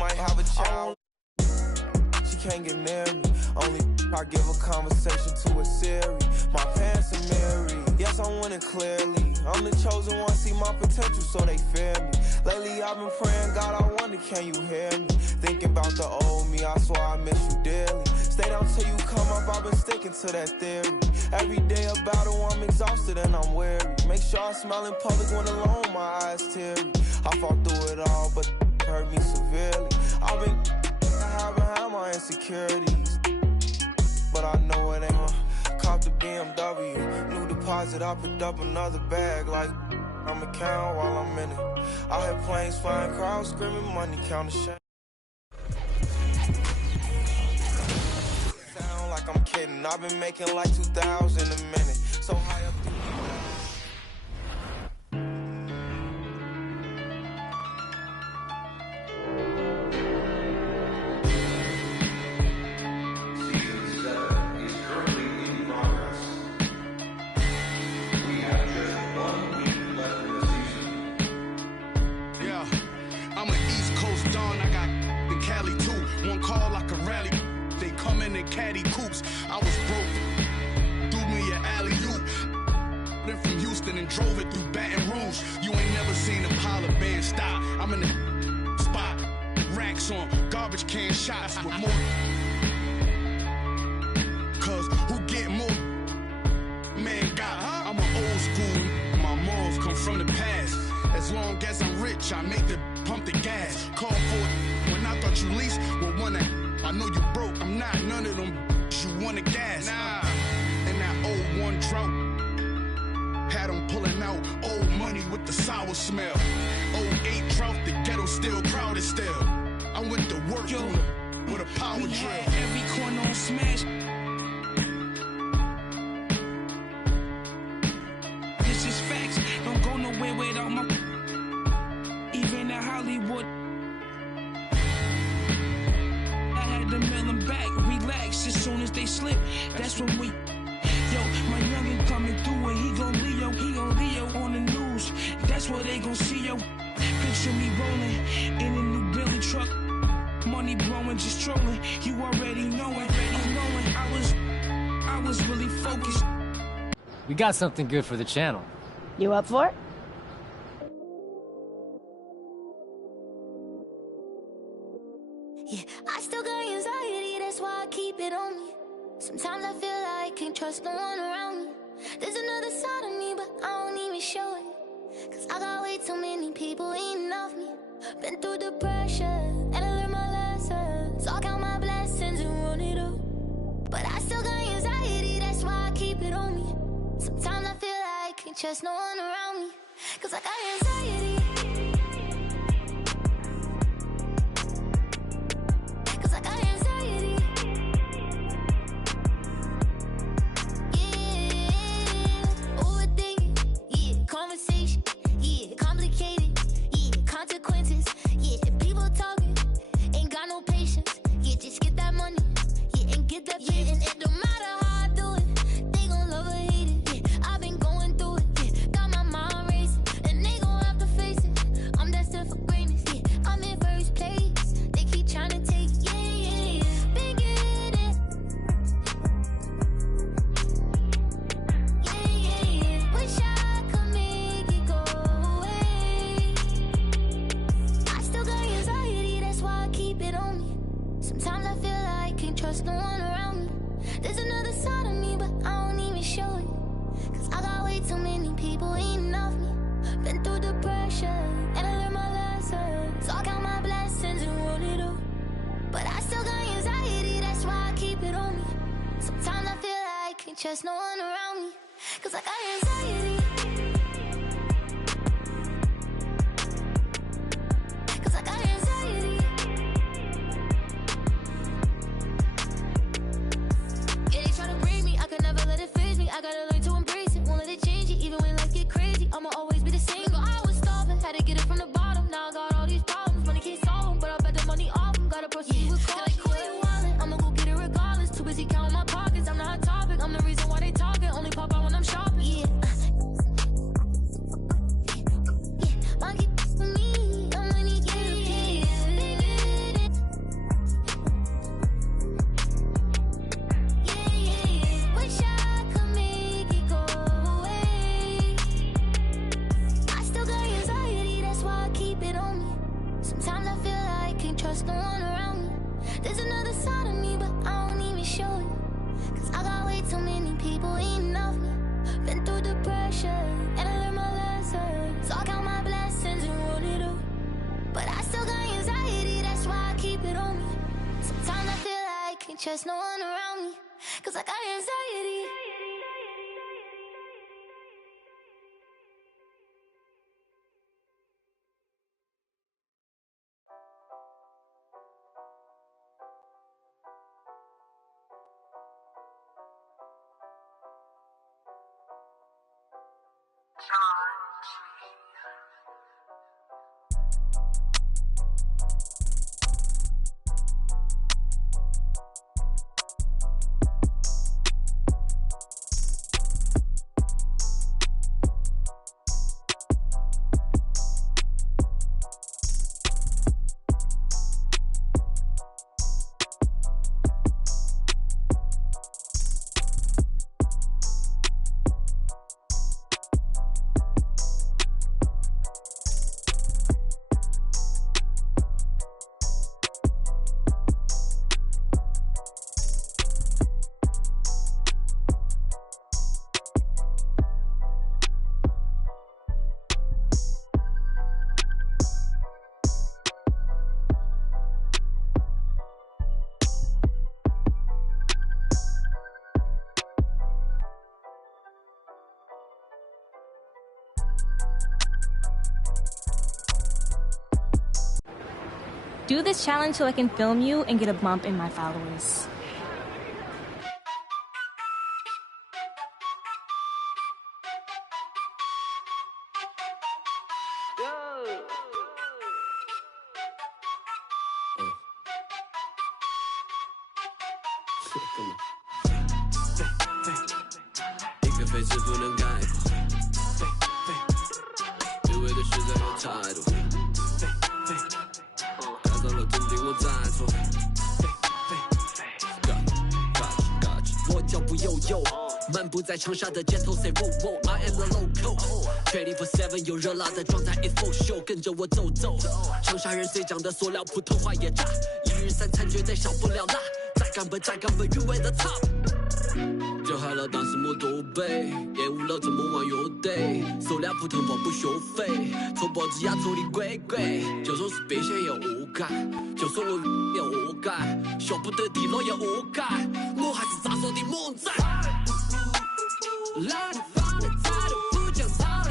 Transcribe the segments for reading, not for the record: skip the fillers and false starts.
might have a child. She can't get near me. Only I give a conversation to a Siri. My pants are mirrored. Yes, I'm winning clearly. I'm the chosen one, see my potential, so they fear me. Lately I've been praying, God, I wonder, can you hear me? Thinking about the old me, I swear I miss you dearly. Stay down till you come up, I've been sticking to that theory. Every day a battle, I'm exhausted and I'm weary. Make sure I smile in public when alone, my eyes teary. I fought through it all, but hurt me severely. I've been having my insecurities, but I know it ain't gonna cop the BMW. New deposit, I picked up another bag like I'm a count while I'm in it. I hear planes flying, crowds screaming, money counting shame. Sound like I'm kidding, I've been making like 2,000 a minute. So high up through caddy coops. I was broke, threw me an alley-oop. Then from Houston and drove it through Baton Rouge. You ain't never seen a pile of bands stop. I'm in the spot, racks on, garbage can shots with more. Cause who get more? Man, God, I'm an old school. My morals come from the past. As long as I'm rich, I make the pump the gas. Call for it when I thought you least would wanna. I know you broke, I'm not none of them you wanna gas. Nah. And that old one drought had them pulling out old money with the sour smell. 08 drought, the ghetto still crowded still. I went to work with a power drill. Every corner on smash. This is facts, don't go nowhere without my. Even at Hollywood. The mail back, relax as soon as they slip. That's when we, yo, my youngin' coming through and he gon' Leo on the news. That's what they gon' see, yo. Picture me rolling in a new Billy truck, money blowing, just trolling. You already know it. I'm knowing I was really focused. We got something good for the channel. You up for it? Yeah, I still got anxiety, that's why I keep it on me. Sometimes I feel like I can't trust no one around me. There's another side of me, but I don't even show it. Cause I got way too many people eating off me. Been through the pressure, and I learned my lesson. So I count my blessings and run it up. But I still got anxiety, that's why I keep it on me. Sometimes I feel like I can't trust no one around me. Cause I got anxiety. Conversation, yeah, complicated, yeah, consequences, yeah, people talking, ain't got no patience, yeah, just get that money, yeah, and get that patience, yeah, and it don't matter how I do it, they gon' love or hate it, yeah, I've been going through it, yeah, got my mind racing, and they gon' have to face it, I'm destined for greatness, yeah, I'm in first place, they keep trying to take, yeah, been getting, yeah, wish I sometimes I feel like I can't trust no one around me. There's another side of me, but I don't even show it. Cause I got way too many people eating off me. Been through the pressure, and I learned my lesson. So I count my blessings and run it up. But I still got anxiety, that's why I keep it on me. Sometimes I feel like I can't trust no one around me. Cause I got anxiety. Cause I got anxiety. I gotta learn to embrace it, won't let it change it, even when life get crazy, I'ma always be the same. Remember I was starving, had to get it from the bottom, now I got all these problems, money can't solve them, but I bet the money off them, gotta proceed with caution. Like, who you wildin'? I'ma go get it regardless, too busy counting my pockets, I'm the hot topic, I'm the reason why they talking, only pop out when I'm shopping. Yeah, can't trust no one around me. There's another side of me, but I don't even show it. Cause I got way too many people eating off me. Been through depression, and I learned my lesson. So I count my blessings and run it up. But I still got anxiety, that's why I keep it on me. Sometimes I feel like I can't trust no one around me. Cause I got anxiety. Do this challenge so I can film you and get a bump in my followers.漫步在长沙的街头 ，say whoa whoa，I am the local。24/7有热辣的状态 ，it's full show，跟着我走走。长沙人虽讲的塑料，普通话也炸，一日三餐绝对少不了辣。再干杯，再干杯，韵味的 top。酒嗨了，当时没多杯，厌恶了怎么玩乐队？塑料普通话不学费，搓脖子压搓的鬼鬼。就说是变现也恶改，就说我也恶改，学不得地了也恶改，我还是咋说的猛仔。老地方的态度不讲道理，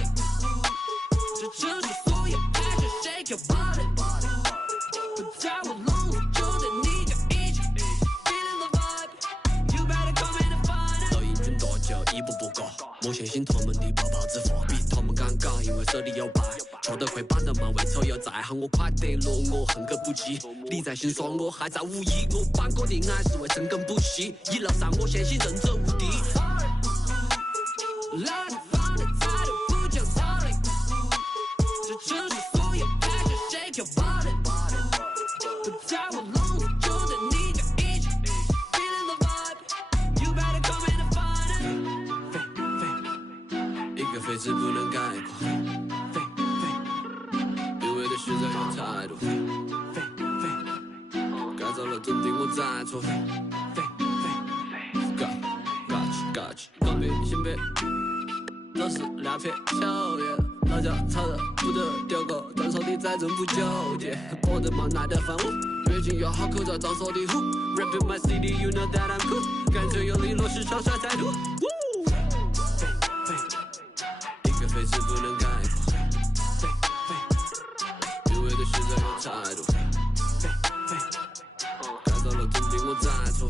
这城市所有 passion shake your body， 不在我笼子就得你就一起 feeling the vibe，you better come in and find it。老英俊多久一步步过，莫相信他们的泡泡之火，比他们尴尬，因为手里有牌，跳得快把人慢为丑，又再喊我快得了，我恨个不羁。你在心酸，我还在无意，我办过恋爱是为深耕不息，一路上我相信人者无敌。老地方的态度不讲道理，这城市所有 passion shake your body， 不在我笼子就得你就一起 feeling the vibe，you better come in and find it。一个废字不能概括，一味的虚在有态度，该走了真的我再错。Gotcha，当兵先别。都是两片秋叶，老家吵得不得丢狗，张手的再真不纠结，我的妈耐得烦我，越近越好口罩张手的虎 ，Rapping my city you know that I'm cool， 感觉有力落实长沙态度，一个废字不能概括，一味的虚在有态度，该走了真的我再错。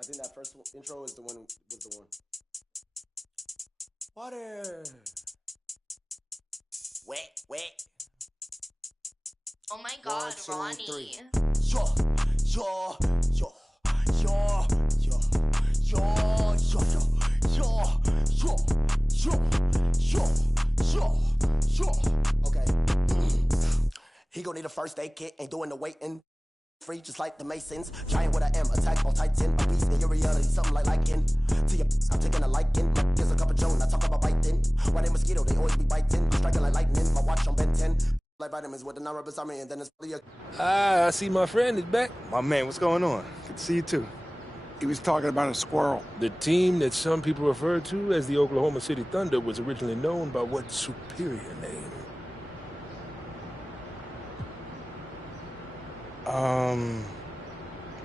I think that first intro is the one. Was the one. Water. Wet. Oh my God, 1, 2, 3. Ronnie. Yo, yo, yo, yo, yo, yo, yo, yo, yo, yo, yo, yo. Okay. He gon' need a first aid kit, ain't doing the waiting. Free just like the Masons. Giant what I am, attack on Titan. A beast in your reality, something like liking. To your I'm taking a liking. My there's a cup of Joan, I talk about biting. Why they mosquito, they always be biting. Striking like lightning, my watch on Ben 10. Like vitamins with the non-rubber army, and then it's probably I see my friend is back. My man, what's going on? Good to see you too. He was talking about a squirrel. The team that some people refer to as the Oklahoma City Thunder was originally known by what superior name?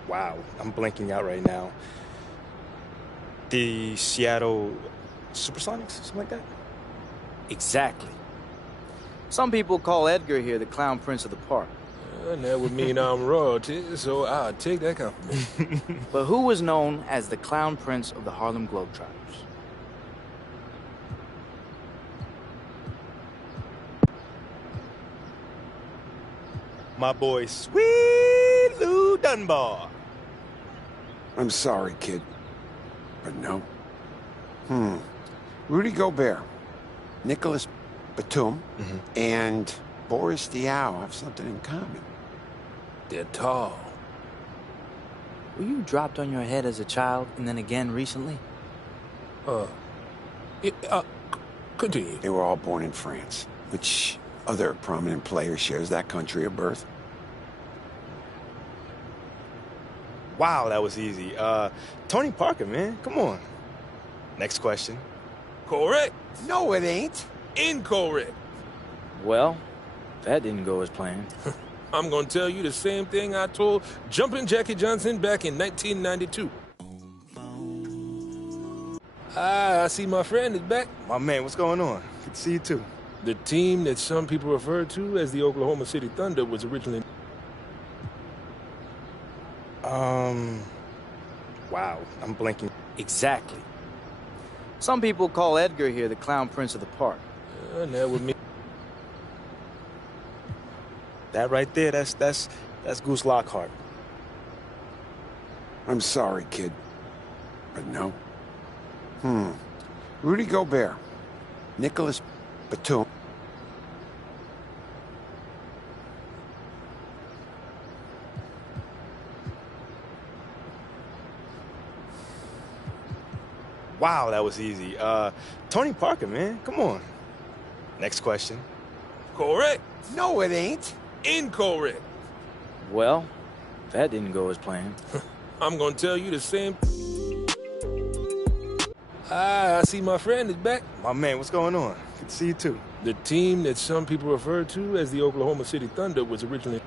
Wow, I'm blanking out right now. The Seattle Supersonics, something like that? Exactly. Some people call Edgar here the Clown Prince of the Park. And that would mean I'm royalty, so I'll take that compliment. But who was known as the Clown Prince of the Harlem Globetrotters? My boy, Sweet Lou Dunbar. I'm sorry, kid. But no. Rudy Gobert, Nicholas Batum, and Boris Diaw have something in common. They're tall. Were you dropped on your head as a child and then again recently? Continue. They were all born in France. Which other prominent player shares that country of birth? Wow, that was easy. Tony Parker, man. Come on. Next question. Correct. No, it ain't. Incorrect. Well, that didn't go as planned. I'm gonna tell you the same thing I told Jumpin' Jackie Johnson back in 1992. I see my friend is back. My man, what's going on? Good to see you too. The team that some people refer to as the Oklahoma City Thunder was originally... Wow, I'm blanking. Exactly. Some people call Edgar here the Clown Prince of the Park. And that would mean... That right there, that's Goose Lockhart. I'm sorry, kid. But no. Rudy Gobert, Nicholas Batum. Wow, that was easy. Tony Parker, man. Come on. Next question. Correct. No, it ain't. Incorrect. Well, that didn't go as planned. I'm gonna tell you the same... I see my friend is back. My man, what's going on? Good to see you too. The team that some people refer to as the Oklahoma City Thunder was originally...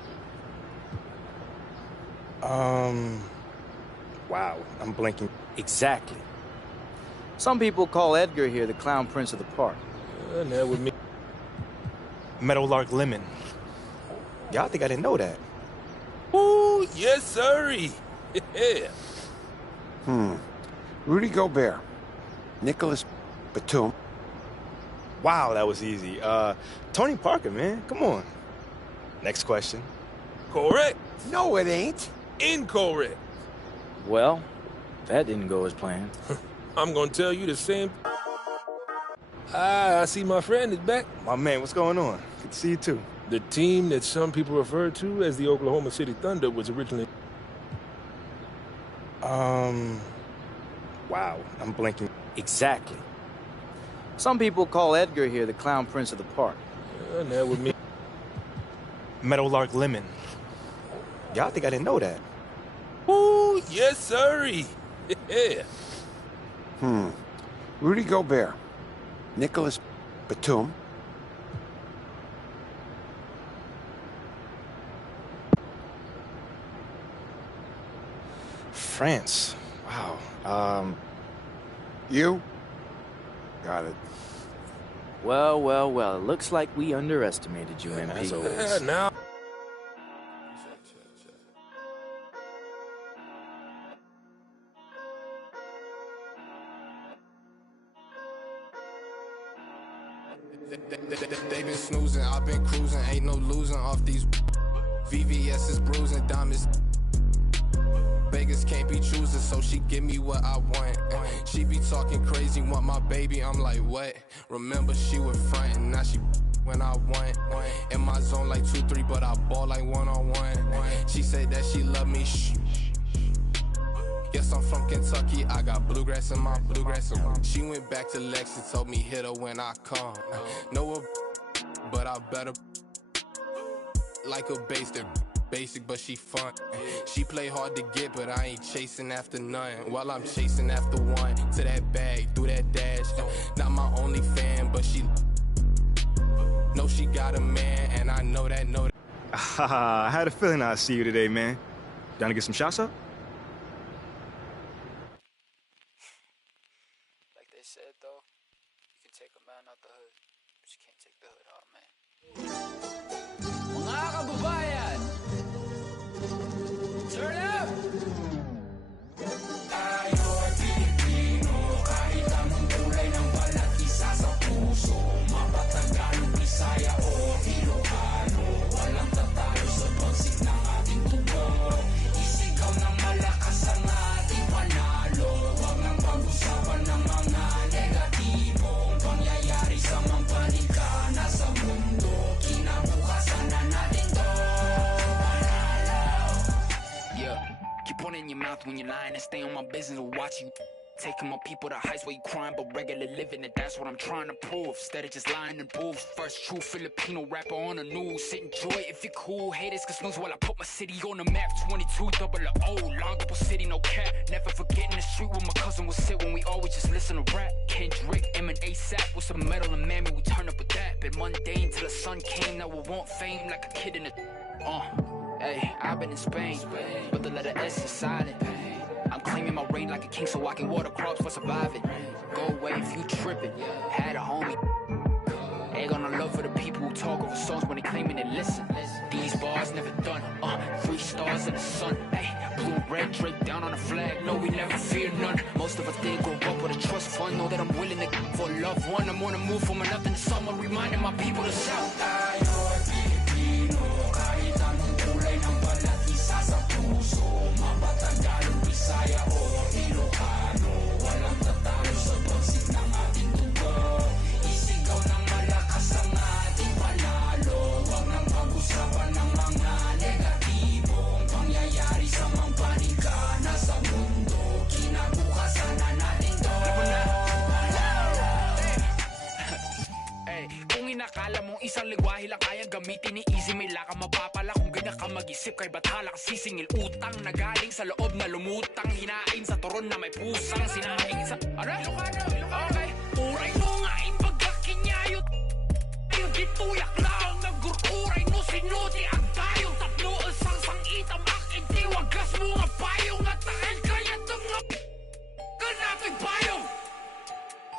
Wow, I'm blanking. Exactly. Some people call Edgar here the Clown Prince of the Park. And that would mean... Meadowlark Lemon. Y'all think I didn't know that? Ooh, yes, sirree. Yeah. Rudy Gobert, Nicholas Batum. Wow, that was easy. Tony Parker, man. Come on. Next question. Correct. No, it ain't. Incorrect. Well, that didn't go as planned. I'm gonna tell you the same... I see my friend is back. My man, what's going on? Good to see you too. The team that some people refer to as the Oklahoma City Thunder was originally... Wow, I'm blanking. Exactly. Some people call Edgar here the Clown Prince of the Park. And that would mean... Meadowlark Lemon. Y'all think I didn't know that? Ooh, yes, sirree. Yeah. Rudy Gobert, Nicholas Batum. France. Wow. You? Got it. Well, well, well. It looks like we underestimated you, MP. As always. Now... They been snoozing, I've been cruising, ain't no losing off these VVS is bruising, diamonds. Vegas can't be choosing, so she give me what I want. She be talking crazy, want my baby, I'm like, what? Remember she was frontin', now she when I want. In my zone like 2-3, but I ball like one-on-one. She said that she love me, shh. Yes, I'm from Kentucky, I got bluegrass in my bluegrass. She went back to Lex and told me hit her when I come. Know her, but I better like a basic, but she fun. She play hard to get, but I ain't chasing after none. While I'm chasing after one, to that bag, through that dash. Not my only fan, but she know she got a man, and I know that. I had a feeling I'd see you today, man. Down to get some shots up? Like they said, though, you can take a man out the hood, but you can't take the hood out of man. Mga kababayan! Turn up! Tayo ay Pilipino, kahit anong kulay ng balat, isa sa puso. Mapatagalog, Bisaya o Ilocano, walang tatalo sa pagsik ng ating tubo. Isigaw ng malakas ang ating panalo, huwag nang pag-usapan ng mga negatibong pangyayari sa mampalikana sa mundo. Kinabukasan na natin to. Keep one in your mouth when you're lying and stay on my business or watch you taking my people to heights where you crying but regular living, and that's what I'm trying to prove. Instead of just lying and prove. First true Filipino rapper on the news. Sit enjoy if you're cool. Haters can snooze while I put my city on the map. 22 double O, Longible City, no cap. Never forgetting the street where my cousin would sit when we always just listen to rap. Kendrick, M and ASAP with some metal and mammy, we turn up with that. Been mundane till the sun came, now we want fame like a kid in the hey, I've been in Spain, but the letter S is silent. I'm claiming my reign like a king so I can water crops for surviving. Go away if you trippin'. Had a homie. Ain't gonna love for the people who talk over songs when they claiming they listen. These bars never done. 3 stars in the sun. Hey, blue and red draped down on the flag. No, we never fear none. Most of us didn't grow up with a trust fund. Know that I'm willing to for a loved one. I'm on the move from nothing to someone, reminding my people to shout. Bisaya o Ilocano, walang tatalo sa pagsik ng ating tubo. Isigaw ng malakas ang ating panalo, huwag nang pag-usapan ng mga negatibong pangyayari sa mampalikana sa mundo. Kinabukasan na natin to. Hey, kung inakala mong isang lingwahe lang kayang gamitin ni Easy, may laka mapapala kung ganyan ka mag-isip. Kay bathala ka sisingil utang na galing sa loob na lumutang, hinain sa turon na may pusang sinaing sa okay, uray mo nga ipagkakinyayot ayun gituyak lang nagururay no sinuti ang tayong tapno sang sangitam akin tiwagas mo nga payong at takil kaya mga kanapig payong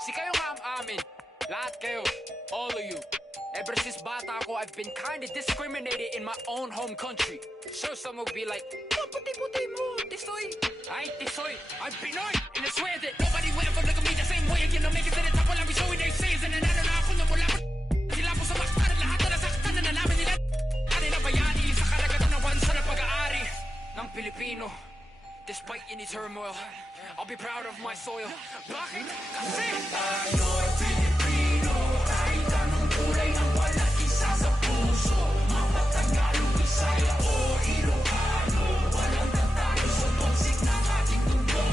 si kayo nga amin lahat kayo, all of you. Ever since bata ako, I've been kinda discriminated in my own home country. Sure, some will be like, oh, puti-puti mo, tisoy. I ain't tisoy, I'm Pinoy. And I swear that nobody will ever look at me the same way again. I'll make it to the top while I'll be showing their says. And nanalo na ako na mula ko. Sila po sa maktan, lahat na nasaktan na nalaman nila. Ano na bayani sa karagatan ng bansa na pag-aari ng Pilipino. Despite any turmoil, I'll be proud of my soil. Bakit? Kasi tayo Pilipino, kahit anong kulay ng balat, isa sa puso. Mapatagalog, Bisaya o Ilocano, walang tatalo sa pagsik ng ating tubo.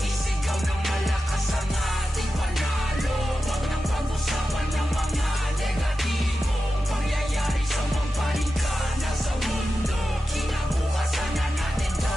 Isigaw ng malakas ang ating panalo, huwag nang pag-usapan ng mga negatibong pangyayari sa mampalikana sa mundo. Kinabukasan na natin to.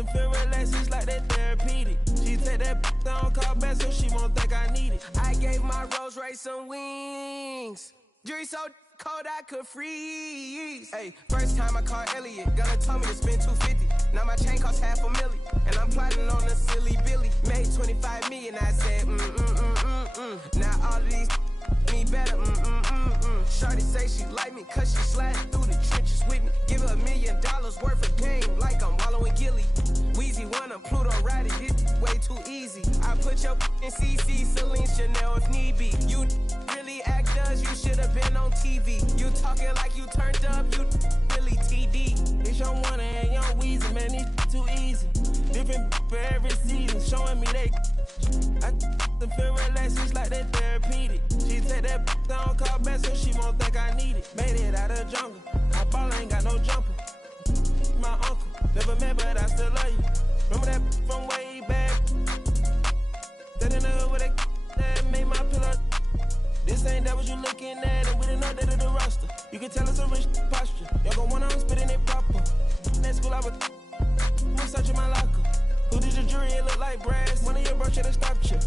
the feel relaxed, it's like that therapeutic. She take that down, call back so she won't think I need it. I gave my Rolls Royce some wings. Jury so cold I could freeze. Hey, first time I called Elliot, Gunna told me to spend $250. Now my chain costs $500,000, and I'm plotting on a silly Billy. Made $25 million, I said Now all of these me better, Shorty say she like me, cause she sliding through the trenches with me. Give her $1 million worth of game, like I'm wallowing Gilly. Weezy wanna Pluto ride it, this way too easy. I put your in CC, Celine, Chanel if need be. You really actors, you should've been on TV. You talking like you turned up, you really TD. It's your one and young Weezy, man, it's too easy. Different for every season, showing me they. I the feel relaxed, it's like that therapeutic. She take that down, call back so she won't think I need it. Made it out of jungle, my ball ain't got no jumper. My uncle, never met but I still love you. Remember that from way back? That in the hood with that made my pillow. This ain't that what you looking at, and we didn't know that of the roster. You can tell it's a rich posture. Y'all gon' want on spitting it proper. At school I was searching my locker. Who did your jury? It look like brass. One of your bro should've stopped you.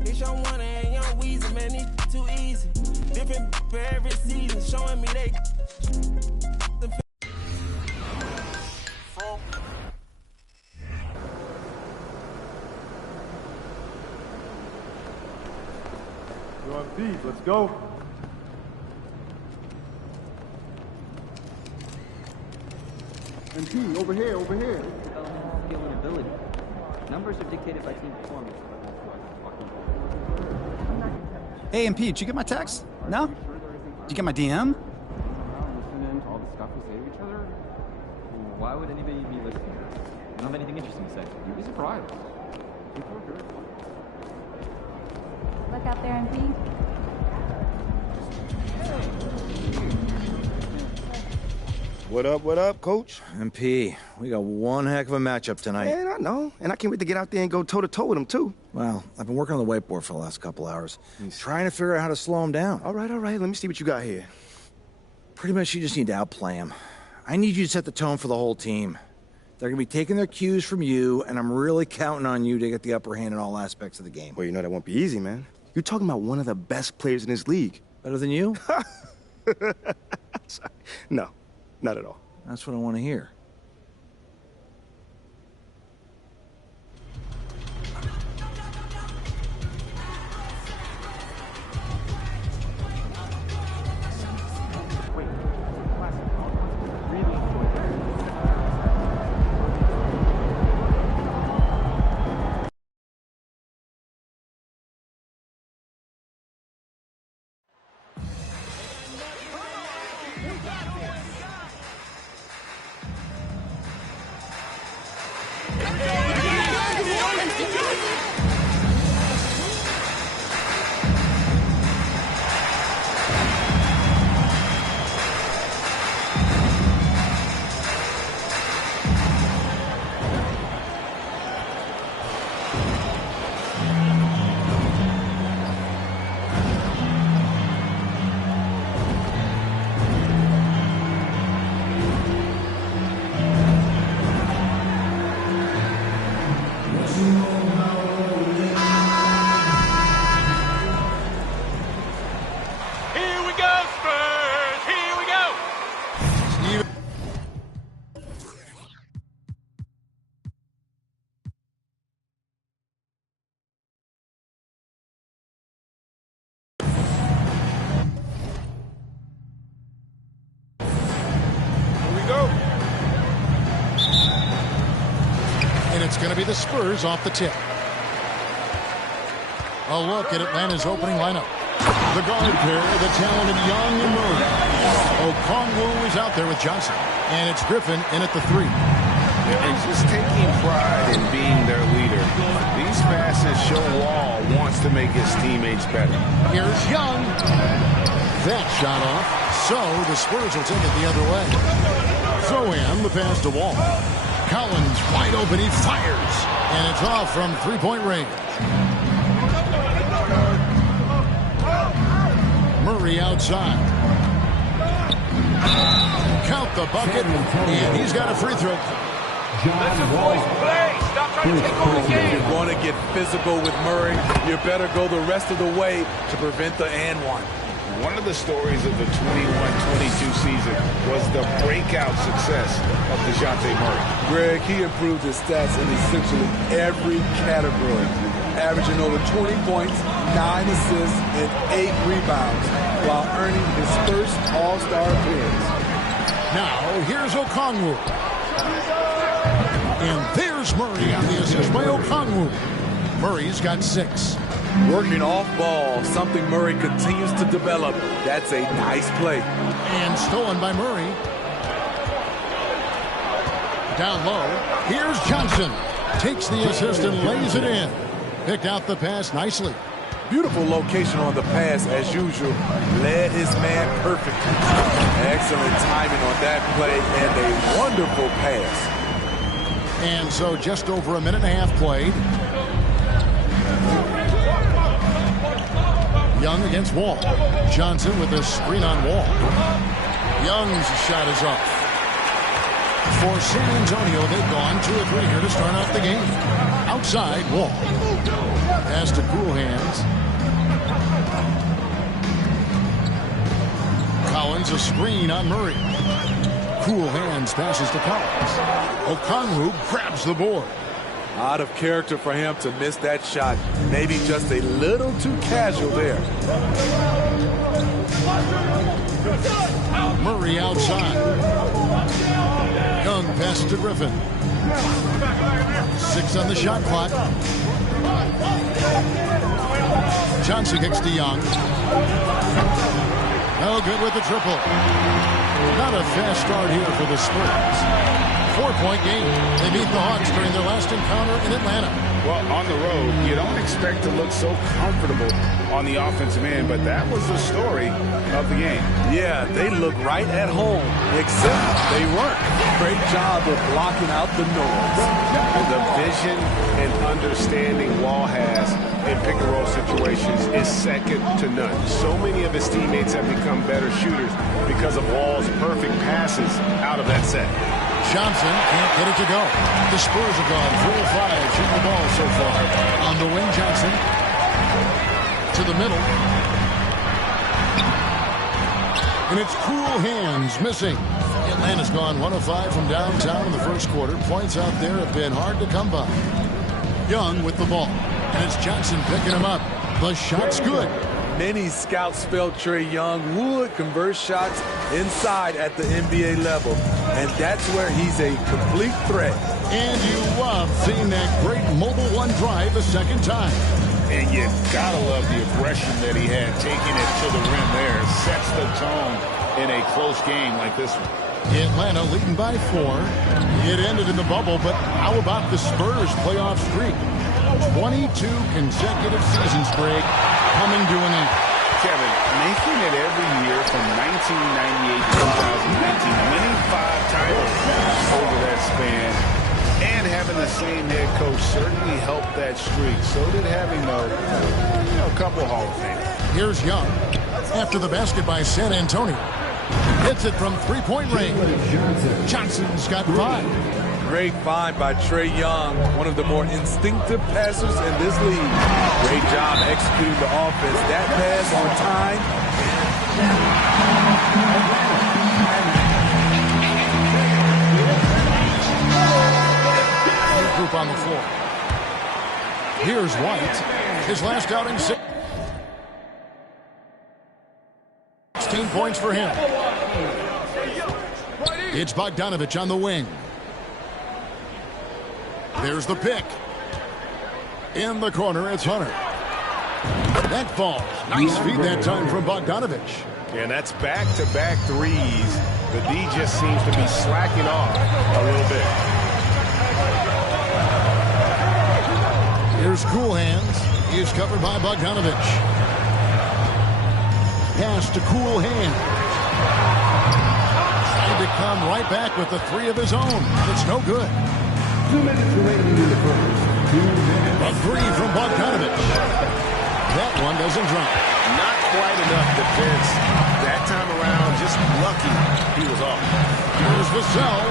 It's your one and young Weezy, man, it's too easy. Different for every season, showing me they. You're on feed, let's go. MP, over here, over here. Developmental skill and ability. Numbers are dictated by team performance. Hey, MP, did you get my text? No? Did you get my DM? Listening to all the stuff we say to each other? Why would anybody be listening? I don't have anything interesting to say. You'd be surprised. People are good. Look out there, MP. What up, Coach? MP, we got one heck of a matchup tonight. Man, I know. And I can't wait to get out there and go toe-to-toe with him, too. Well, I've been working on the whiteboard for the last couple hours, trying to figure out how to slow him down. All right. Let me see what you got here. Pretty much you just need to outplay him. I need you to set the tone for the whole team. They're going to be taking their cues from you, and I'm really counting on you to get the upper hand in all aspects of the game. Well, you know that won't be easy, man. You're talking about one of the best players in this league. Better than you? No, not at all. That's what I want to hear. It's going to be the Spurs off the tip. A look at Atlanta's opening lineup. The guard pair, the talented young Murray. Okongwu is out there with Johnson. And it's Griffin in at the 3. And just taking pride in being their leader. These passes show Wall wants to make his teammates better. Here's Young. That shot off. So the Spurs will take it the other way. Throw in the pass to Wall. Collins wide open, he fires, and it's off from three-point range. Murray outside. Count the bucket, and he's got a free throw. If you're going to get physical with Murray, you better go the rest of the way to prevent the and one. One of the stories of the 21-22 season was the breakout success of DeJounte Murray. Greg, he improved his stats in essentially every category, averaging over 20 points, 9 assists, and 8 rebounds, while earning his first All-Star appearance. Now, here's Okongwu. And there's Murray on the assist by Okongwu. Murray's got 6. Working off ball, something Murray continues to develop. That's a nice play. And stolen by Murray. Down low, here's Johnson. Takes the assist and lays it in. Picked out the pass nicely. Beautiful location on the pass as usual. Led his man perfectly. Excellent timing on that play and a wonderful pass. And so just over a minute and a half played. Young against Wall. Johnson with a screen on Wall. Young's shot is off. For San Antonio, they've gone 2 or 3 here to start off the game. Outside, Wall. Pass to Cool Hands. Collins a screen on Murray. Cool Hands passes to Collins. Okongwu grabs the board. Out of character for him to miss that shot. Maybe just a little too casual there. Murray outside. Young pass to Griffin. 6 on the shot clock. Johnson kicks to Young. No good with the triple. Not a fast start here for the Spurs. 4-point game. They beat the Hawks during their last encounter in Atlanta. Well, on the road, you don't expect to look so comfortable on the offensive end, but that was the story of the game. Yeah, they look right at home, except they weren't. Great job of blocking out the noise. The vision and understanding Wall has in pick-and-roll situations is second to none. So many of his teammates have become better shooters because of Wall's perfect passes out of that set. Johnson can't get it to go. The Spurs have gone 4 of 5 shooting the ball so far. On the wing, Johnson to the middle. And it's Cool Hands missing. Atlanta's gone 1 of 5 from downtown in the first quarter. Points out there have been hard to come by. Young with the ball. And it's Johnson picking him up. The shot's good. Many scouts felt Trae Young would convert shots inside at the NBA level. And that's where he's a complete threat. And you love seeing that great mobile one drive a second time. And you gotta love the aggression that he had taking it to the rim there. Sets the tone in a close game like this one. Atlanta leading by 4. It ended in the bubble, but how about the Spurs playoff streak? 22 consecutive seasons, Greg, coming to an end. Kevin, making it every year from 1998 to 2019, winning 5 titles over that span, and having the same head coach certainly helped that streak. So did having a couple Hall of Fame. Here's Young after the basket by San Antonio. Hits it from 3-point range. Johnson's got 5. Great find by Trae Young, one of the more instinctive passers in this league. Great job executing the offense. That pass on time. Group on the floor. Here's White. His last outing, 16 points for him. It's Bogdanovich on the wing. There's the pick. In the corner, it's Hunter. That falls. Nice feed that time from Bogdanovich. And that's back-to-back threes. The D just seems to be slacking off a little bit. Here's Cool Hands. He's covered by Bogdanovich. Pass to Cool Hands. Trying to come right back with the 3 of his own. It's no good. 2 minutes remaining in the first. A 3 from Bogdanovich. That one doesn't drop. Not quite enough defense that time around. Just lucky he was off. Here's Vassell.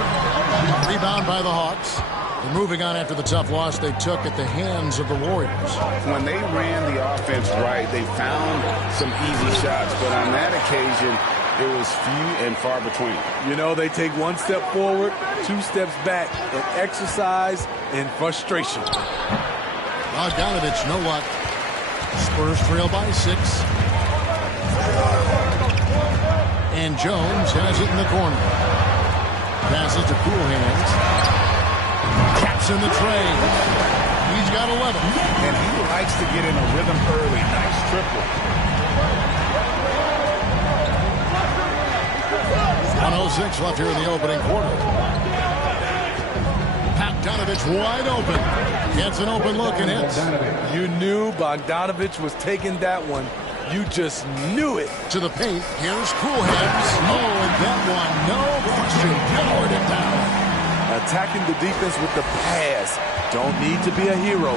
Rebound by the Hawks. They're moving on after the tough loss they took at the hands of the Warriors. When they ran the offense right, they found some easy shots, but on that occasion, it was few and far between. You know, they take one step forward, 2 steps back, and exercise in frustration. Bogdanovich, no luck. Spurs trail by 6. And Jones has it in the corner. Passes to Cool Hands. Caps in the tray. He's got 11. And he likes to get in a rhythm early. Nice triple. 1:06 left here in the opening quarter. Bogdanovich wide open. Gets an open look and hits. You knew Bogdanovich was taking that one. You just knew it. To the paint. Here's Cool Hands. Oh, and that one, no question, powered it down. Attacking the defense with the pass. Don't need to be a hero.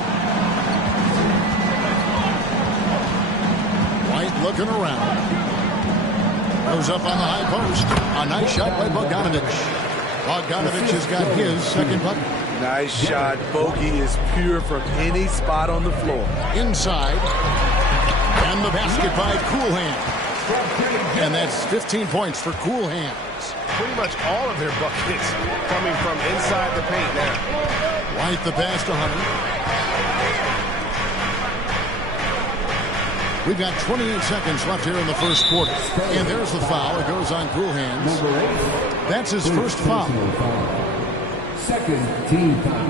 White looking around. Goes up on the high post. A nice shot by Bogdanovich. Bogdanovich has got his second bucket. Nice shot. Bogey is pure from any spot on the floor. Inside. And the basket by Cool Hands. And that's 15 points for Cool Hands. Pretty much all of their buckets coming from inside the paint now. White the pass to Hunter. We've got 28 seconds left here in the first quarter. And there's the foul. It goes on Cool Hands. That's his first foul. Second team foul.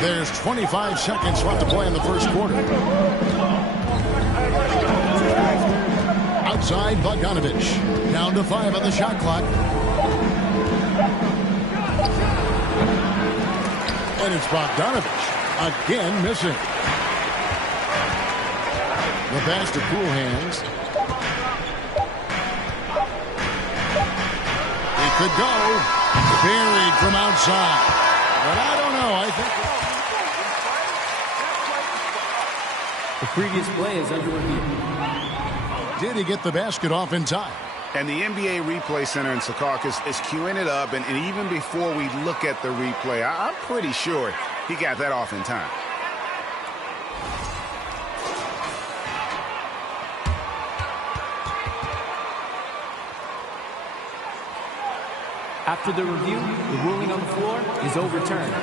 There's 25 seconds left to play in the first quarter. Outside, Bogdanovich. Down to 5 on the shot clock. And it's Bogdanovich. Again missing. The pass to Cool Hands. He could go. Buried from outside. But I don't know. I think... The previous play is under review. Did he get the basket off in time? And the NBA Replay Center in Secaucus is queuing it up. And even before we look at the replay, I'm pretty sure he got that off in time. After the review, the ruling on the floor is overturned.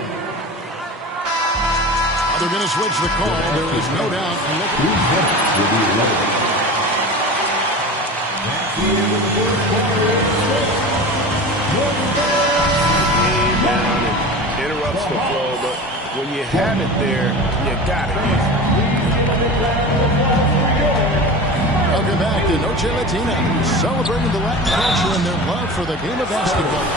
They're going to switch the call. There is no doubt. Down and interrupts the flow, but when you have it there, you got it. Welcome back to Noche Latina, celebrating the Latin culture and their love for the game of basketball.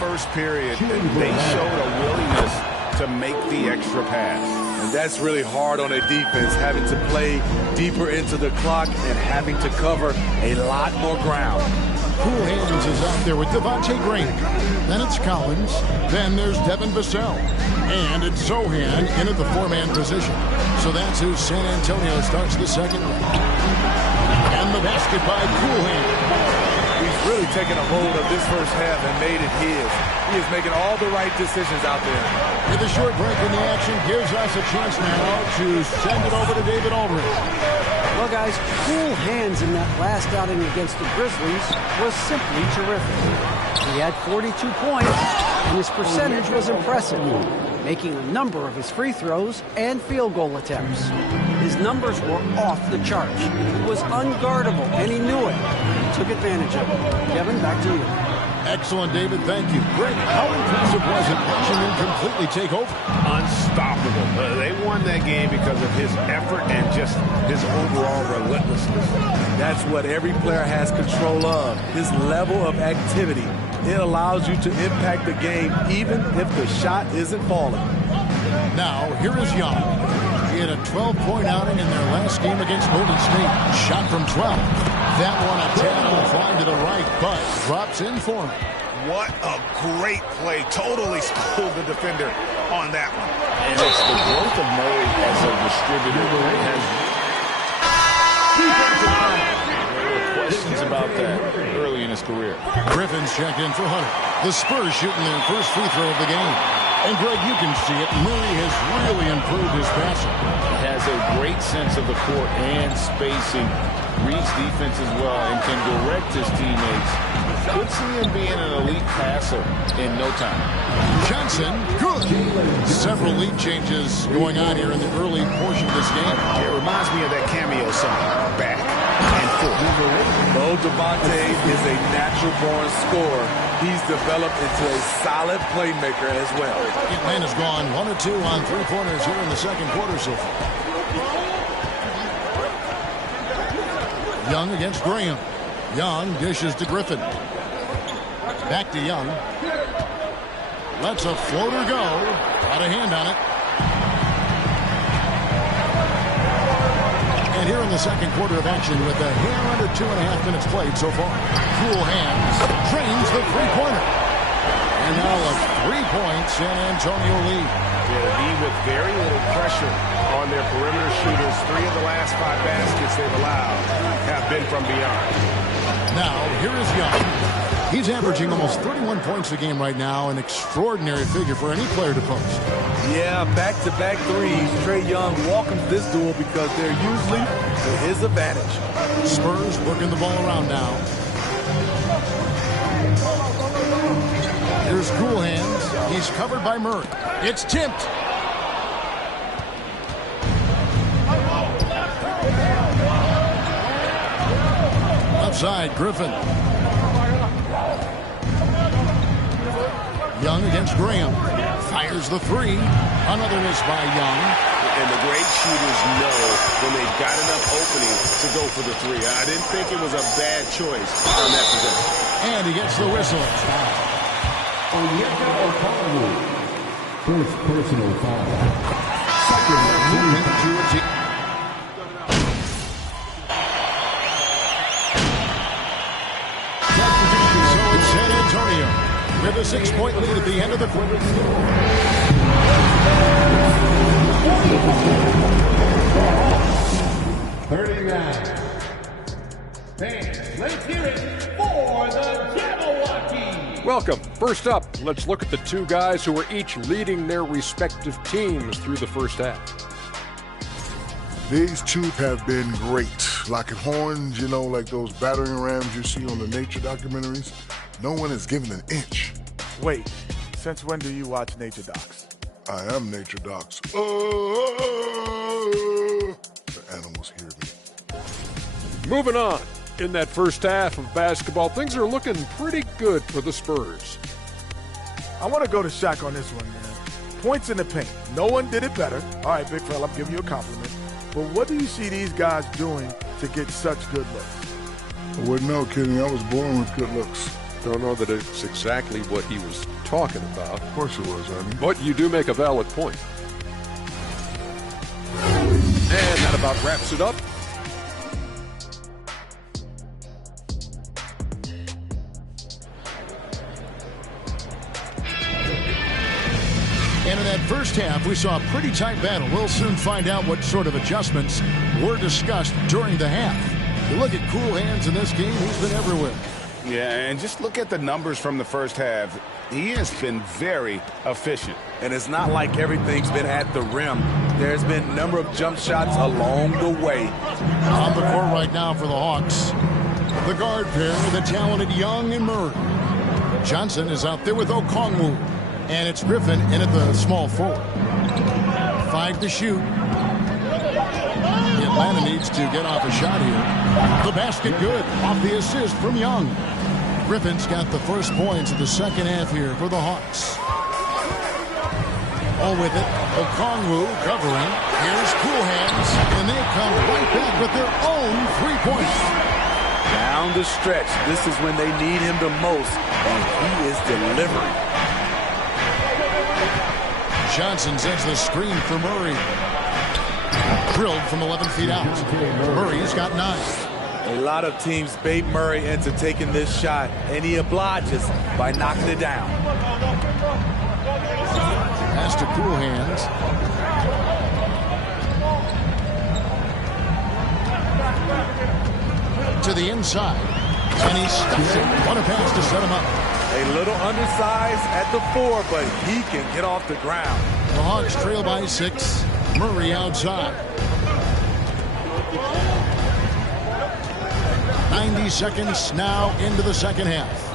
First period, they showed a willingness to make the extra pass. And that's really hard on a defense, having to play deeper into the clock and having to cover a lot more ground. Cool Hands is out there with Devontae Green. Then it's Collins. Then there's Devin Vassell. And it's Zohan in at the 4-man position. So that's who San Antonio starts the second. And the basket by Cool Hands. He's really taken a hold of this first half and made it his. He is making all the right decisions out there. With a short break in the action, gives us a chance now to send it over to David Aldridge. Well, guys, Cool Hands in that last outing against the Grizzlies was simply terrific. He had 42 points, and his percentage was impressive, making a number of his free throws and field goal attempts. His numbers were off the charts. He was unguardable, and he knew it. He took advantage of it. Kevin, back to you. Excellent, David. Thank you. Greg, how impressive was it watching him completely take over? Unstoppable. They won that game because of his effort and just his overall relentlessness. That's what every player has control of, his level of activity. It allows you to impact the game even if the shot isn't falling. Now, here is Young. He had a 12-point outing in their last game against Golden State. Shot from 12. That one a tad on the fly to the right, but drops in for him. What a great play. Totally schooled the defender on that one. And it's the growth of Murray as a distributor. There were questions about that early in his career. Griffin's checked in for Hunter. The Spurs shooting their first free throw of the game. And, Greg, you can see it. Murray has really improved his passing. He has a great sense of the court and spacing. Reads defense as well and can direct his teammates. Could see him being an elite passer in no time. Johnson, good. Several lead changes going on here in the early portion of this game. It reminds me of that cameo song, Back and Forth. Bo Devontae is a natural-born scorer. He's developed into a solid playmaker as well. Atlanta's gone 1 or 2 on three-pointers here in the second quarter so far. Young against Graham. Young dishes to Griffin. Back to Young. Lets a floater go. Got a hand on it. And here in the second quarter of action with a hair under 2.5 minutes played so far. Cool hands. Drains the three-pointer. And now a 3-point San Antonio lead. Yeah, with very little pressure on their perimeter shooters. 3 of the last 5 baskets they've allowed have been from beyond. Now, here is Young. He's averaging almost 31 points a game right now, an extraordinary figure for any player to post. Yeah, back-to-back threes. Trae Young welcomes this duel because they're usually to his advantage. Spurs working the ball around now. Here's Cool Hands. He's covered by Murray. It's tipped. Outside, Griffin. Young against Graham. Fires the 3. Another miss by Young. And the great shooters know when they've got enough opening to go for the 3. I didn't think it was a bad choice on that possession. And he gets the whistle. First personal foul. Second movement to a team. So it's San Antonio with a 6-point lead at the end of the quarter. 39. Fans, let's hear it for the Jabberwocky. Welcome. First up, let's look at the 2 guys who are each leading their respective teams through the first half. These 2 have been great. Locking horns, you know, like those battering rams you see on the nature documentaries. No one is given an inch. Wait, since when do you watch nature docs? I am nature docs. The animals hear me. Moving on. In that first half of basketball, things are looking pretty good for the Spurs. I want to go to Shaq on this one, man. Points in the paint. No one did it better. All right, big fella, I'm giving you a compliment. But what do you see these guys doing to get such good looks? I wouldn't know, Kenny. I was born with good looks. Don't know that it's exactly what he was talking about. Of course it was, honey. But you do make a valid point. And that about wraps it up. And in that first half, we saw a pretty tight battle. We'll soon find out what sort of adjustments were discussed during the half. You look at Cool Hands in this game, he's been everywhere. Yeah, and just look at the numbers from the first half. He has been very efficient. And it's not like everything's been at the rim. There's been a number of jump shots along the way. On the court right now for the Hawks, the guard pair, the talented Young and Murray. Johnson is out there with Okongwu. And it's Griffin in at the small forward. 5 to shoot. Atlanta needs to get off a shot here. The basket good. Off the assist from Young. Griffin's got the first points of the second half here for the Hawks. All with it. Okongwu covering. Here's Cool Hands. And they come right back with their own 3-pointer. Down the stretch. This is when they need him the most. And he is delivering. Johnson sends the screen for Murray. Drilled from 11 feet out. Murray's got 9. A lot of teams bait Murray into taking this shot, and he obliges by knocking it down. Pass to Cool Hands. To the inside. And he stuffs it. What a pass to set him up. A little undersized at the 4, but he can get off the ground. The Hawks trail by 6. Murray outside. 90 seconds now into the second half.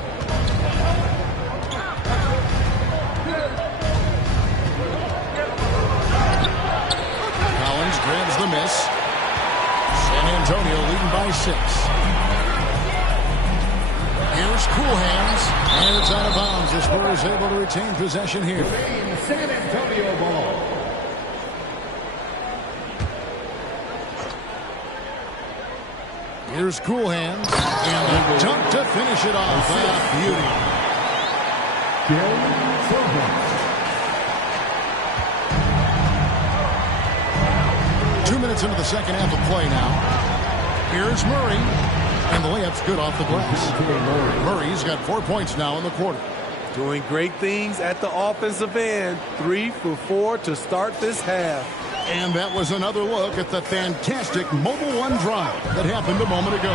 Collins grabs the miss. San Antonio leading by 6. Here's Cool Hands, and it's out of bounds. The Spurs able to retain possession here. San Antonio ball. Here's Cool Hands, and a dunk to finish it off. Beauty. 2 minutes into the second half of play now. Here's Murray. And the layup's good off the glass. Murray's got 4 points now in the quarter. Doing great things at the offensive end. 3 for 4 to start this half. And that was another look at the fantastic Mobile One drive that happened a moment ago.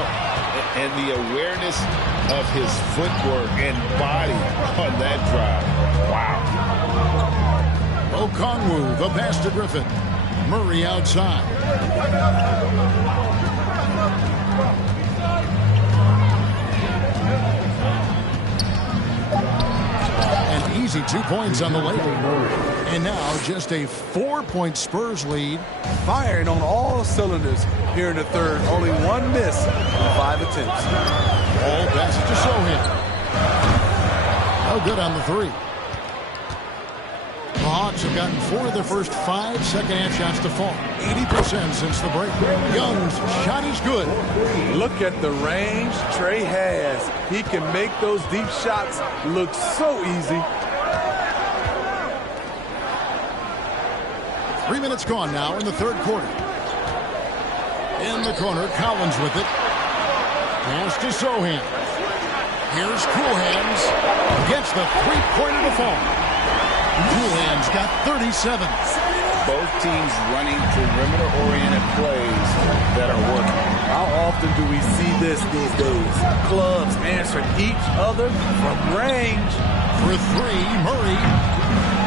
And the awareness of his footwork and body on that drive. Wow. Okongwu, the pass to Griffin. Murray outside. An easy 2 points on the way. And now just a 4-point Spurs lead. Firing on all cylinders here in the third. Only one miss in 5 attempts. All passes to Sohan. No good on the 3. The Hawks have gotten 4 of their first 5 second-half shots to fall. 80% since the break. Young's shot is good. Look at the range Trey has. He can make those deep shots look so easy. 3 minutes gone now in the third quarter. In the corner, Collins with it. Pass to Sohan. Here's Cool Hands. Gets the three-pointer to fall. Cool Hands got 37. Both teams running perimeter-oriented plays that are working. How often do we see this these days? Clubs answering each other from range. For 3, Murray.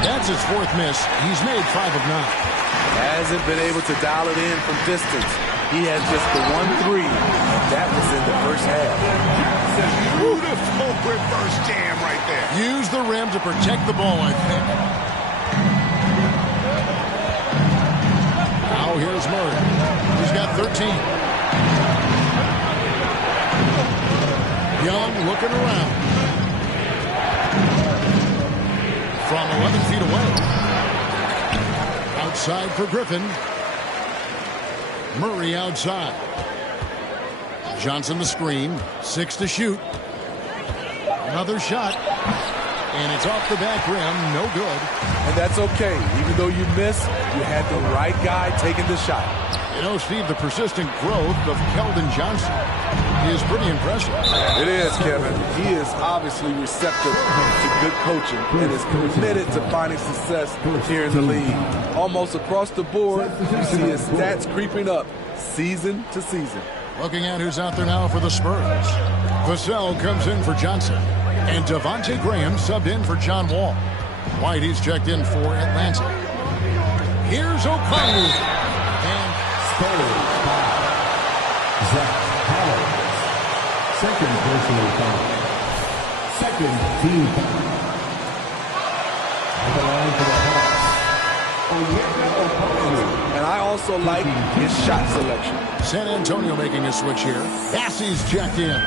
That's his 4th miss. He's made 5 of 9. Hasn't been able to dial it in from distance. He has just the 1 3. That was in the first half. Beautiful reverse jam right there. Use the rim to protect the ball, I think. Now here's Murray. He's got 13. Young looking around. From 11 feet away. Outside for Griffin. Murray outside. Johnson the screen. 6 to shoot. Another shot. And it's off the back rim. No good. And that's okay. Even though you miss, you had the right guy taking the shot. You know, Steve, the persistent growth of Keldon Johnson is pretty impressive. It is, Kevin. He is obviously receptive to good coaching and is committed to finding success here in the league. Almost across the board, you see his stats creeping up season to season. Looking at who's out there now for the Spurs. Vassell comes in for Johnson. And Devontae Graham subbed in for John Wall. White, he's checked in for Atlanta. Here's Okongwu. And Spurs foul. Zach Collins. Second personal foul. Second team foul. At the line for the Hawks. And I also like his shot selection. San Antonio making a switch here. Bassey's checked in.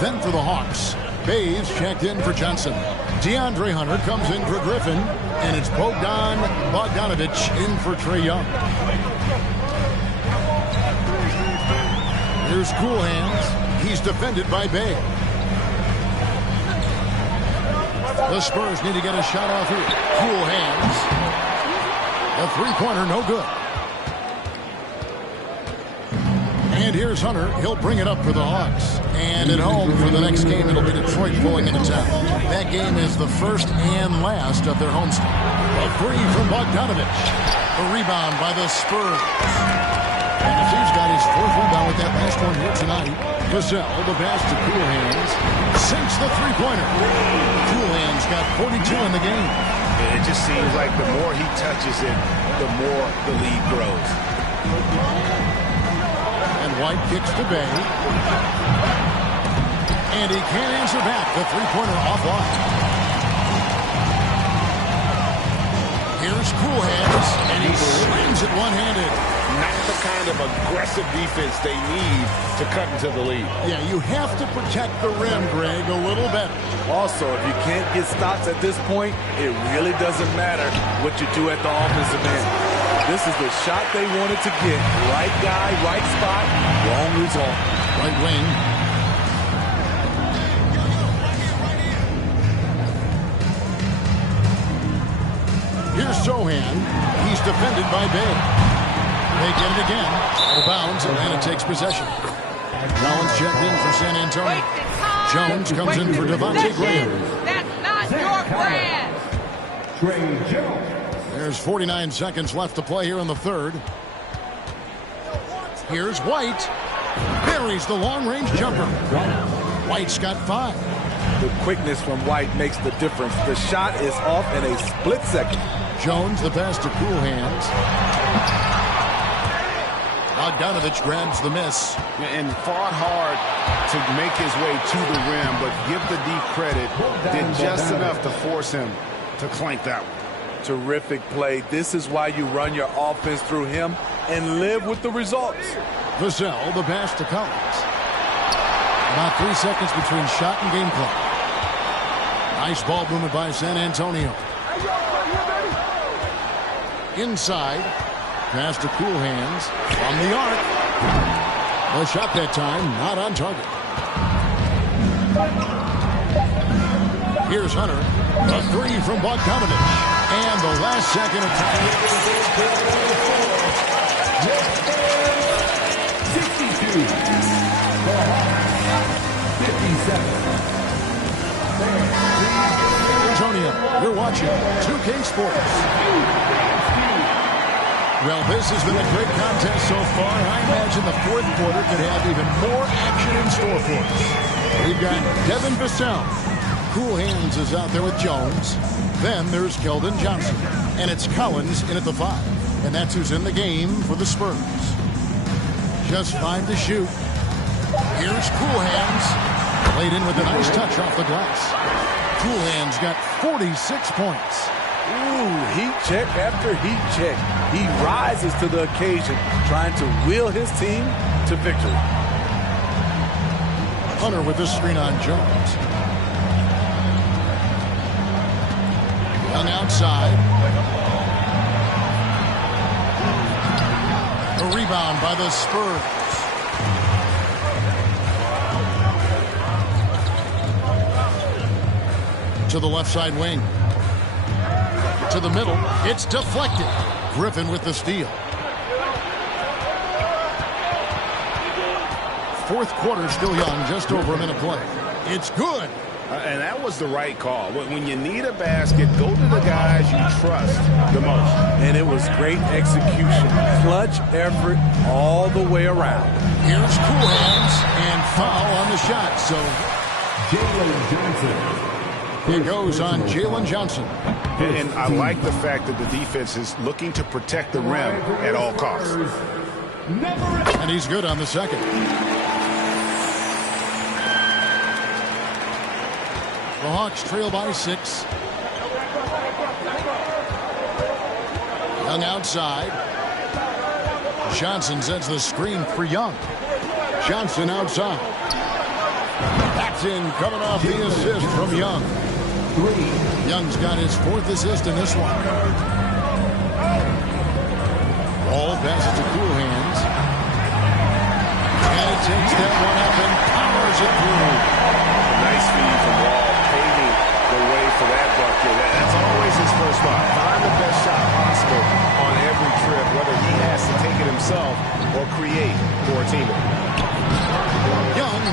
Then for the Hawks, Bays checked in for Johnson. DeAndre Hunter comes in for Griffin. And it's Bogdan Bogdanovic in for Trae Young. Here's Cool Hands. He's defended by Bay. The Spurs need to get a shot off here. Cool Hands. The three-pointer, no good. And here's Hunter. He'll bring it up for the Hawks. And at home for the next game, it'll be Detroit pulling into town. That game is the first and last of their homestand. A three from Bogdanovich. A rebound by the Spurs. And the team's got his fourth rebound with that last one here tonight. Vassell, the pass to Cool Hands. Sinks the three-pointer. Cool Hands got 42 in the game. It just seems like the more he touches it, the more the lead grows. And White kicks to Bay. And he can't answer back. The three-pointer offline. Here's Cool Hands, and he slams it one-handed. Not the kind of aggressive defense they need to cut into the lead. Yeah, you have to protect the rim, Greg, a little better. Also, if you can't get stops at this point, it really doesn't matter what you do at the offensive end. This is the shot they wanted to get. Right guy, right spot, wrong result. Right wing. Here's Sohan. He's defended by Bay. They get it again. Out of bounds. Atlanta takes possession. Collins checked in for San Antonio. Jones comes in for Devontae Graham. That's not your brand. Trey Jones. There's 49 seconds left to play here in the third. Here's White. Buries the long-range jumper. White's got 5. The quickness from White makes the difference. The shot is off in a split second. Jones, the pass to Cool Hands. Bogdanovich grabs the miss. And fought hard to make his way to the rim, but give the deep credit. Did just enough to force him to clank that one. Terrific play. This is why you run your offense through him and live with the results. Vassell, the pass to Collins. About 3 seconds between shot and game clock. Nice ball movement by San Antonio. Inside. Pass to Cool Hands. From the arc. The shot that time, not on target. Here's Hunter. A three from Bogdanovich. And the last second of time. 62. 57. Antonio, you're watching 2K Sports. Well, this has been a great contest so far. I imagine the fourth quarter could have even more action in store for us. We've got Devin Vassell. Cool Hands is out there with Jones. Then there's Keldon Johnson. And it's Collins in at the 5. And that's who's in the game for the Spurs. Just 5 to shoot. Here's Cool Hands. Played in with a nice touch off the glass. Cool Hands got 46 points. Ooh, heat check after heat check. He rises to the occasion, trying to wheel his team to victory. Hunter with the screen on Jones. Young outside. A rebound by the Spurs. To the left side wing. To the middle. It's deflected. Griffin with the steal. Fourth quarter still young, just over a minute play. It's good. And that was the right call. When you need a basket, go to the guys you trust the most. And it was great execution. Clutch effort all the way around. Here's Cool Hands and foul on the shot. So Jalen Johnson. It goes on Jalen Johnson. And I like the fact that the defense is looking to protect the rim at all costs. And he's good on the second. The Hawks trail by 6. Young outside. Johnson sets the screen for Young. Johnson outside. That's in, coming off the assist from Young. Young's got his 4th assist in this one. Ball passes to Cool Hands. And he takes that one up and powers it through. Nice feed from Wall, paving the way for that bucket. That's always his first spot. Find the best shot possible on every trip, whether he has to take it himself or create for a teammate.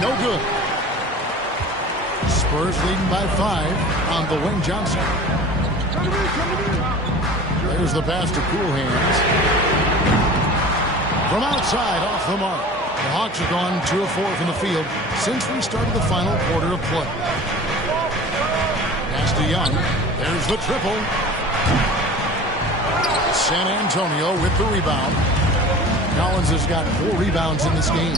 no good. Spurs leading by 5 on the wing. Johnson. There's the pass to Cool Hands. From outside, off the mark. The Hawks have gone 2 of 4 from the field since we started the final quarter of play. Pass to Young. There's the triple. San Antonio with the rebound. Collins has got 4 rebounds in this game.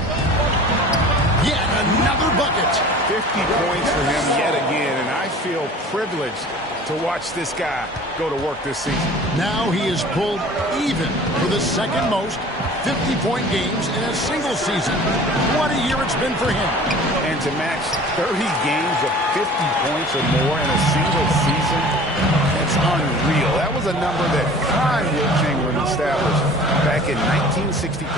Yet another bucket. 50 points for him yet again, and I feel privileged to watch this guy go to work this season. Now he is pulled even for the second most 50-point games in a single season. What a year it's been for him. And to match 30 games of 50 points or more in a single season, that's unreal. That was a number that Prime Will Chamberlain established back in 1963.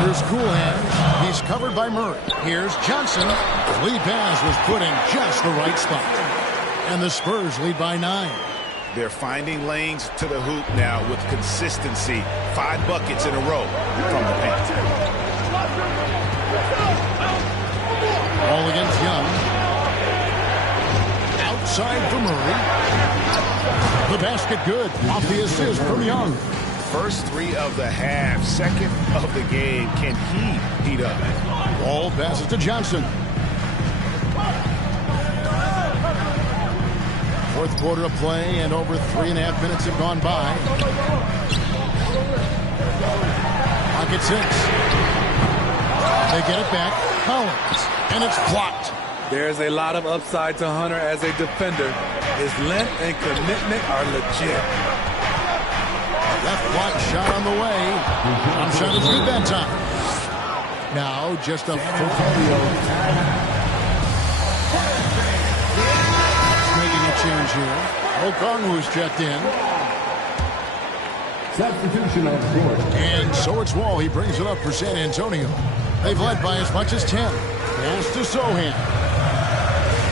Here's Cool Hands. He's covered by Murray. Here's Johnson. Lead pass was put in just the right spot. And the Spurs lead by 9. They're finding lanes to the hoop now with consistency. 5 buckets in a row from the paint. All against Young. Outside for Murray. The basket good. Off the assist from Young. First 3 of the half, second of the game. Can he heat up? Ball passes to Johnson. Fourth quarter of play, and over 3.5 minutes have gone by. Pocket 6. They get it back. Collins. And it's blocked. There's a lot of upside to Hunter as a defender. His length and commitment are legit. Left block shot on the way. One shot is good that time. Now just a full. Making a change here. Okongwu's checked in. Substitution on the court. And so it's Wall. He brings it up for San Antonio. They've led by as much as 10. Pass to Sohan.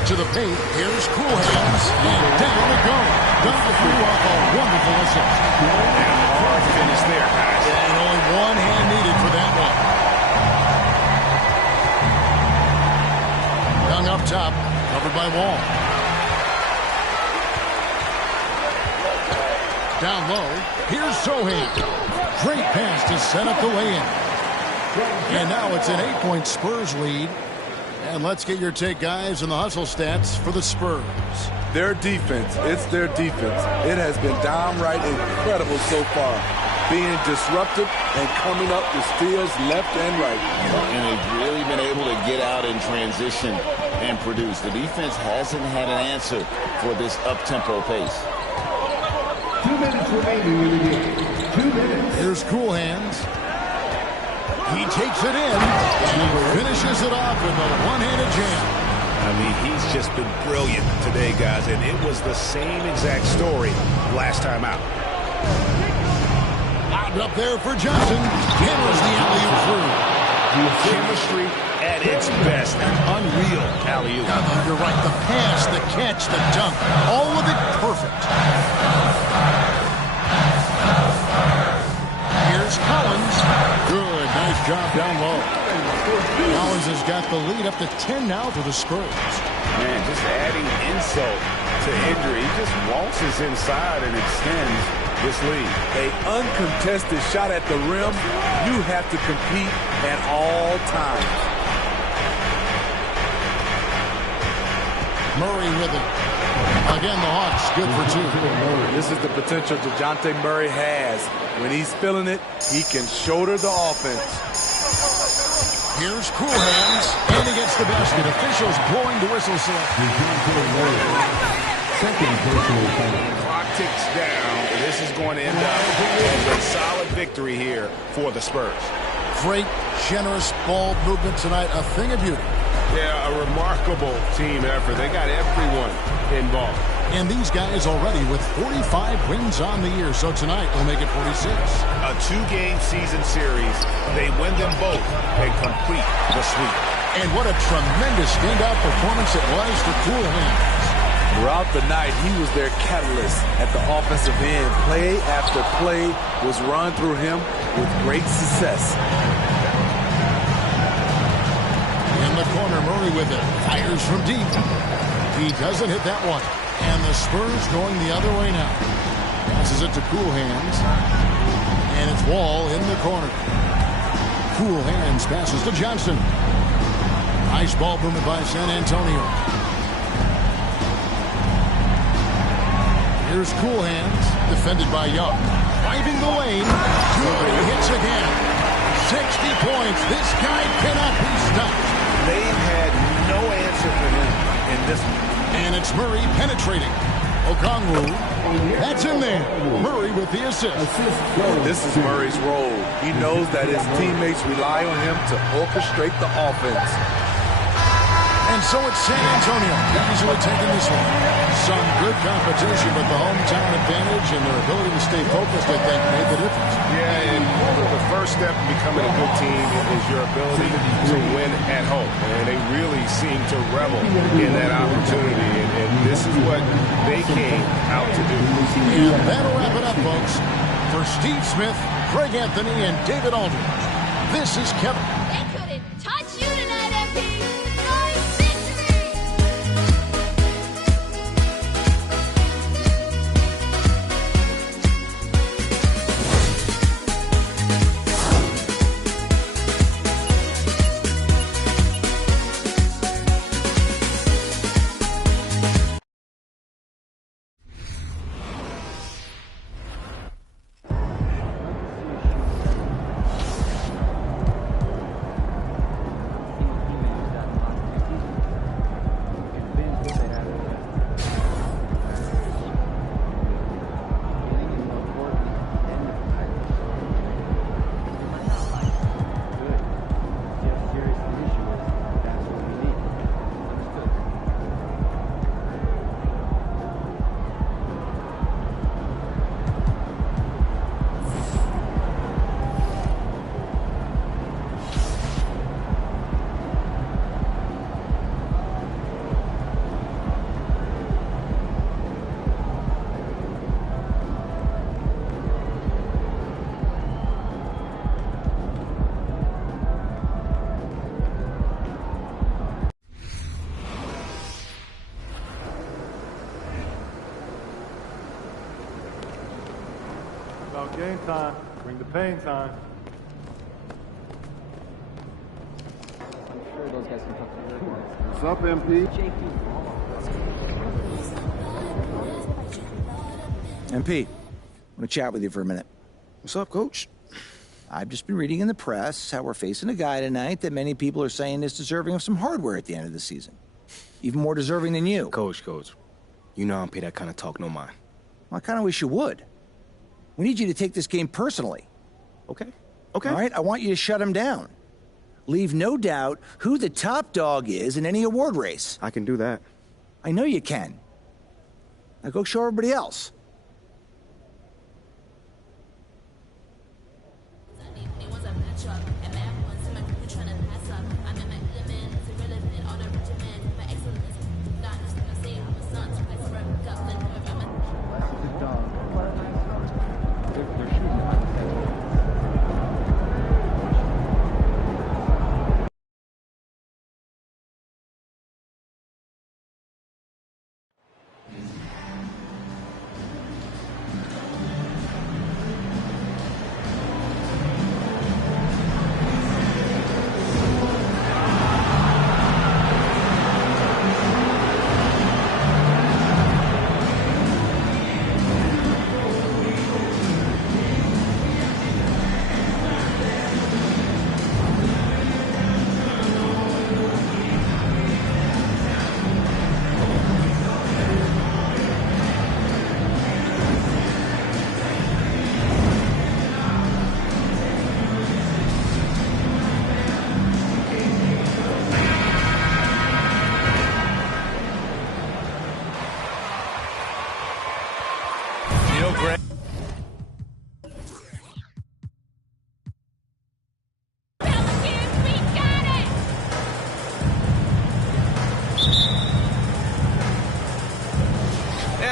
To the paint. Here's Cool Hands. And down it goes. Done through off a wonderful assist. And a hard finish there, guys. And only one hand needed for that one. Young up top. Covered by Wall. Down low. Here's Sohan. Great pass to set up the lay-in. And now it's an 8-point Spurs lead. And let's get your take, guys, on the hustle stats for the Spurs. Their defense, it's their defense. It has been downright incredible so far. Being disruptive and coming up with steals left and right. And they've really been able to get out in transition and produce. The defense hasn't had an answer for this up-tempo pace. 2 minutes remaining in the game. 2 minutes. Here's Cool Hands. He takes it in and finishes it off with a one-handed jam. I mean, he's just been brilliant today, guys, and it was the same exact story last time out. Out up there for Johnson. Hammers the alley-oop through. Chemistry at its best. An unreal alley-oop. You're right. The pass, the catch, the dunk. All of it perfect. Here's Collins. Good. Nice job down low. Collins has got the lead up to 10 now for the Spurs. Man, just adding insult to injury. He just waltzes inside and extends this lead. An uncontested shot at the rim, you have to compete at all times. Murray with it. Again, the Hawks good for 2. This is the potential DeJounte Murray has. When he's feeling it, he can shoulder the offense. Here's Cool Hands, and he gets the basket. Officials blowing the whistle select. Clock ticks down. This is going to end up as a solid victory here for the Spurs. Great, generous ball movement tonight. A thing of beauty. Yeah, a remarkable team effort. They got everyone involved. And these guys already with 45 wins on the year. So tonight we'll make it 46. A 2-game season series. They win them both and complete the sweep. And what a tremendous standout performance it was for Cool Hands. Throughout the night, he was their catalyst at the offensive end. Play after play was run through him with great success. In the corner, Murray with it. Fires from deep. He doesn't hit that one. And the Spurs going the other way now. Passes it to Cool Hands. And it's Wall in the corner. Cool Hands passes to Johnson. Nice ball movement by San Antonio. Here's Cool Hands, defended by Young. Driving the lane. Murray hits again. 60 points. This guy cannot be stopped. They've had no answer for him in this one. And it's Murray penetrating. Okongwu, that's in there. Murray with the assist. This is Murray's role. He knows that his teammates rely on him to orchestrate the offense. And so it's San Antonio easily taking this one. Some good competition, but the hometown advantage and their ability to stay focused, I think, made the difference. Yeah, and the first step in becoming a good team is your ability to win at home. And they really seem to revel in that opportunity. And this is what they came out to do. And that'll wrap it up, folks. For Steve Smith, Craig Anthony, and David Aldridge, this is Kevin. They couldn't touch you tonight, MP. About game time. Bring the pain time. I'm sure those guys can help you. What's up, MP? MP, I want to chat with you for a minute. What's up, Coach? I've just been reading in the press how we're facing a guy tonight that many people are saying is deserving of some hardware at the end of the season. Even more deserving than you. Coach, you know I don't pay that kind of talk no mind. Well, I kind of wish you would. We need you to take this game personally. Okay. All right? I want you to shut him down. Leave no doubt who the top dog is in any award race. I can do that. I know you can. Now go show everybody else.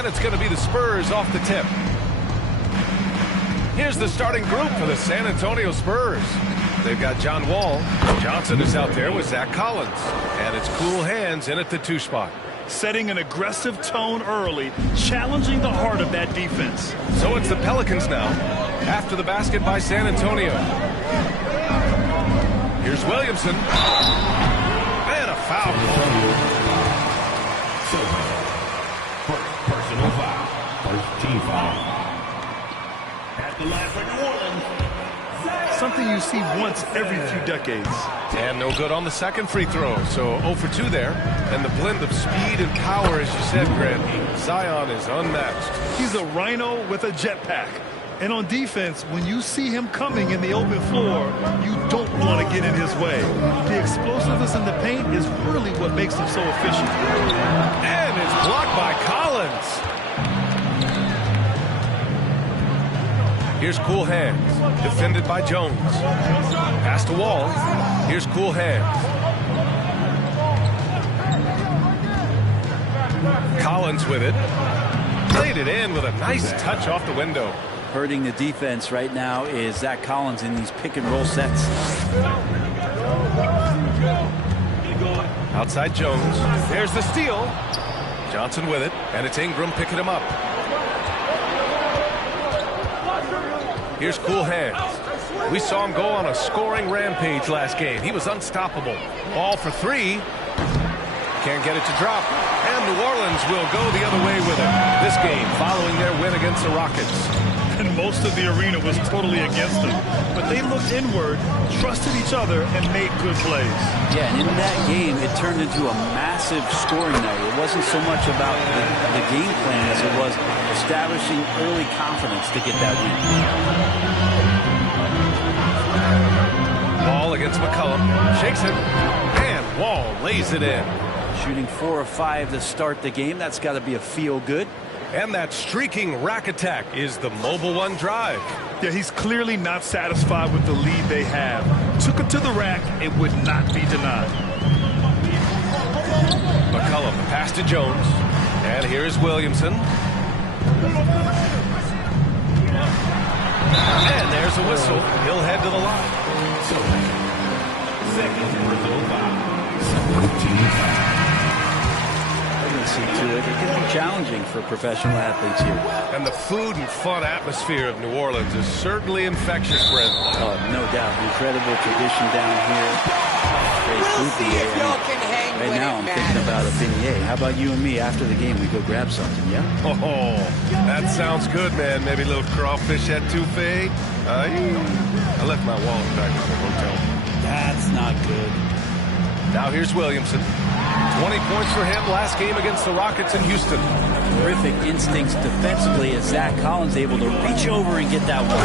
And it's going to be the Spurs off the tip. Here's the starting group for the San Antonio Spurs. They've got John Wall. Johnson is out there with Zach Collins. And it's Cool Hands in at the 2 spot. Setting an aggressive tone early, challenging the heart of that defense. So it's the Pelicans now, after the basket by San Antonio. Here's Williamson. And a foul. Personal foul. First team foul. At the line for New Orleans. Something you see once every few decades. And no good on the second free throw, so 0 for 2 there. And the blend of speed and power, as you said, Grant, Zion is unmatched. He's a rhino with a jetpack. And on defense, when you see him coming in the open floor, you don't want to get in his way. The explosiveness in the paint is really what makes him so efficient. And it's blocked by Collins. Here's Cool Hands, defended by Jones. Pass to Wall. Here's Cool Hands. Collins with it. Played it in with a nice touch off the window. Hurting the defense right now is Zach Collins in these pick and roll sets. Outside Jones. There's the steal. Johnson with it, and it's Ingram picking him up. Here's Cool Hands. We saw him go on a scoring rampage last game. He was unstoppable. Ball for 3. Can't get it to drop. And New Orleans will go the other way with it. This game following their win against the Rockets. And most of the arena was totally against them. But they looked inward, trusted each other, and made good plays. Yeah, and in that game, it turned into a massive scoring night. It wasn't so much about the game plan as it was establishing early confidence to get that win. Wall against McCollum. Shakes it. And Wall lays it in. Shooting 4 of 5 to start the game. That's got to be a feel-good. And that streaking rack attack is the Mobile One drive. Yeah, he's clearly not satisfied with the lead they have. Took it to the rack. It would not be denied. McCollum, pass to Jones. And here's Williamson. And there's a whistle. He'll head to the line. Second personal foul. Second team foul. See to it. It can be challenging for professional athletes here. And the food and fun atmosphere of New Orleans is certainly infectious, Brent. Oh, no doubt. Incredible tradition down here. Great food here. Right now I'm thinking about a beignet. How about you and me after the game? We go grab something, yeah? Oh, that sounds good, man. Maybe a little crawfish etouffee. I left my wallet back at the hotel. That's not good. Now here's Williamson. 20 points for him last game against the Rockets in Houston. Terrific instincts defensively as Zach Collins able to reach over and get that one.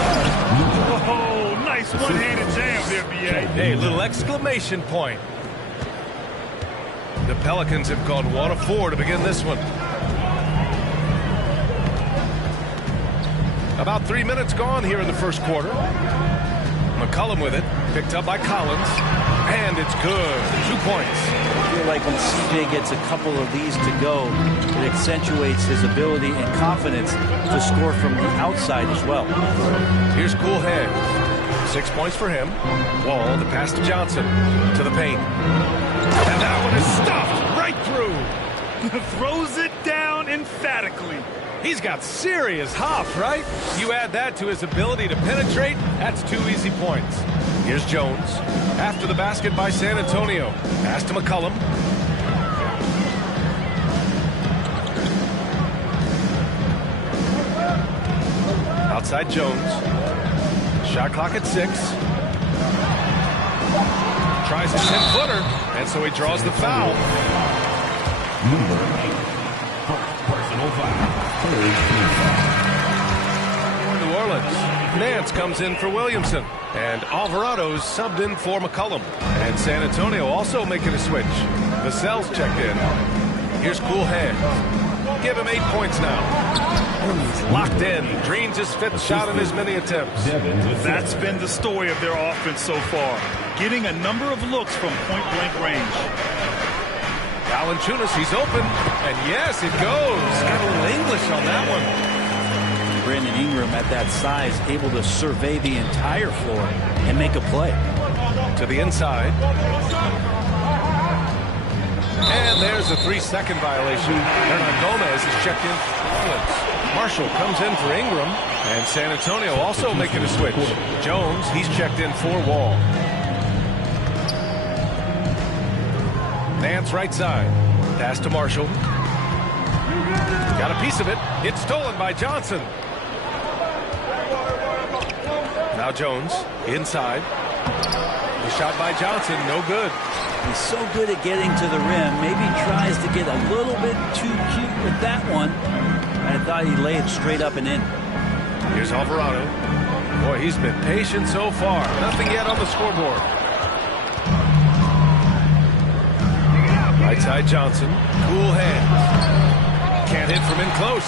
Oh, nice one-handed jam there, B.A. Hey, little exclamation point. The Pelicans have gone 1 of 4 to begin this one. About 3 minutes gone here in the first quarter. McCollum with it, picked up by Collins, and it's good. 2 points. I feel like when CJ gets a couple of these to go, it accentuates his ability and confidence to score from the outside as well. Here's Cool Hands. 6 points for him. Wall, the pass to Johnson, to the paint. And that one is stuffed right through. Throws it down emphatically. He's got serious hop, right? You add that to his ability to penetrate, that's 2 easy points. Here's Jones. After the basket by San Antonio. Pass to McCollum. Outside Jones. Shot clock at 6. Tries a 10-footer, and so he draws the foul. Number 8. Personal foul. Third team foul. New Orleans. Nance comes in for Williamson. And Alvarado's subbed in for McCollum. And San Antonio also making a switch. Vassell's checked in. Here's Cool Hands. Give him 8 points now. He's locked in. Dreams his 5th shot in as many attempts. That's been the story of their offense so far. Getting a number of looks from point-blank range. Valanciunas, he's open. And yes, it goes. Got a little English on that one. Brandon Ingram at that size, able to survey the entire floor and make a play. To the inside. And there's a 3-second violation. Hernan Gomez is checked in for New Orleans. Marshall comes in for Ingram. And San Antonio also making a switch. Jones, he's checked in for Wall. Nance right side. Pass to Marshall. Got a piece of it. It's stolen by Johnson. Now Jones inside. The shot by Johnson, no good. He's so good at getting to the rim. Maybe tries to get a little bit too cute with that one. I thought he laid it straight up and in. Here's Alvarado. Boy, he's been patient so far. Nothing yet on the scoreboard. Right side Johnson. Cool hands. Can't hit from in close.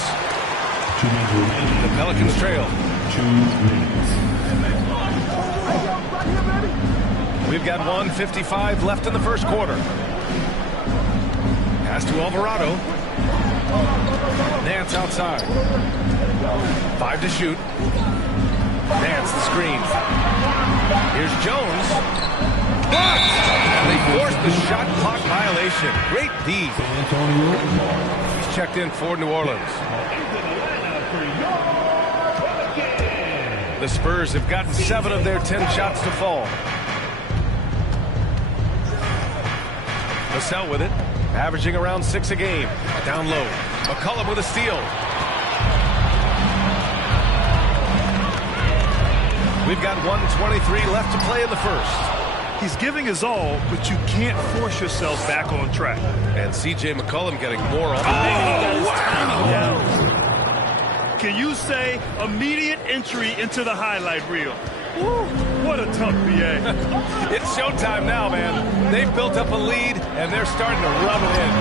The Pelicans trail. We've got 1:55 left in the first quarter. Pass to Alvarado. Nance outside. 5 to shoot. Nance the screen. Here's Jones. Blocked! And they forced the shot clock violation. Great D. He's checked in for New Orleans. The Spurs have gotten 7 of their 10 shots to fall. Vassell with it, averaging around 6 a game. Down low. McCollum with a steal. We've got 1:23 left to play in the first. He's giving his all, but you can't force yourself back on track. And C.J. McCollum getting more on. Oh, wow! Can you say immediate entry into the highlight reel? Woo, what a tough BA. It's showtime now, man. They've built up a lead, and they're starting to rub it in.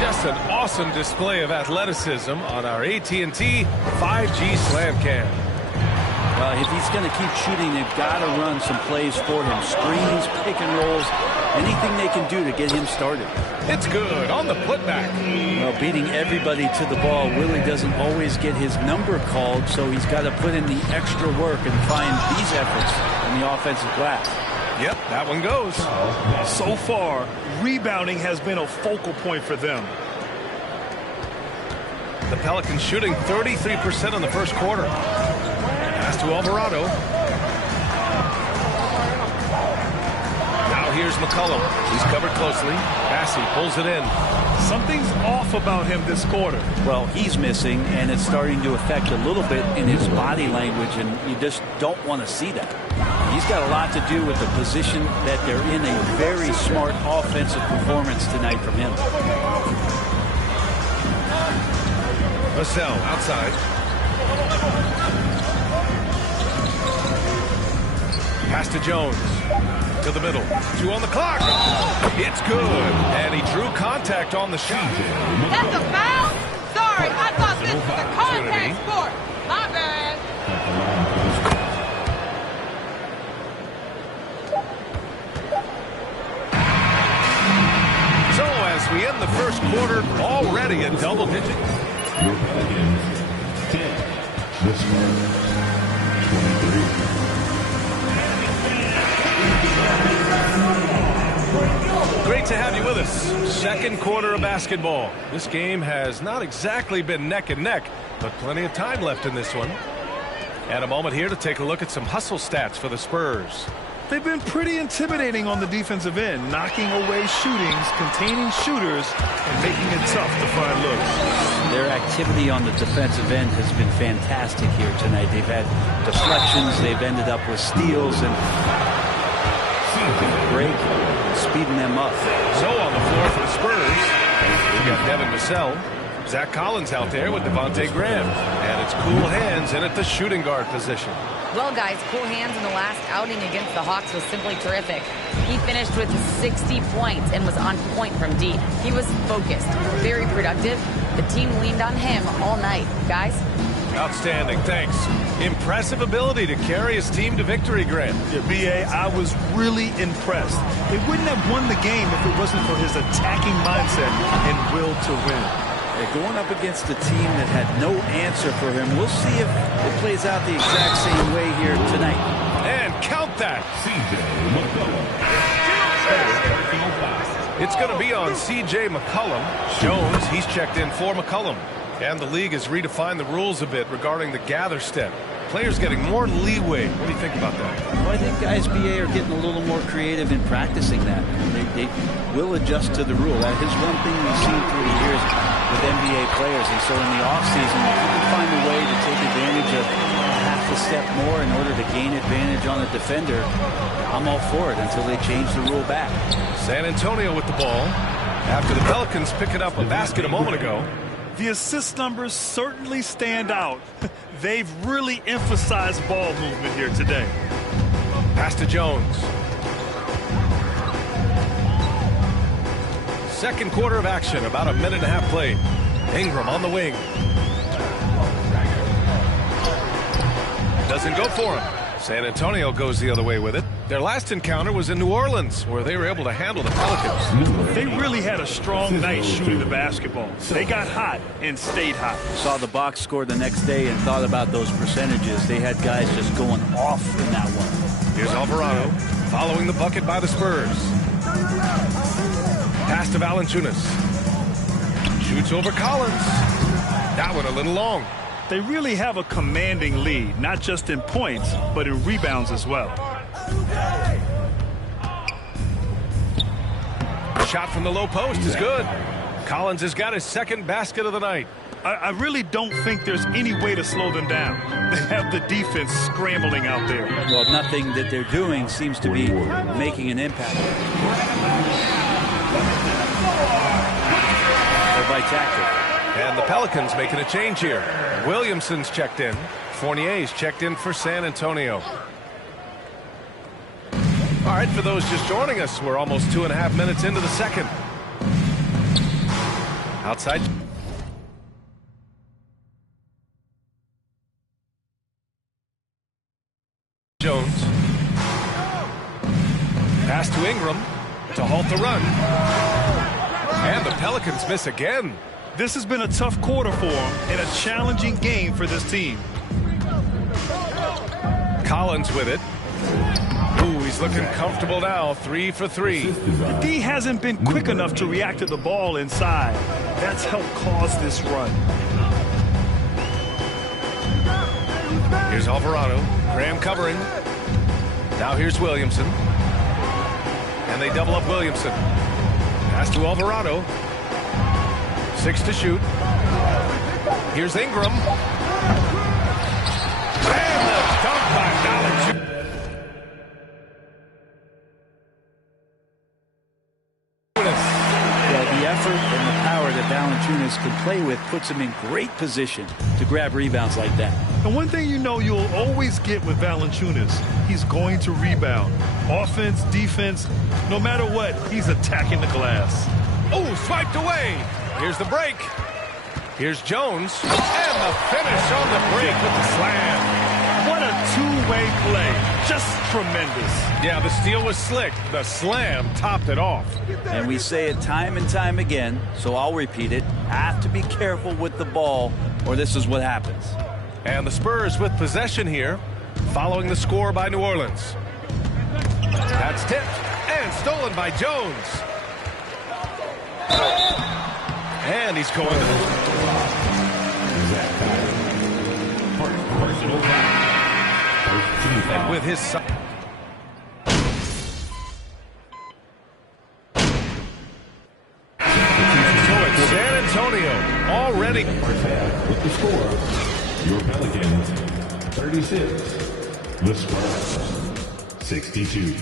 Just an awesome display of athleticism on our AT&T 5G Slam Cam. Well, if he's going to keep shooting, they've got to run some plays for him. Screens, pick and rolls, anything they can do to get him started. It's good on the putback. Well, beating everybody to the ball, Willie doesn't always get his number called, so he's got to put in the extra work and find these efforts on the offensive glass. Yep, that one goes. So far, rebounding has been a focal point for them. The Pelicans shooting 33% in the first quarter. Pass to Alvarado. Now here's McCollum. He's covered closely. Bassey pulls it in. Something's off about him this quarter. Well, he's missing, and it's starting to affect a little bit in his body language, and you just don't want to see that. He's got a lot to do with the position that they're in. A very smart offensive performance tonight from him. Vassell outside. Pass to Jones. To the middle. 2 on the clock. It's good. And he drew contact on the shot. That's a foul? Sorry, I thought this was a contact sport. My bad. So as we end the first quarter, already in double digits. 10. This one, 23. Great to have you with us. Second quarter of basketball. This game has not exactly been neck and neck, but plenty of time left in this one. And a moment here to take a look at some hustle stats for the Spurs. They've been pretty intimidating on the defensive end, knocking away shootings, containing shooters, and making it tough to find looks. Their activity on the defensive end has been fantastic here tonight. They've had deflections, they've ended up with steals, and break, speeding them up. So on the floor for the Spurs, we've got Devin Vassell, Zach Collins out there with Devontae Graham, and it's cool hands in at the shooting guard position. Well, guys, cool hands in the last outing against the Hawks was simply terrific. He finished with 60 points and was on point from deep. He was focused, very productive. The team leaned on him all night. Guys, Outstanding, thanks. Impressive ability to carry his team to victory, Grant. Yeah, B.A., I was really impressed. They wouldn't have won the game if it wasn't for his attacking mindset and will to win. Going up against a team that had no answer for him. We'll see if it plays out the exact same way here tonight. And count that. It's going to be on C.J. McCollum. Jones, he's checked in for McCollum. And the league has redefined the rules a bit regarding the gather step. Players getting more leeway. What do you think about that? Well, I think guys BA are getting a little more creative in practicing that. They will adjust to the rule. That is one thing we've seen through the years with NBA players. And so in the offseason, if you can find a way to take advantage of half a step more in order to gain advantage on a defender, I'm all for it until they change the rule back. San Antonio with the ball. After the Pelicans picking up a basket a moment ago. The assist numbers certainly stand out. They've really emphasized ball movement here today. Pass to Jones. Second quarter of action, about a minute and a half played. Ingram on the wing. Doesn't go for him. San Antonio goes the other way with it. Their last encounter was in New Orleans, where they were able to handle the Pelicans. They really had a strong night shooting the basketball. They got hot and stayed hot. Saw the box score the next day and thought about those percentages. They had guys just going off in that one. Here's Alvarado following the bucket by the Spurs. Pass to Valanciunas. Shoots over Collins. That one a little long. They really have a commanding lead, not just in points, but in rebounds as well. Shot from the low post is good. Collins has got his second basket of the night. I really don't think there's any way to slow them down. They have the defense scrambling out there. Well, nothing that they're doing seems to be making an impact. By tactic. And the Pelicans making a change here. Williamson's checked in. Fournier's checked in for San Antonio. All right, for those just joining us, we're almost 2.5 minutes into the second. Outside. Jones. Pass to Ingram to halt the run. And the Pelicans miss again. This has been a tough quarter for them and a challenging game for this team. Collins with it. Ooh, he's looking comfortable now. 3 for 3. The D hasn't been quick enough to react to the ball inside. That's helped cause this run. Here's Alvarado. Graham covering. Now here's Williamson. And they double up Williamson. Pass to Alvarado. 6 to shoot. Here's Ingram. And the dunk by Valanciunas. Well, the effort and the power that Valanciunas can play with puts him in great position to grab rebounds like that. And one thing you know you'll always get with Valanciunas, he's going to rebound. Offense, defense, no matter what, he's attacking the glass. Oh, swiped away. Here's the break. Here's Jones. And the finish on the break with the slam. What a two-way play. Just tremendous. Yeah, the steal was slick. The slam topped it off. And we say it time and time again, so I'll repeat it. Have to be careful with the ball, or this is what happens. And the Spurs with possession here, following the score by New Orleans. That's tipped and stolen by Jones. And he's going to and with his side. So it's San Antonio already. With the score, your Pelicans 36, the Spurs 62.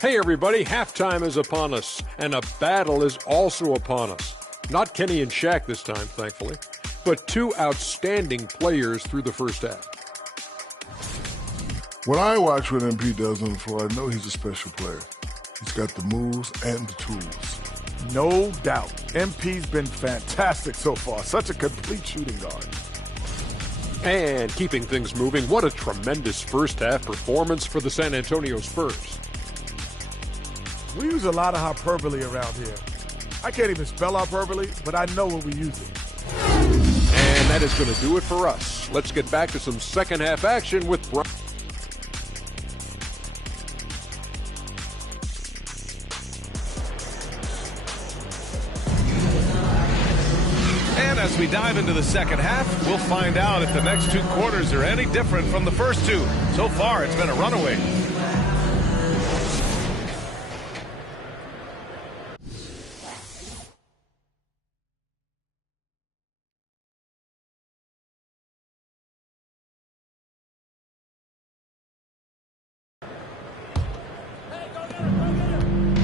Hey everybody, halftime is upon us, and a battle is also upon us. Not Kenny and Shaq this time, thankfully, but two outstanding players through the first half. When I watch what MP does on the floor, I know he's a special player. He's got the moves and the tools. No doubt. MP's been fantastic so far. Such a complete shooting guard. And keeping things moving, what a tremendous first-half performance for the San Antonio Spurs. We use a lot of hyperbole around here. I can't even spell hyperbole, but I know when we use it. And that is going to do it for us. Let's get back to some second-half action with Brian. And as we dive into the second half, we'll find out if the next two quarters are any different from the first two. So far, it's been a runaway.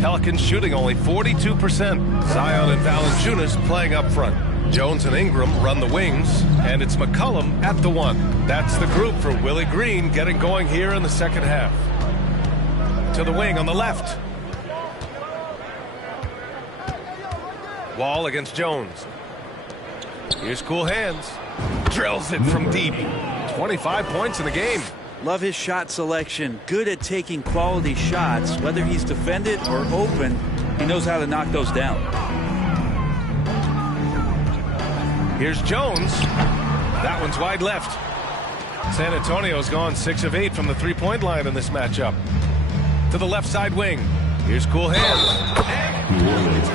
Pelicans shooting only 42%. Zion and Valanciunas playing up front. Jones and Ingram run the wings, and it's McCollum at the one. That's the group for Willie Green getting going here in the second half. To the wing on the left. Wall against Jones. Here's cool hands. Drills it from deep. 25 points in the game. Love his shot selection. Good at taking quality shots. Whether he's defended or open, he knows how to knock those down. Here's Jones. That one's wide left. San Antonio's gone 6 of 8 from the three-point line in this matchup. To the left side wing. Here's cool hands. New Orleans.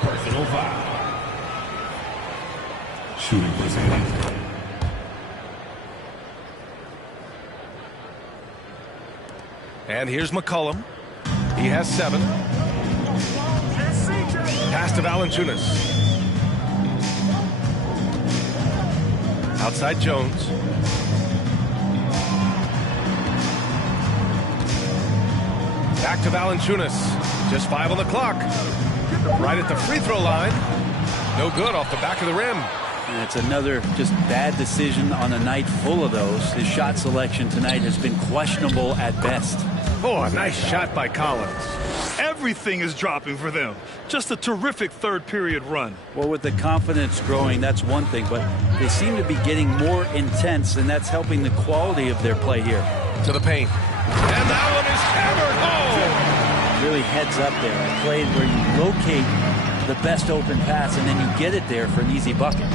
Personal foul. Shooting percentage. And here's McCollum. He has 7. Pass to Valanciunas. Outside Jones. Back to Valanciunas. Just 5 on the clock. Right at the free throw line. No good off the back of the rim. And it's another just bad decision on a night full of those. His shot selection tonight has been questionable at best. Oh, a nice shot by Collins. Everything is dropping for them. Just a terrific third period run. Well, with the confidence growing, that's one thing, but they seem to be getting more intense, and that's helping the quality of their play here. To the paint. And that one is hammered home. Really heads up there. A play where you locate the best open pass, and then you get it there for an easy bucket.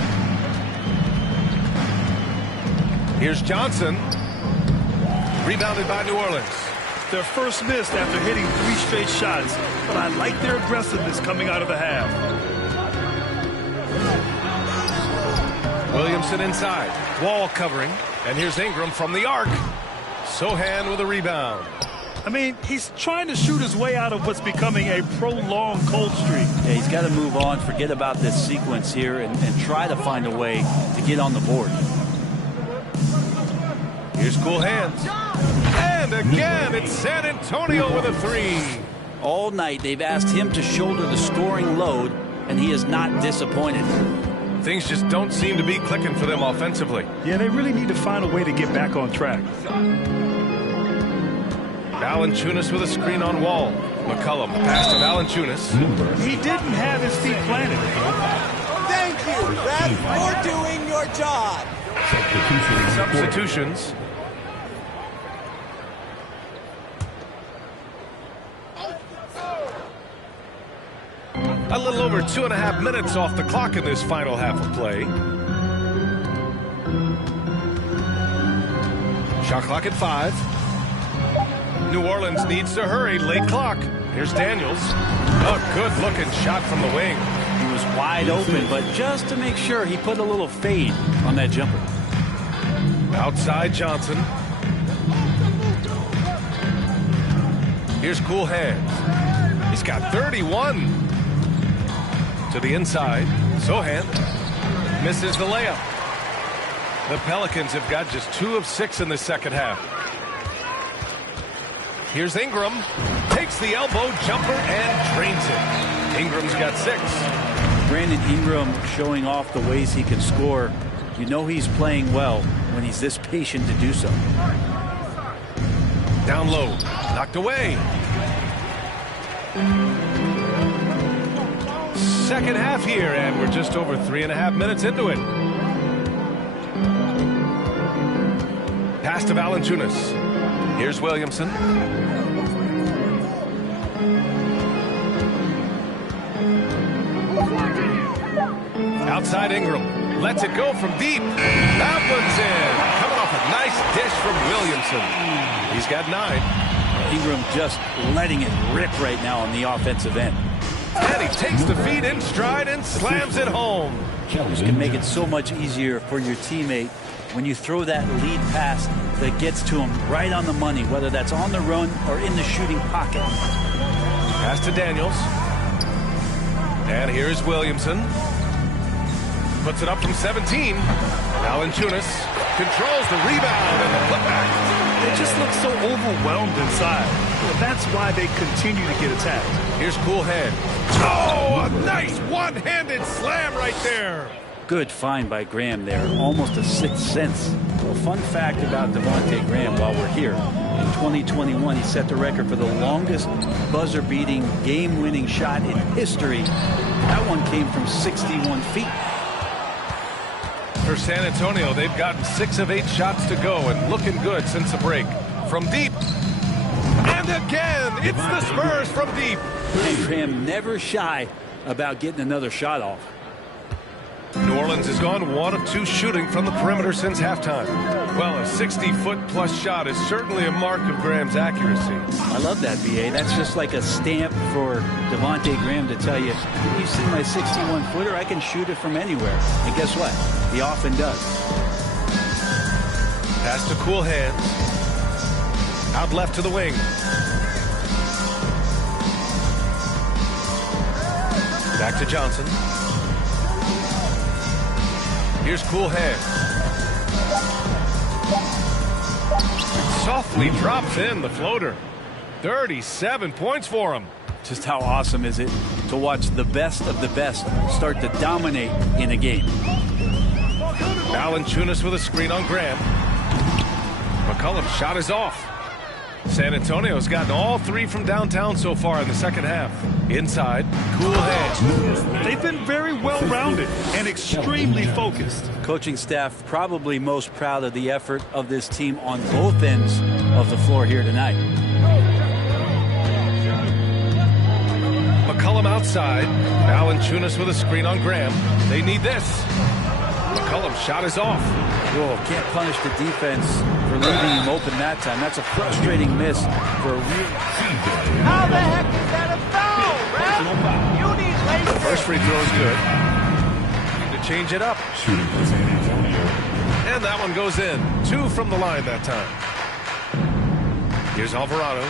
Here's Johnson. Rebounded by New Orleans. Their first miss after hitting 3 straight shots, but I like their aggressiveness coming out of the half. Williamson inside. Wall covering. And here's Ingram from the arc. Sohan with a rebound. I mean, he's trying to shoot his way out of what's becoming a prolonged cold streak. Yeah, he's got to move on, forget about this sequence here, and try to find a way to get on the board. Here's cool hands. And again, it's San Antonio with a 3. All night, they've asked him to shoulder the scoring load, and he is not disappointed. Things just don't seem to be clicking for them offensively. Yeah, they really need to find a way to get back on track. Valanciunas with a screen on Wall. McCollum pass to Valanciunas. He didn't have his feet planted. Thank you, Ref, for doing your job. Substitutions. A little over 2.5 minutes off the clock in this final half of play. Shot clock at 5. New Orleans needs to hurry. Late clock. Here's Daniels. A good-looking shot from the wing. He was wide open, but just to make sure, he put a little fade on that jumper. Outside Johnson. Here's cool hands. He's got 31. To the inside. Sohan misses the layup. The Pelicans have got just 2 of 6 in the second half. Here's Ingram. Takes the elbow jumper and drains it. Ingram's got 6. Brandon Ingram showing off the ways he can score. You know he's playing well when he's this patient to do so. Down low. Knocked away. Second half here, and we're just over 3.5 minutes into it. Pass to Valanciunas. Here's Williamson. Outside Ingram. Lets it go from deep. That one's in. Coming off a nice dish from Williamson. He's got 9. Ingram just letting it rip right now on the offensive end. And he takes the feed in stride and slams it home. This can make it so much easier for your teammate when you throw that lead pass that gets to him right on the money, whether that's on the run or in the shooting pocket. Pass to Daniels. And here's Williamson. Puts it up from 17. Valanciunas controls the rebound and the putback. They just look so overwhelmed inside. Well, that's why they continue to get attacked. Here's Coolhead. Oh, a nice one-handed slam right there. Good find by Graham there. Almost a sixth sense. Well, fun fact about Devontae Graham while we're here. In 2021, he set the record for the longest buzzer-beating, game-winning shot in history. That one came from 61 feet. For San Antonio, they've gotten 6 of 8 shots to go and looking good since the break. From deep. And again, it's the Spurs from deep. And Graham never shy about getting another shot off. New Orleans has gone 1 of 2 shooting from the perimeter since halftime. Well, a 60-foot-plus shot is certainly a mark of Graham's accuracy. I love that, B.A. That's just like a stamp for Devontae Graham to tell you, you see my 61-footer, I can shoot it from anywhere. And guess what? He often does. Pass to Coolhead. Out left to the wing. Back to Johnson. Here's Coolhead. Softly drops in the floater. 37 points for him. Just how awesome is it to watch the best of the best start to dominate in a game. Valanciunas with a screen on Graham. McCollum's shot is off. San Antonio's gotten all 3 from downtown so far in the second half. Inside, Coolhead. They've been very well-rounded and extremely focused. Coaching staff probably most proud of the effort of this team on both ends of the floor here tonight. McCollum outside. Valanciunas with a screen on Graham. They need this. McCollum's shot is off. Whoa, can't punish the defense for leaving him open that time. That's a frustrating miss for a real... How the heck is that a foul, Ref? You need laser. First free throw is good. Need to change it up. And that one goes in. 2 from the line that time. Here's Alvarado.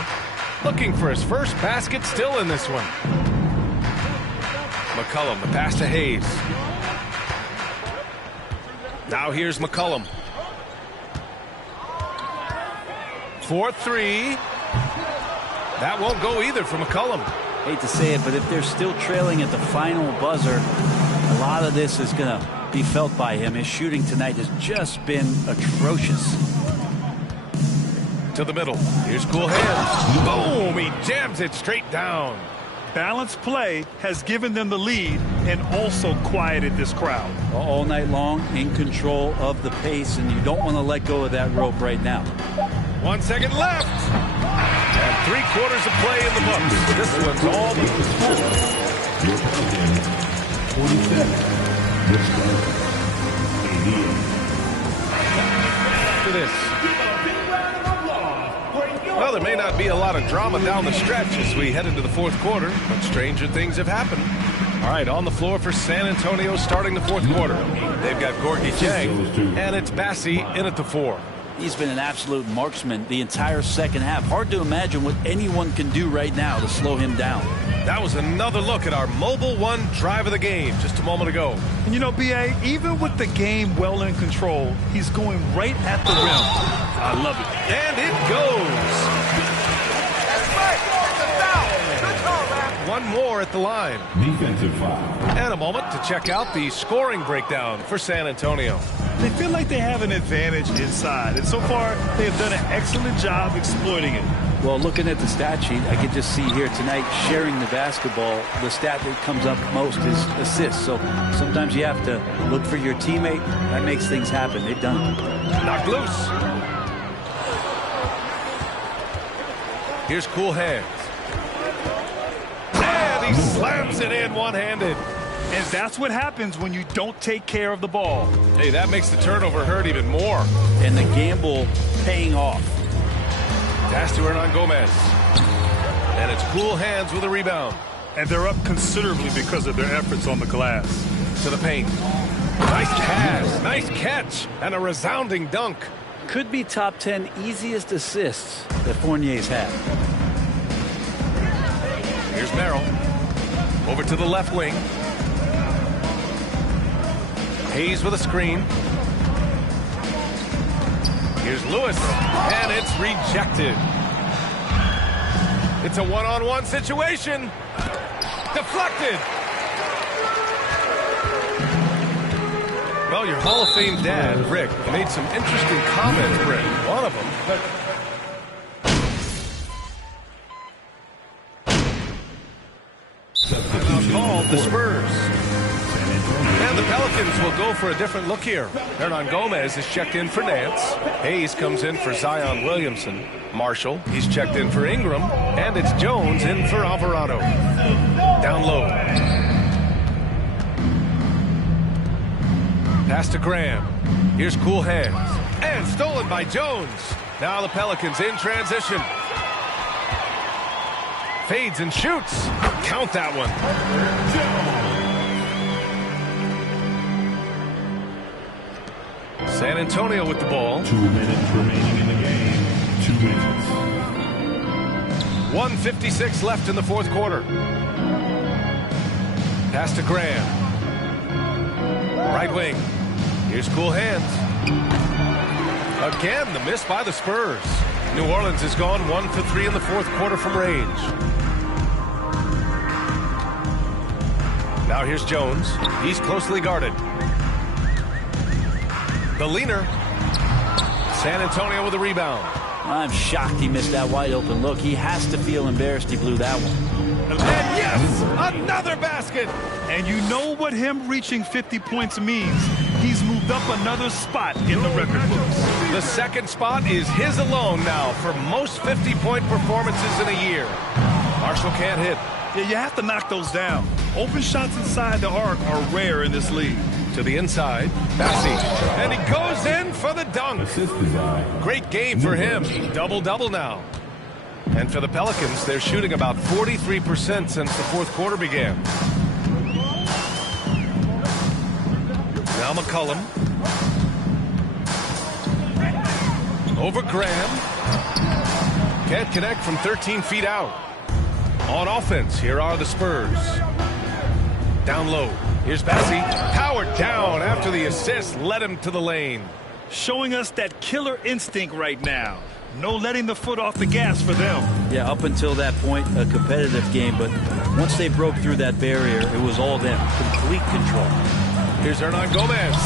Looking for his first basket, still in this one. McCollum, the pass to Hayes. Now here's McCollum. 4-3. That won't go either for McCollum. Hate to say it, but if they're still trailing at the final buzzer, a lot of this is going to be felt by him. His shooting tonight has just been atrocious. To the middle. Here's Coolhead. Boom! He jams it straight down. Balanced play has given them the lead and also quieted this crowd. All night long, in control of the pace, and you don't want to let go of that rope right now. 1 second left. And 3/4 of play in the books. This one's all but 27. to this. Well, there may not be a lot of drama down the stretch as we head into the 4th quarter, but stranger things have happened. All right, on the floor for San Antonio starting the 4th quarter. They've got Gorgui Dieng, and it's Bassi in at the 4. He's been an absolute marksman the entire second half. Hard to imagine what anyone can do right now to slow him down. That was another look at our Mobile One drive of the game just a moment ago. And you know, B.A., even with the game well in control, he's going right at the rim. I love it. And it goes. That's right. That's a foul. Good call, man. One more at the line. Defensive foul. And a moment to check out the scoring breakdown for San Antonio. They feel like they have an advantage inside, and so far they have done an excellent job exploiting it. Well, looking at the stat sheet, I could just see here tonight sharing the basketball. The stat that comes up most is assists. So sometimes you have to look for your teammate. That makes things happen. They've done it. Knocked loose. Here's Cool Hands. And he slams it in one-handed. And that's what happens when you don't take care of the ball. Hey, that makes the turnover hurt even more. And the gamble paying off. Pass to Hernan Gomez. And it's Cool Hands with a rebound. And they're up considerably because of their efforts on the glass. To the paint. Nice pass, nice catch, and a resounding dunk. Could be top 10 easiest assists that Fournier's had. Here's Merrill. Over to the left wing. Hayes with a screen. Here's Lewis, and it's rejected. It's a one-on-one situation. Deflected. Well, your Hall of Fame dad, Rick, made some interesting comments, Rick. One of them. Called the Spurs. And the Pelicans will go for a different look here. Hernan Gomez is checked in for Nance. Hayes comes in for Zion Williamson. Marshall, he's checked in for Ingram. And it's Jones in for Alvarado. Down low. Pass to Graham. Here's Cool Hands. And stolen by Jones. Now the Pelicans in transition. Fades and shoots. Count that one. San Antonio with the ball. 2 minutes remaining in the game. 2 minutes. 1:56 left in the fourth quarter. Pass to Graham. Right wing. Here's Cool Hands. Again, the miss by the Spurs. New Orleans has gone 1 for 3 in the fourth quarter from range. Now here's Jones. He's closely guarded. The leaner. San Antonio with a rebound. I'm shocked he missed that wide open look. He has to feel embarrassed he blew that one. And yes, another basket. And you know what him reaching 50 points means. He's moved up another spot in the record books. The second spot is his alone now for most 50-point performances in a year. Marshall can't hit. Yeah, you have to knock those down. Open shots inside the arc are rare in this league. To the inside, Bassi. And he goes in for the dunk. Great game for him. Double-double now. And for the Pelicans, they're shooting about 43% since the fourth quarter began. Now McCollum. Over Graham. Can't connect from 13 feet out. On offense, here are the Spurs. Down low. Here's Bassi. Powered down after the assist led him to the lane. Showing us that killer instinct right now. No letting the foot off the gas for them. Yeah, up until that point, a competitive game. But once they broke through that barrier, it was all them. Complete control. Here's Hernan Gomez.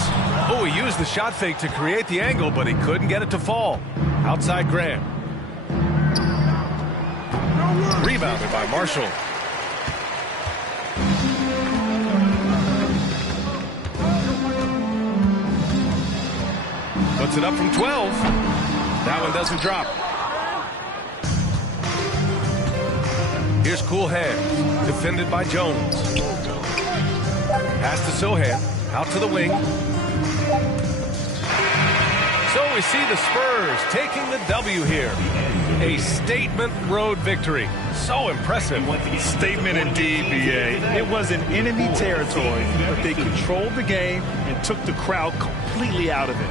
Oh, he used the shot fake to create the angle, but he couldn't get it to fall. Outside Graham. Rebounded by Marshall. Puts it up from 12. That one doesn't drop. Here's Cool Hands. Defended by Jones. Pass to Sohan. Out to the wing. So we see the Spurs taking the W here. A statement road victory. So impressive. Statement indeed, B.A. It was in enemy territory, but they controlled the game and took the crowd completely out of it.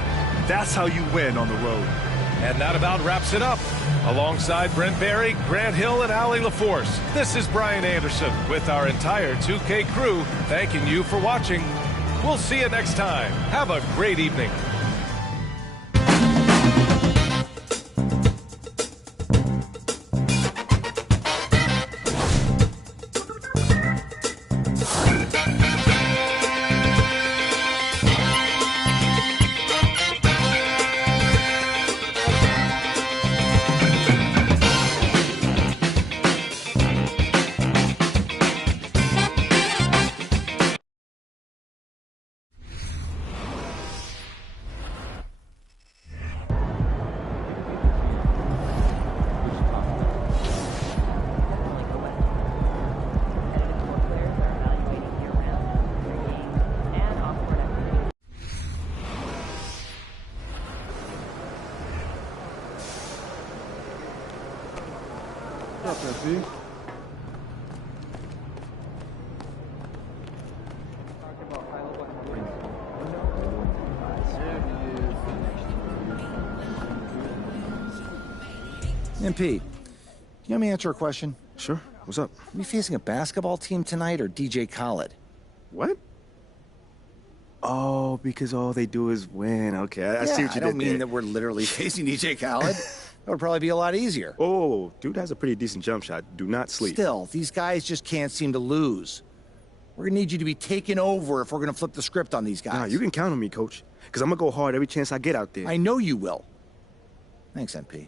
That's how you win on the road. And that about wraps it up. Alongside Brent Barry, Grant Hill, and Allie LaForce, this is Brian Anderson with our entire 2K crew thanking you for watching. We'll see you next time. Have a great evening. up, MP? MP, you want me to answer a question? Sure. What's up? Are we facing a basketball team tonight or DJ Khaled? What? Oh, because all they do is win. Okay, I see what you did. I don't mean that we're literally facing DJ Khaled. That would probably be a lot easier. Oh, dude has a pretty decent jump shot. Do not sleep. Still, these guys just can't seem to lose. We're going to need you to be taken over if we're going to flip the script on these guys. Nah, you can count on me, Coach, because I'm going to go hard every chance I get out there. I know you will. Thanks, MP.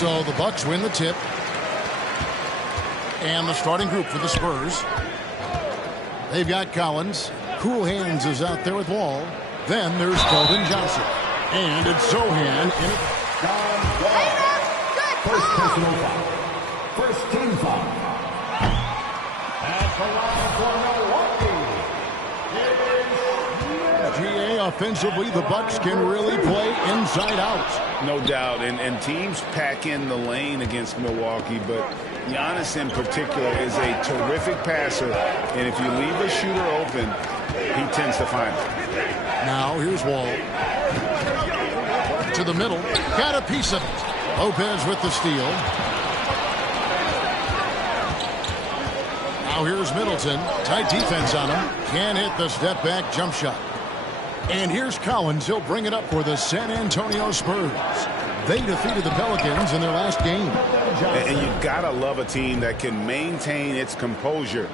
So the Bucks win the tip. And the starting group for the Spurs. They've got Collins. Cool Hands is out there with Wall. Then there's Golden Johnson. And it's Zohan in it. First personal foul. First team foul. At the line for Milwaukee. GA offensively, the Bucks can really play inside out. No doubt, and teams pack in the lane against Milwaukee, but Giannis in particular is a terrific passer, and if you leave a shooter open, he tends to find it. Now here's Wall. To the middle, got a piece of it. Lopez with the steal. Now here's Middleton. Tight defense on him. Can't hit the step back jump shot. And here's Collins. He'll bring it up for the San Antonio Spurs. They defeated the Pelicans in their last game. And you've got to love a team that can maintain its composure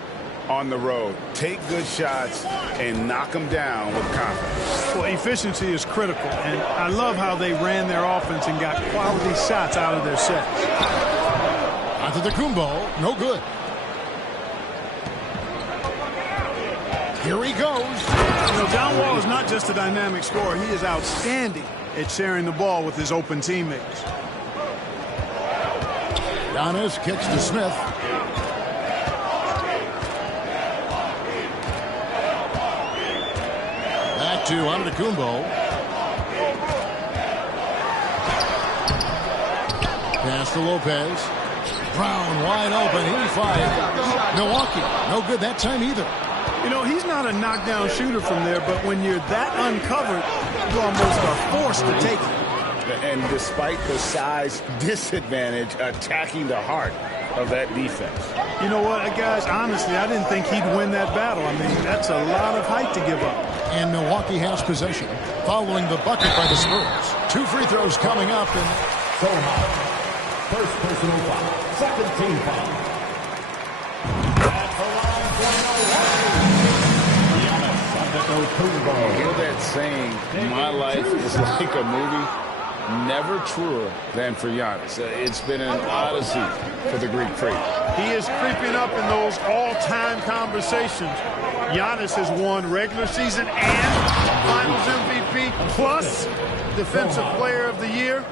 on the road. Take good shots and knock them down with confidence. Well, efficiency is critical, and I love how they ran their offense and got quality shots out of their sets. Antetokounmpo, no good. Here he goes. You know, John Wall is not just a dynamic scorer. He is outstanding at sharing the ball with his open teammates. Giannis kicks to Smith. Back to Antetokounmpo. Pass to Lopez. Brown wide open. He fires. Milwaukee, no good that time either. You know, he's not a knockdown shooter from there, but when you're that uncovered, you almost are forced to take it. And despite the size disadvantage, attacking the heart of that defense. You know what, guys, honestly, I didn't think he'd win that battle. I mean, that's a lot of height to give up. And Milwaukee has possession, following the bucket by the Spurs. 2 free throws coming up. And so high. First personal foul. Second team foul. At the line for Milwaukee. You hear that saying, my life is like a movie? Never truer than for Giannis. It's been an odyssey for the Greek freak. He is creeping up in those all-time conversations. Giannis has won regular season and Finals MVP plus Defensive Player of the Year.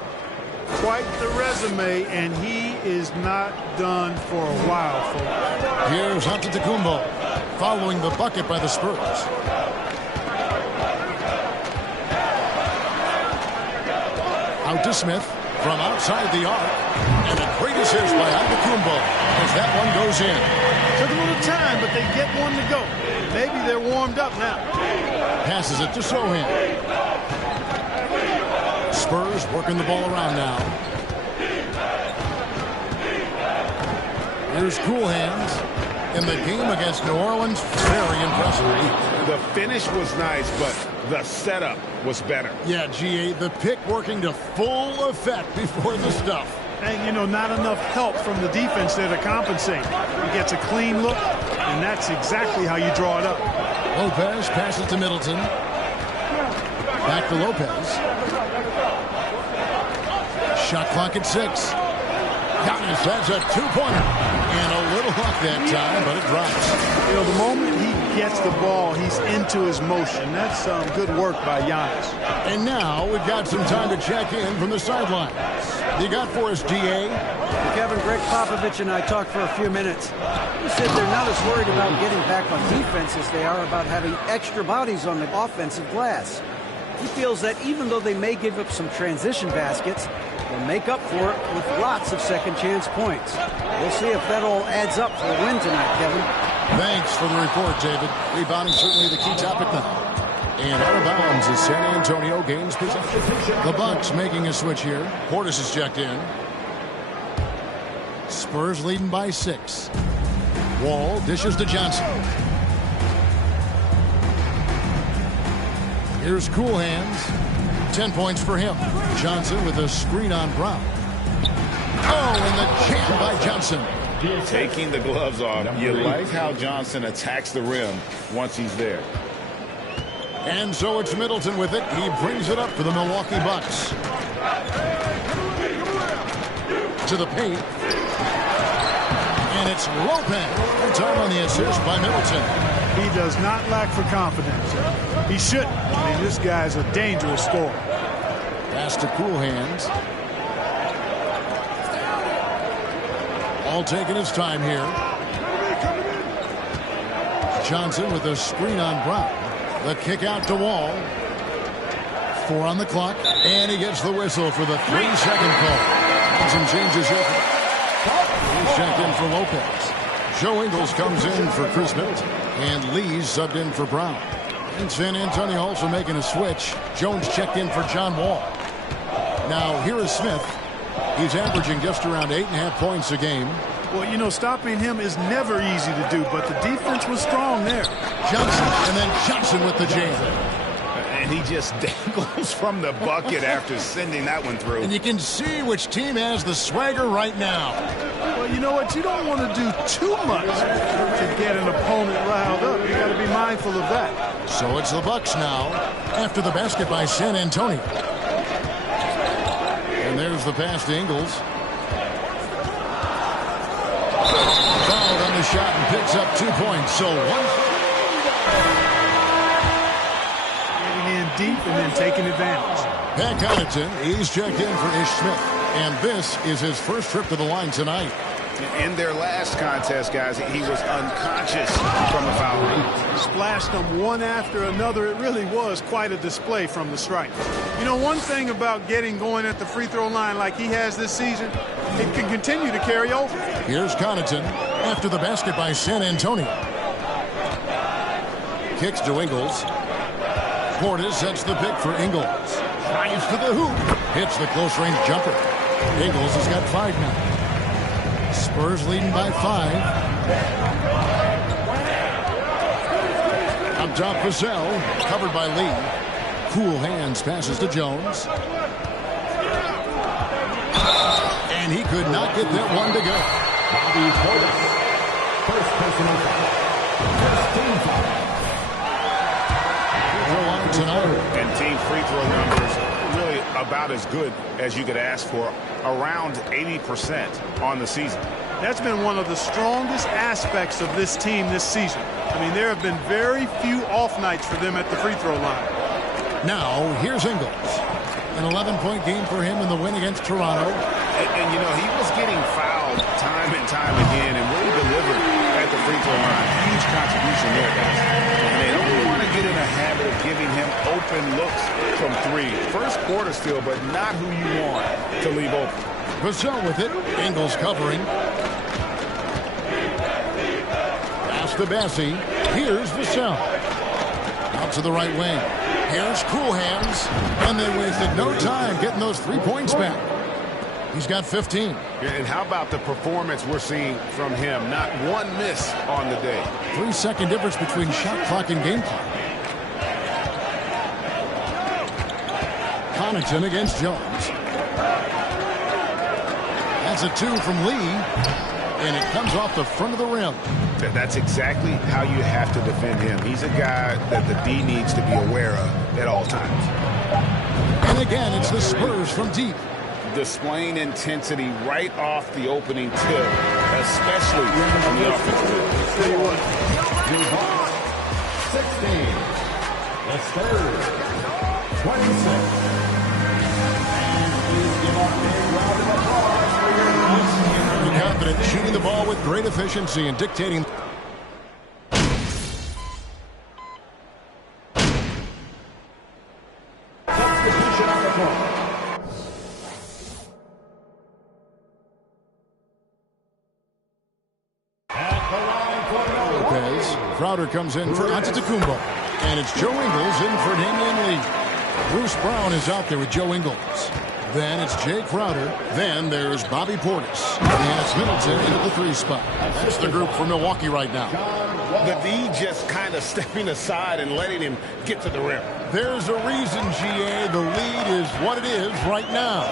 quite the resume, and he is not done for a while, folks. Here's Antetokounmpo following the bucket by the Spurs. Out to Smith from outside the arc. And a great assist by Antetokounmpo as that one goes in. Took a little time, but they get one to go. Maybe they're warmed up now. Passes it to Sohan. Spurs working the ball around now. Here's Cool Hands. In the game against New Orleans, very impressive. The finish was nice, but the setup was better. Yeah, GA, the pick working to full effect before the stuff. And, you know, not enough help from the defense there to compensate. He gets a clean look, and that's exactly how you draw it up. Lopez passes to Middleton. Back to Lopez. Shot clock at 6. Giannis, that's a two-pointer. And a little luck that time, but it drops. You know, the moment he gets the ball, he's into his motion. That's good work by Giannis. And now we've got some time to check in from the sideline. You got for us, DA? Kevin, Greg Popovich and I talked for a few minutes. He said they're not as worried about getting back on defense as they are about having extra bodies on the offensive glass. He feels that even though they may give up some transition baskets, they'll make up for it with lots of second-chance points. We'll see if that all adds up for a win tonight, Kevin. Thanks for the report, David. Rebounding certainly the key topic now. And out of bounds as San Antonio gains possession. The Bucks making a switch here. Portis is checked in. Spurs leading by 6. Wall dishes to Johnson. Here's Cool Hands. 10 points for him. Johnson with a screen on Brown. Oh, and the jam by Johnson. Taking the gloves off. You like how Johnson attacks the rim once he's there. And so it's Middleton with it. He brings it up for the Milwaukee Bucks. To the paint. And it's Lopez. Good time on the assist by Middleton. He does not lack for confidence. He shouldn't. I mean, this guy's a dangerous scorer. Pass to Cool Hands. All taking his time here. Johnson with a screen on Brown. The kick out to Wall. 4 on the clock. And he gets the whistle for the 3-second call. And some changes here. He's checked in for Lopez. Joe Ingles comes in for Chris Middleton. And Lee's subbed in for Brown. And San Antonio also making a switch. Jones checked in for John Wall. Now here is Smith. He's averaging just around 8.5 points a game. Well, you know, stopping him is never easy to do, but the defense was strong there. Johnson, and then Johnson with the jam. And he just dangles from the bucket after sending that one through. And you can see which team has the swagger right now. Well, you know what? You don't want to do too much to get an opponent riled up. You got to be mindful of that. So it's the Bucks now after the basket by San Antonio. And there's the pass to Ingles. Fouled on the shot and picks up 2 points. So one. Getting in deep and then taking advantage. Pat Connaughton, he's checked in for Ish Smith. And this is his first trip to the line tonight. In their last contest, guys, he was unconscious from the foul line. Splashed them one after another. It really was quite a display from the stripe. You know, one thing about getting going at the free throw line like he has this season, it can continue to carry over. Here's Connaughton after the basket by San Antonio. Kicks to Ingles. Portis sets the pick for Ingles. Drives to the hoop. Hits the close range jumper. Ingles has got 5 now. Spurs leading by 5. Up top, Vassell, covered by Lee. Cool Hands passes to Jones. And he could not get that one to go. Bobby Portis. First personal foul. First team foul. Tonight. And team free throw numbers really about as good as you could ask for. Around 80% on the season. That's been one of the strongest aspects of this team this season. I mean, there have been very few off nights for them at the free throw line. Now, here's Ingles. An 11-point game for him in the win against Toronto. And you know, he was getting fouled time and time again and really delivered at the free throw line. Huge contribution there, guys. And they don't want to get in a habit of giving him open looks from three. First quarter still, but not who you want to leave open. Vassell with it. Ingles covering. Pass to Bassie. Here's Vassell. Out to the right wing. Here's Cool Hands. And they wasted no time getting those 3 points back. He's got 15. And how about the performance we're seeing from him? Not one miss on the day. 3-second difference between shot clock and game clock. Connaughton against Jones. That's a 2 from Lee. And it comes off the front of the rim. That's exactly how you have to defend him. He's a guy that the D needs to be aware of at all times. And again, it's the Spurs from deep. Displaying intensity right off the opening tip, especially on the offensive end. 16. The Spurs. 26. And please give up a round of applause for your Very confident, shooting the ball with great efficiency and dictating. substitution on the court. Lopez. Crowder comes in for Antetokounmpo. And it's Joe Ingles in for Damian Lee. Bruce Brown is out there with Joe Ingles. Then it's Jay Crowder. Then there's Bobby Portis. And it's Middleton into the 3 spot. That's the group for Milwaukee right now. The D just kind of stepping aside and letting him get to the rim. There's a reason, GA, the lead is what it is right now.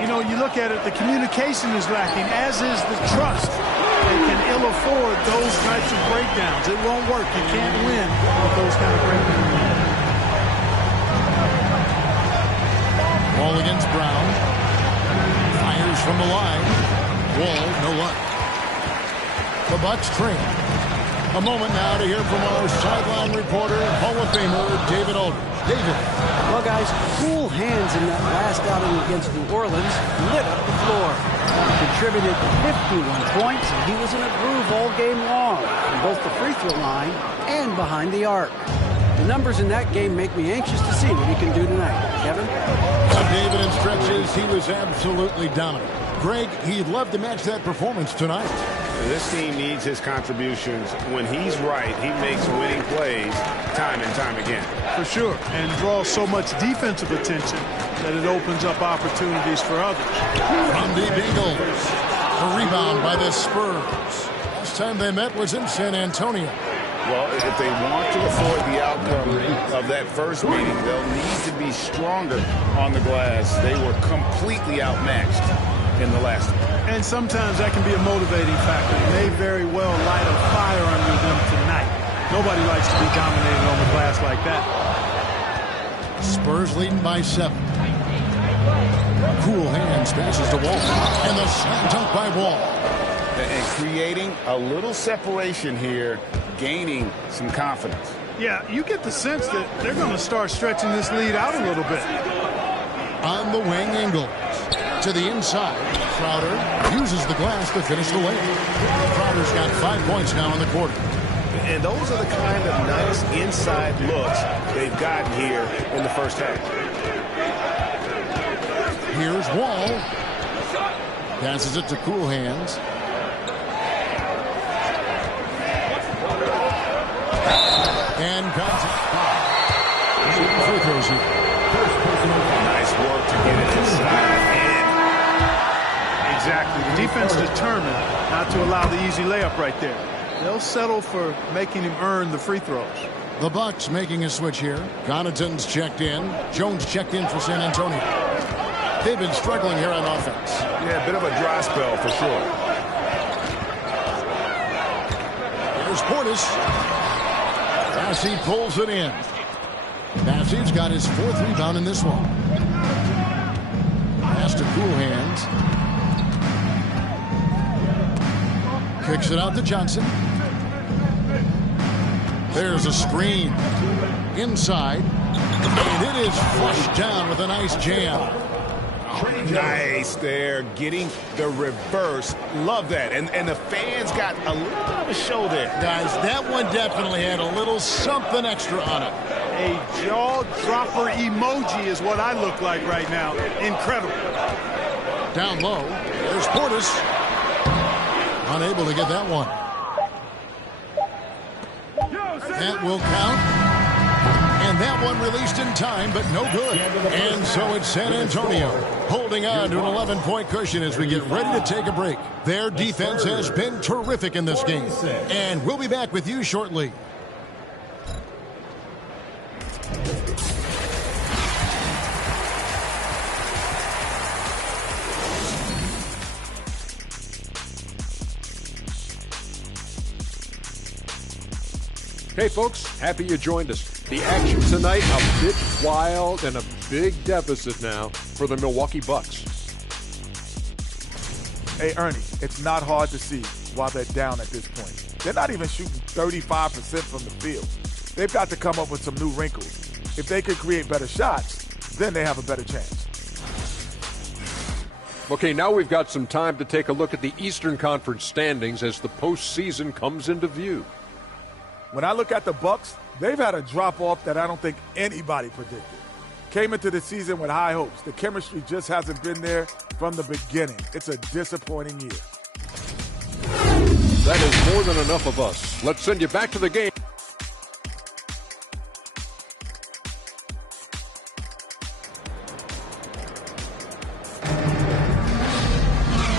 You know, you look at it, the communication is lacking, as is the trust. They can ill afford those types of breakdowns. It won't work. You can't win with those kind of breakdowns. Ball against Brown. Fires from the line. Wall, no luck. The Bucks trail. A moment now to hear from our sideline reporter, Hall of Famer David Aldridge. David. Well, guys, cool hands in that last outing against New Orleans lit up the floor. Contributed 51 points, and he was in a groove all game long, from both the free throw line and behind the arc. The numbers in that game make me anxious to see what he can do tonight. Kevin? David, in stretches, he was absolutely dominant. Greg, he'd love to match that performance tonight. This team needs his contributions. When he's right, he makes winning plays time and time again. For sure, and draws so much defensive attention that it opens up opportunities for others. From the Bengals, a rebound by the Spurs. Last time they met was in San Antonio. Well, if they want to avoid the outcome of that first meeting, they'll need to be stronger on the glass. They were completely outmatched in the last one. And sometimes that can be a motivating factor. It may very well light a fire under them tonight. Nobody likes to be dominated on the glass like that. Spurs leading by 7. Cool hands passes to Wall. And the slam dunk by Wall. And creating a little separation here, gaining some confidence. Yeah, you get the sense that they're going to start stretching this lead out a little bit. On the wing, Ingles. To the inside. Crowder uses the glass to finish the layup. Crowder's got 5 points now in the quarter. And those are the kind of nice inside looks they've gotten here in the first half. Here's Wall. Passes it to Cool Hands. And contact. Free throws here. Nice work to get it inside. Exactly. The defense determined not to allow the easy layup right there. They'll settle for making him earn the free throws. The Bucks making a switch here. Connaughton's checked in. Jones checked in for San Antonio. They've been struggling here on offense. Yeah, a bit of a dry spell for sure. Here's Portis. Bassie pulls it in. Bassie's got his 4th rebound in this one. Pass to Cool Hands. Kicks it out to Johnson. There's a screen. Inside. And it is flushed down with a nice jam. Nice there, getting the reverse. Love that. And the fans got a little bit of a show there. Guys, that one definitely had a little something extra on it. A jaw-dropper emoji is what I look like right now. Incredible. Down low, there's Portis. Unable to get that one. That will count. And that one released in time, but no good. And so it's San Antonio holding on to an 11-point cushion as we get ready to take a break. Their defense has been terrific in this game. And we'll be back with you shortly. Hey folks, happy you joined us. The action tonight a bit wild and a big deficit now for the Milwaukee Bucks. Hey, Ernie, it's not hard to see why they're down at this point. They're not even shooting 35% from the field. They've got to come up with some new wrinkles. If they could create better shots, then they have a better chance. Okay, now we've got some time to take a look at the Eastern Conference standings as the postseason comes into view. When I look at the Bucks, they've had a drop-off that I don't think anybody predicted. Came into the season with high hopes. The chemistry just hasn't been there from the beginning. It's a disappointing year. That is more than enough of us. Let's send you back to the game.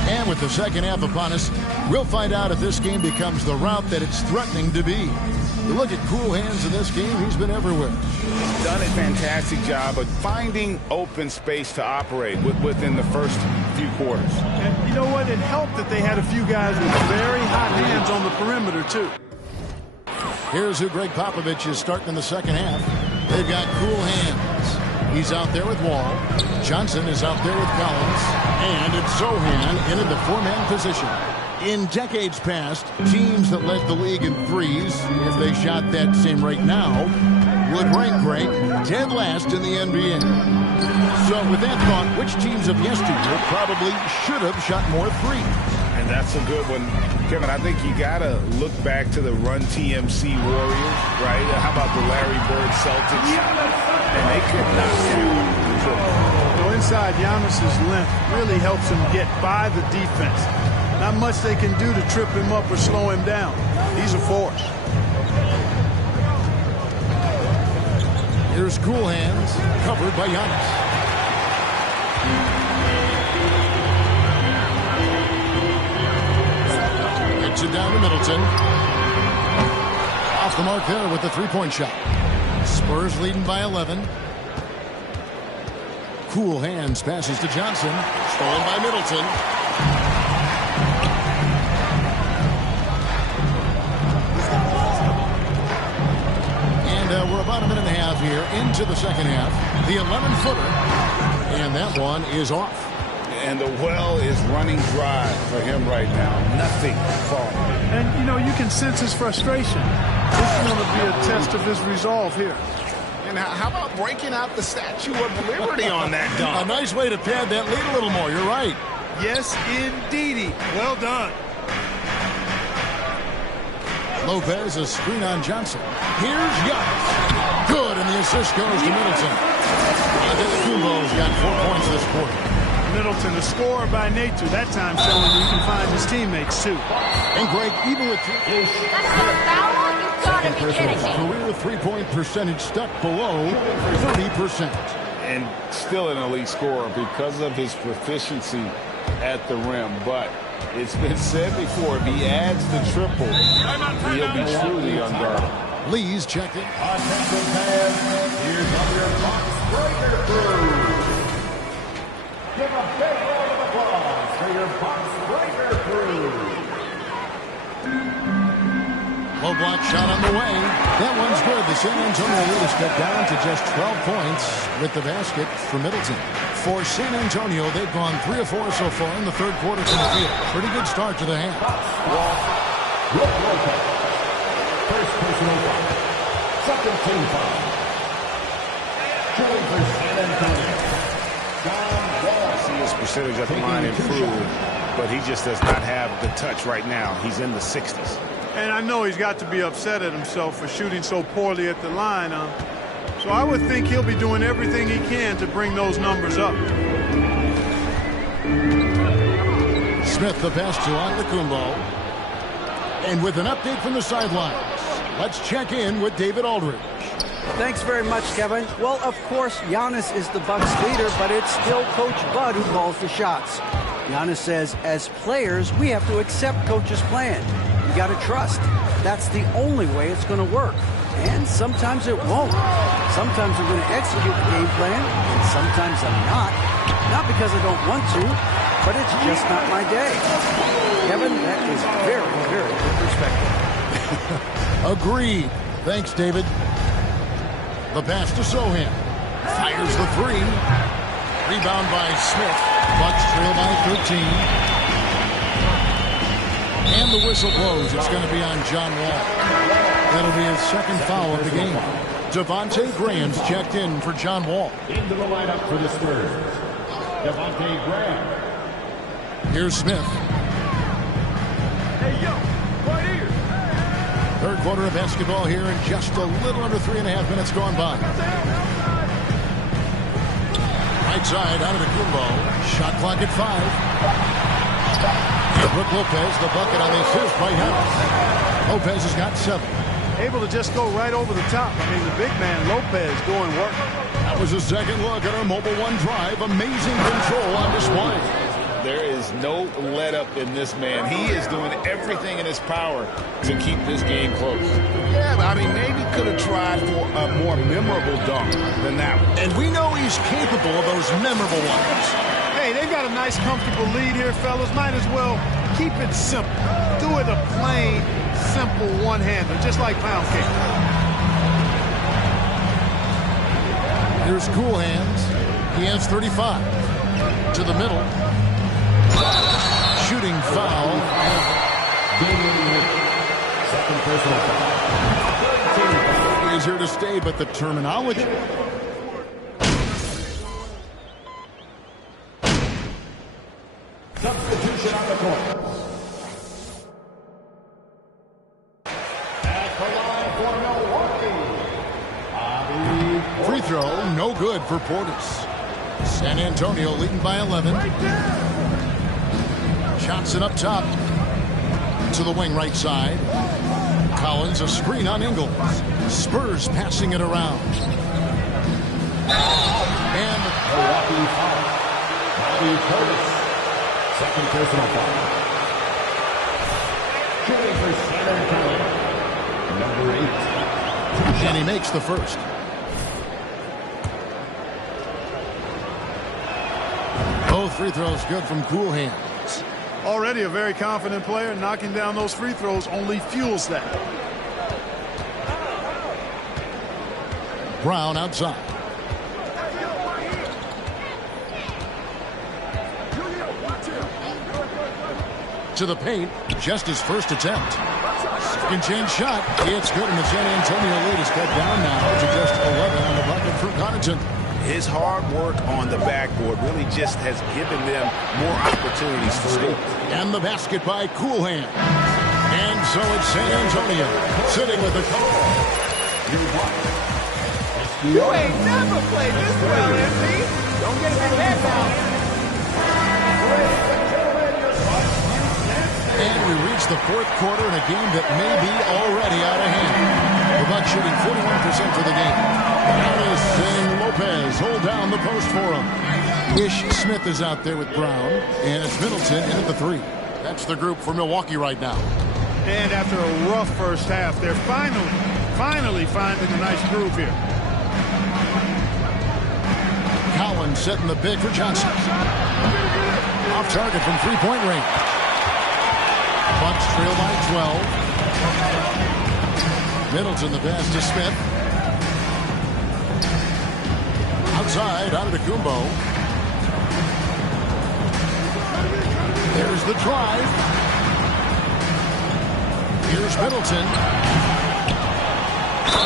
And with the second half upon us, we'll find out if this game becomes the route that it's threatening to be. You look at Cool Hands in this game, he's been everywhere. He's done a fantastic job of finding open space to operate within the first few quarters. And you know what? It helped that they had a few guys with very hot hands on the perimeter, too. Here's who Greg Popovich is starting in the second half. They've got Cool Hands. He's out there with Wall. Johnson is out there with Collins. And it's Zohan into the four-man position. In decades past, teams that led the league in threes, if they shot that same rate now, would rank Greg dead last in the NBA. So with that thought, which teams of yesteryear probably should have shot more threes? And that's a good one. Kevin, I think you got to look back to the Run TMC Warriors, right? How about the Larry Bird Celtics? And they could not shoot the triple. Inside, Giannis's length really helps him get by the defense. Not much they can do to trip him up or slow him down. He's a force. Here's Cool Hands, covered by Giannis. Gets it down to Middleton. Off the mark there with the three-point shot. Spurs leading by 11. Cool Hands passes to Johnson. Stolen by Middleton. And we're about a minute and a half here into the second half. The 11-footer. And that one is off. And the well is running dry for him right now. Nothing falling. And, you know, you can sense his frustration. This is going to be a test of his resolve here. And how about breaking out the Statue of Liberty on that dunk? A nice way to pad that lead a little more. You're right. Yes, indeedy. Well done. Lopez, a screen on Johnson. Here's Giannis. Good, and the assist goes to Middleton. Antetokounmpo's got 4 points this quarter. Middleton, a scorer by nature. That time showing you can find his teammates, too. And Greg, even with career three-point percentage stuck below 30%. And still an elite scorer because of his proficiency at the rim. But it's been said before, if he adds the triple, he'll be truly unguardable. Lee's checked it. Attention fans, here's your Bucks Breaker crew. Give a big round of applause for your Bucks Breaker crew. Low block shot on the way. That one's good. The San Antonio lead has cut down to just 12 points with the basket for Middleton. For San Antonio, they've gone 3 of 4 so far in the third quarter from the field. Pretty good start to the half. First personal foul. Second team foul. See his percentage at the line improve, but he just does not have the touch right now. He's in the 60s. And I know he's got to be upset at himself for shooting so poorly at the line. So I would think he'll be doing everything he can to bring those numbers up. Smith the pass to Antetokounmpo. And with an update from the sidelines, let's check in with David Aldridge. Thanks very much, Kevin. Well, of course, Giannis is the Bucks leader, but it's still Coach Bud who calls the shots. Giannis says, as players, we have to accept Coach's plan. You got to trust. That's the only way it's going to work. And sometimes it won't. Sometimes I'm going to execute the game plan, and sometimes I'm not. Not because I don't want to, but it's just not my day. Kevin, that is very, very good perspective. Agreed. Thanks, David. The pass to Sohan. Fires the three. Rebound by Smith. Bucks trail by 13. And the whistle blows. It's going to be on John Wall. That'll be his second foul of the game. Devontae Graham's checked in for John Wall. Into the lineup for the Spurs, Devontae Graham. Here's Smith. Hey, yo, right here. Third quarter of basketball here in just a little under 3.5 minutes gone by. Right side out of the Kumbo. Shot clock at 5. And Brook Lopez, the bucket on the assist by Giannis. Lopez has got 7. Able to just go right over the top. I mean, the big man, Lopez, doing work. That was a second look at our Mobile One drive. Amazing control on display. There is no let up in this man. He is doing everything in his power to keep this game close. Yeah, but I mean, maybe could have tried for a more memorable dunk than that one. And we know he's capable of those memorable ones. Hey, they've got a nice, comfortable lead here, fellas. Might as well keep it simple. Do it a plain, simple one-hander, just like pound cake. Here's Cool Hands. He has 35. To the middle. Shooting foul. Second personal foul. He's here to stay, but the terminology. Substitution on the court. At the line for Milwaukee. Free throw, no good for Portis. San Antonio leading by 11. Johnson up top. To the wing right side. Collins a screen on Ingles. Spurs passing it around. And Milwaukee foul. Bobby Portis. Second personal foul. Shooting for San Antonio. Number 8. And he makes the first. Both free throws good from Cool Hands. Already a very confident player. Knocking down those free throws only fuels that. Brown outside. To the paint, just his first attempt. Second chance shot. It's good, and the San Antonio lead is cut down now to just 11 on the bucket for Connaughton. His hard work on the backboard really just has given them more opportunities to score. And the basket by Cool Hand. And so it's San Antonio sitting with the call. You ain't never played this well, MP. Don't get your head down. And we reach the fourth quarter in a game that may be already out of hand. The Bucks shooting 41% for the game. Giannis and Lopez hold down the post for him. Ish Smith is out there with Brown, and it's Middleton in at the 3. That's the group for Milwaukee right now. And after a rough first half, they're finally finding a nice groove here. Collins setting the big for Johnson. Off target from three-point range. Bucks trail by 12. Middleton the pass to Smith. Outside, Antetokounmpo. There's the drive. Here's Middleton.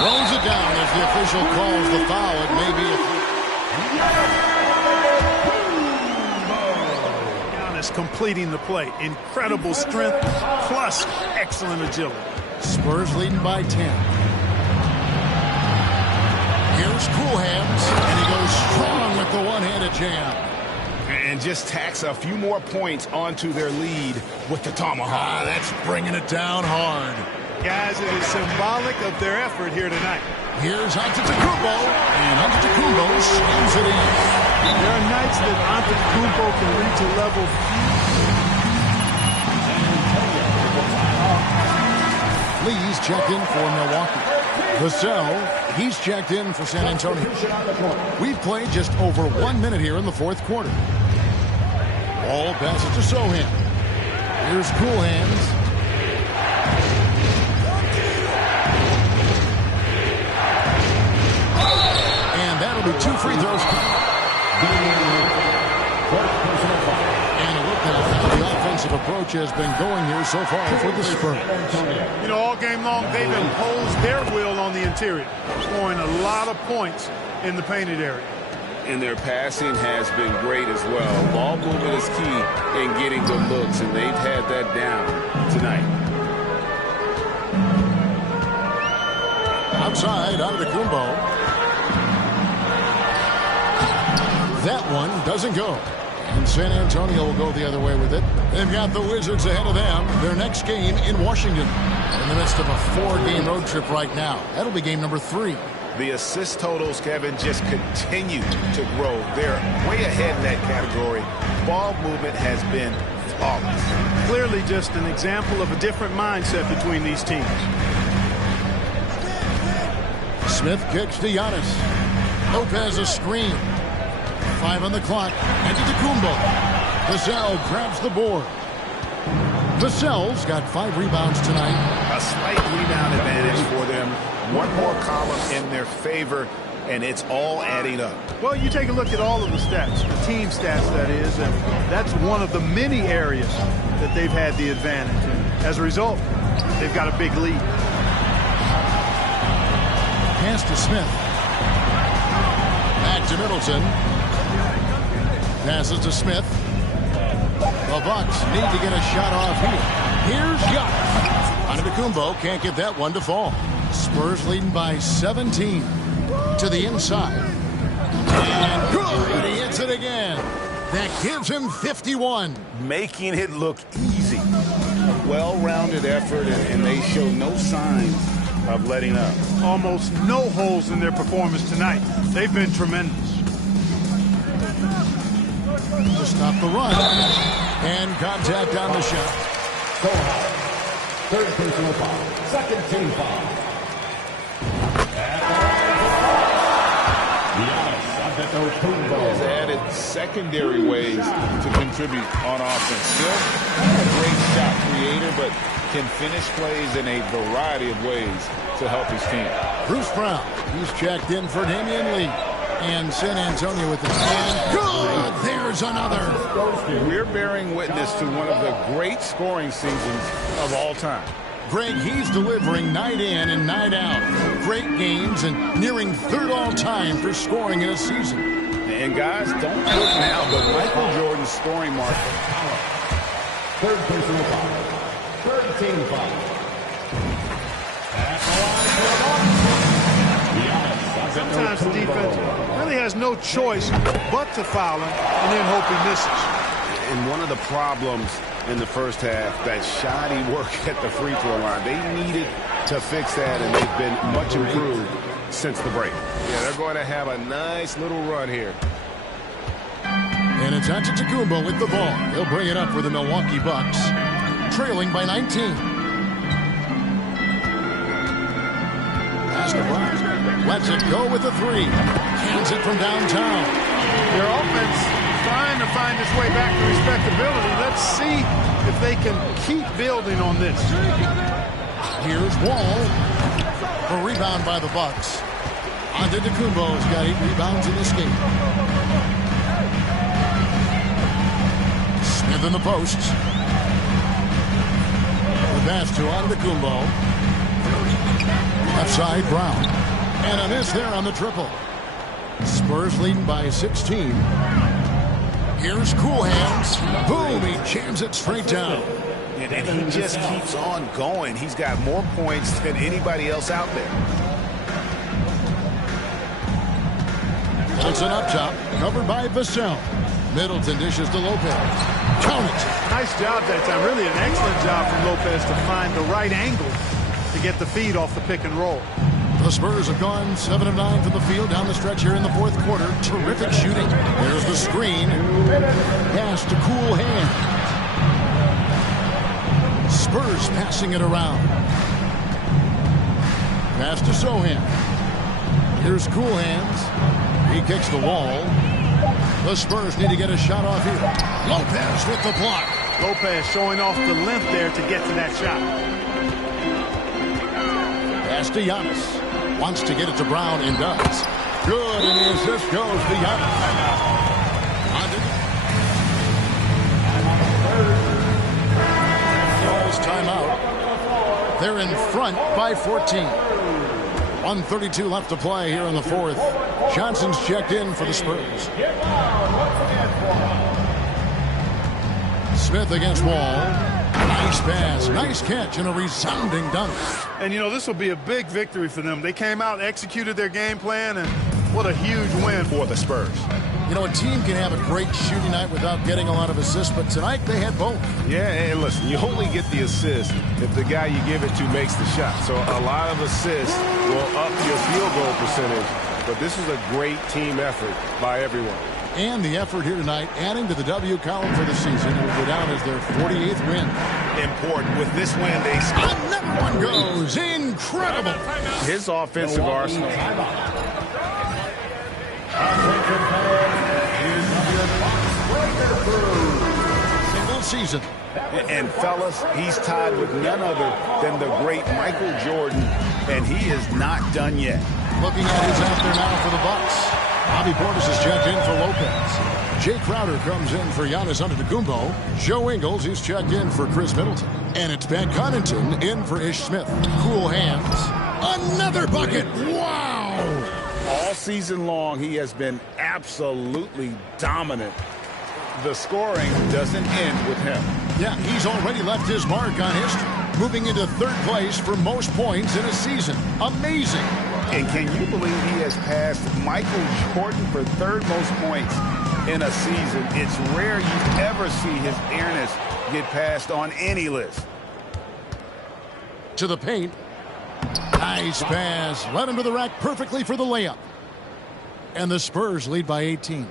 Throws it down as the official calls the foul. It may be a just completing the play. Incredible strength plus excellent agility. Spurs leading by 10. Here's Coolhams, and he goes strong with the one-handed jam. And just tacks a few more points onto their lead with the tomahawk. That's bringing it down hard. Guys, it is symbolic of their effort here tonight. Here's Antetokounmpo, and Antetokounmpo slams it in. There are nights that Antetokounmpo can reach a level Lee's checked in for Milwaukee. Vassell, he's checked in for San Antonio. We've played just over 1 minute here in the fourth quarter. Ball passes to Sohan. Here's Coolhams. And that'll be 2 free throws. And a look at how the offensive approach has been going here so far for the Spurs. You know, all game long, they've imposed their will on the interior, scoring a lot of points in the painted area. And their passing has been great as well. Ball movement is key in getting good looks, and they've had that down tonight. Outside, Antetokounmpo. That one doesn't go. And San Antonio will go the other way with it. They've got the Wizards ahead of them. Their next game in Washington. In the midst of a 4-game road trip right now. That'll be game number 3. The assist totals, Kevin, just continue to grow. They're way ahead in that category. Ball movement has been flawless. Clearly just an example of a different mindset between these teams. Smith kicks to Giannis. Lopez a screen. 5 on the clock. Antetokounmpo. Vassell grabs the board. Vassell's got 5 rebounds tonight. A slight rebound advantage for them. One more column in their favor, and it's all adding up. Well, you take a look at all of the stats, the team stats, that is, and that's one of the many areas that they've had the advantage. And as a result, they've got a big lead. Pass to Smith. Back to Middleton. Passes to Smith. The Bucks need to get a shot off here. Here's Giannis. Antetokounmpo can't get that one to fall. Spurs leading by 17 to the inside. And good. He hits it again. That gives him 51. Making it look easy. A well-rounded effort, and they show no signs of letting up. Almost no holes in their performance tonight. They've been tremendous. To stop the run. And contact on the shot. Third personal foul. Second team foul. Has added secondary ways to contribute on offense. Still a great shot creator, but can finish plays in a variety of ways to help his team. Bruce Brown, he's checked in for Damian Lee. And San Antonio with the and good. There's another. We're bearing witness to one of the great scoring seasons of all time. Greg, he's delivering night in and night out. Great games and nearing 3rd all-time for scoring in a season. And guys, don't look now, but Michael Jordan's scoring mark. Third personal foul. Third team foul. Sometimes the defense really has no choice but to foul him and then hope he misses. And one of the problems in the first half, that shoddy work at the free throw line. They needed to fix that, and they've been much improved since the break. Yeah, they're going to have a nice little run here. And it's Antetokounmpo with the ball. He'll bring it up for the Milwaukee Bucks, trailing by 19. Pass to Brown. Lets it go with the 3. Hands it from downtown. Their offense trying to find its way back to respectability. Let's see if they can keep building on this. Here's Wall. A rebound by the Bucks. Antetokounmpo's got 8 rebounds in this game. Smith in the posts. The pass to Antetokounmpo. Left side, Brown. And a miss there on the triple. Spurs leading by 16. Here's Cool Hands. Boom, he jams it straight down. And he just keeps on going. He's got more points than anybody else out there. Johnson up top, covered by Vassell. Middleton dishes to Lopez. Count it. Nice job that time. Really an excellent job from Lopez to find the right angle to get the feed off the pick and roll. The Spurs have gone 7 of 9 from the field down the stretch here in the fourth quarter. Terrific shooting. There's the screen. Pass to Cool Hand. Spurs passing it around. Pass to Sohan. Here's Cool Hands. He kicks the wall. The Spurs need to get a shot off here. Lopez with the block. Lopez showing off the length there to get to that shot. Pass to Giannis. Wants to get it to Brown and does. Good, and the assist goes to Giannis. Calls timeout. They're in front by 14. 1:32 left to play here in the fourth. Johnson's checked in for the Spurs. Smith against Wall. Nice pass, nice catch, and a resounding dunk. And, you know, this will be a big victory for them. They came out, executed their game plan, and what a huge win for the Spurs. You know, a team can have a great shooting night without getting a lot of assists, but tonight they had both. Yeah, and listen, you only get the assist if the guy you give it to makes the shot. So a lot of assists will up your field goal percentage, but this is a great team effort by everyone. And the effort here tonight, adding to the W column for the season, it will go down as their 48th win. Important. With this win, they... Another one goes. Incredible. His offensive arsenal. Single season. And fellas, he's tied with none other than the great Michael Jordan, and he is not done yet. Looking at who's out there now for the Bucks. Bobby Portis is checked in for Lopez. Jay Crowder comes in for Giannis Antetokounmpo. Joe Ingles is checked in for Chris Middleton. And it's Pat Connaughton in for Ish Smith. Cool Hands. Another bucket. Wow. All season long, he has been absolutely dominant. The scoring doesn't end with him. Yeah, he's already left his mark on history, moving into third place for most points in a season. Amazing. And can you believe he has passed Michael Jordan for third most points in a season? It's rare you ever see his airness get passed on any list. To the paint. Nice pass. Led him to the rack perfectly for the layup. And the Spurs lead by 18.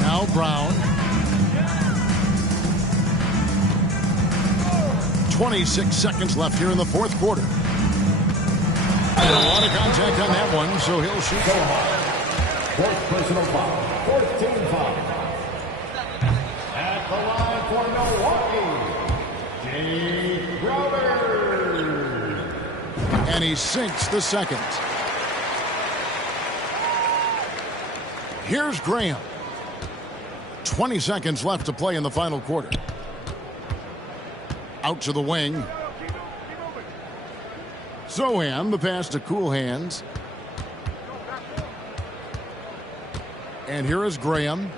Now Brown. 26 seconds left here in the fourth quarter. And a lot of contact on that one, so he'll shoot. Fourth personal foul. 14 foul. At the line for Milwaukee, Jay Crowder. And he sinks the second. Here's Graham. 20 seconds left to play in the final quarter. Out to the wing. Zohan, the pass to Cool Hands. And here is Graham.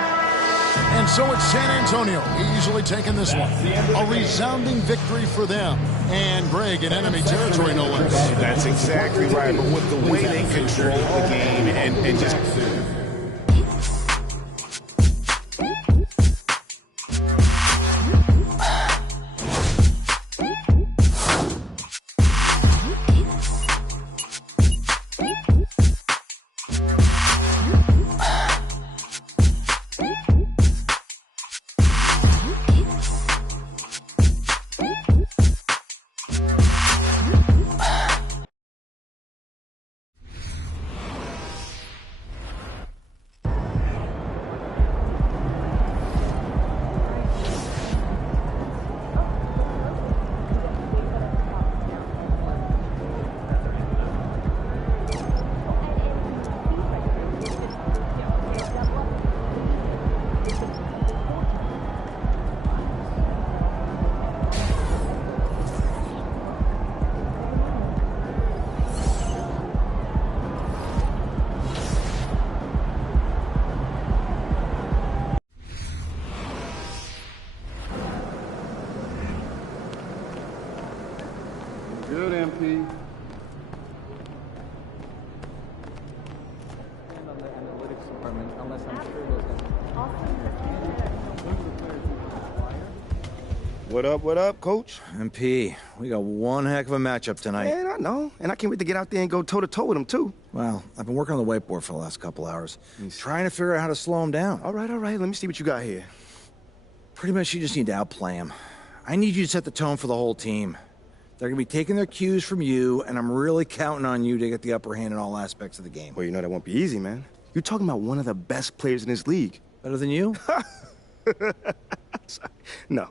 And so it's San Antonio easily taking this one. A resounding victory for them. And Greg in enemy territory, no less. That's exactly right. But with the way they control the game and just... What up, Coach? MP, we got one heck of a matchup tonight. Man, I know. And I can't wait to get out there and go toe-to-toe with him, too. Well, I've been working on the whiteboard for the last couple hours, trying to figure out how to slow him down. All right. Let me see what you got here. Pretty much you just need to outplay him. I need you to set the tone for the whole team. They're going to be taking their cues from you, and I'm really counting on you to get the upper hand in all aspects of the game. Well, you know that won't be easy, man. You're talking about one of the best players in this league. Better than you? Sorry. No,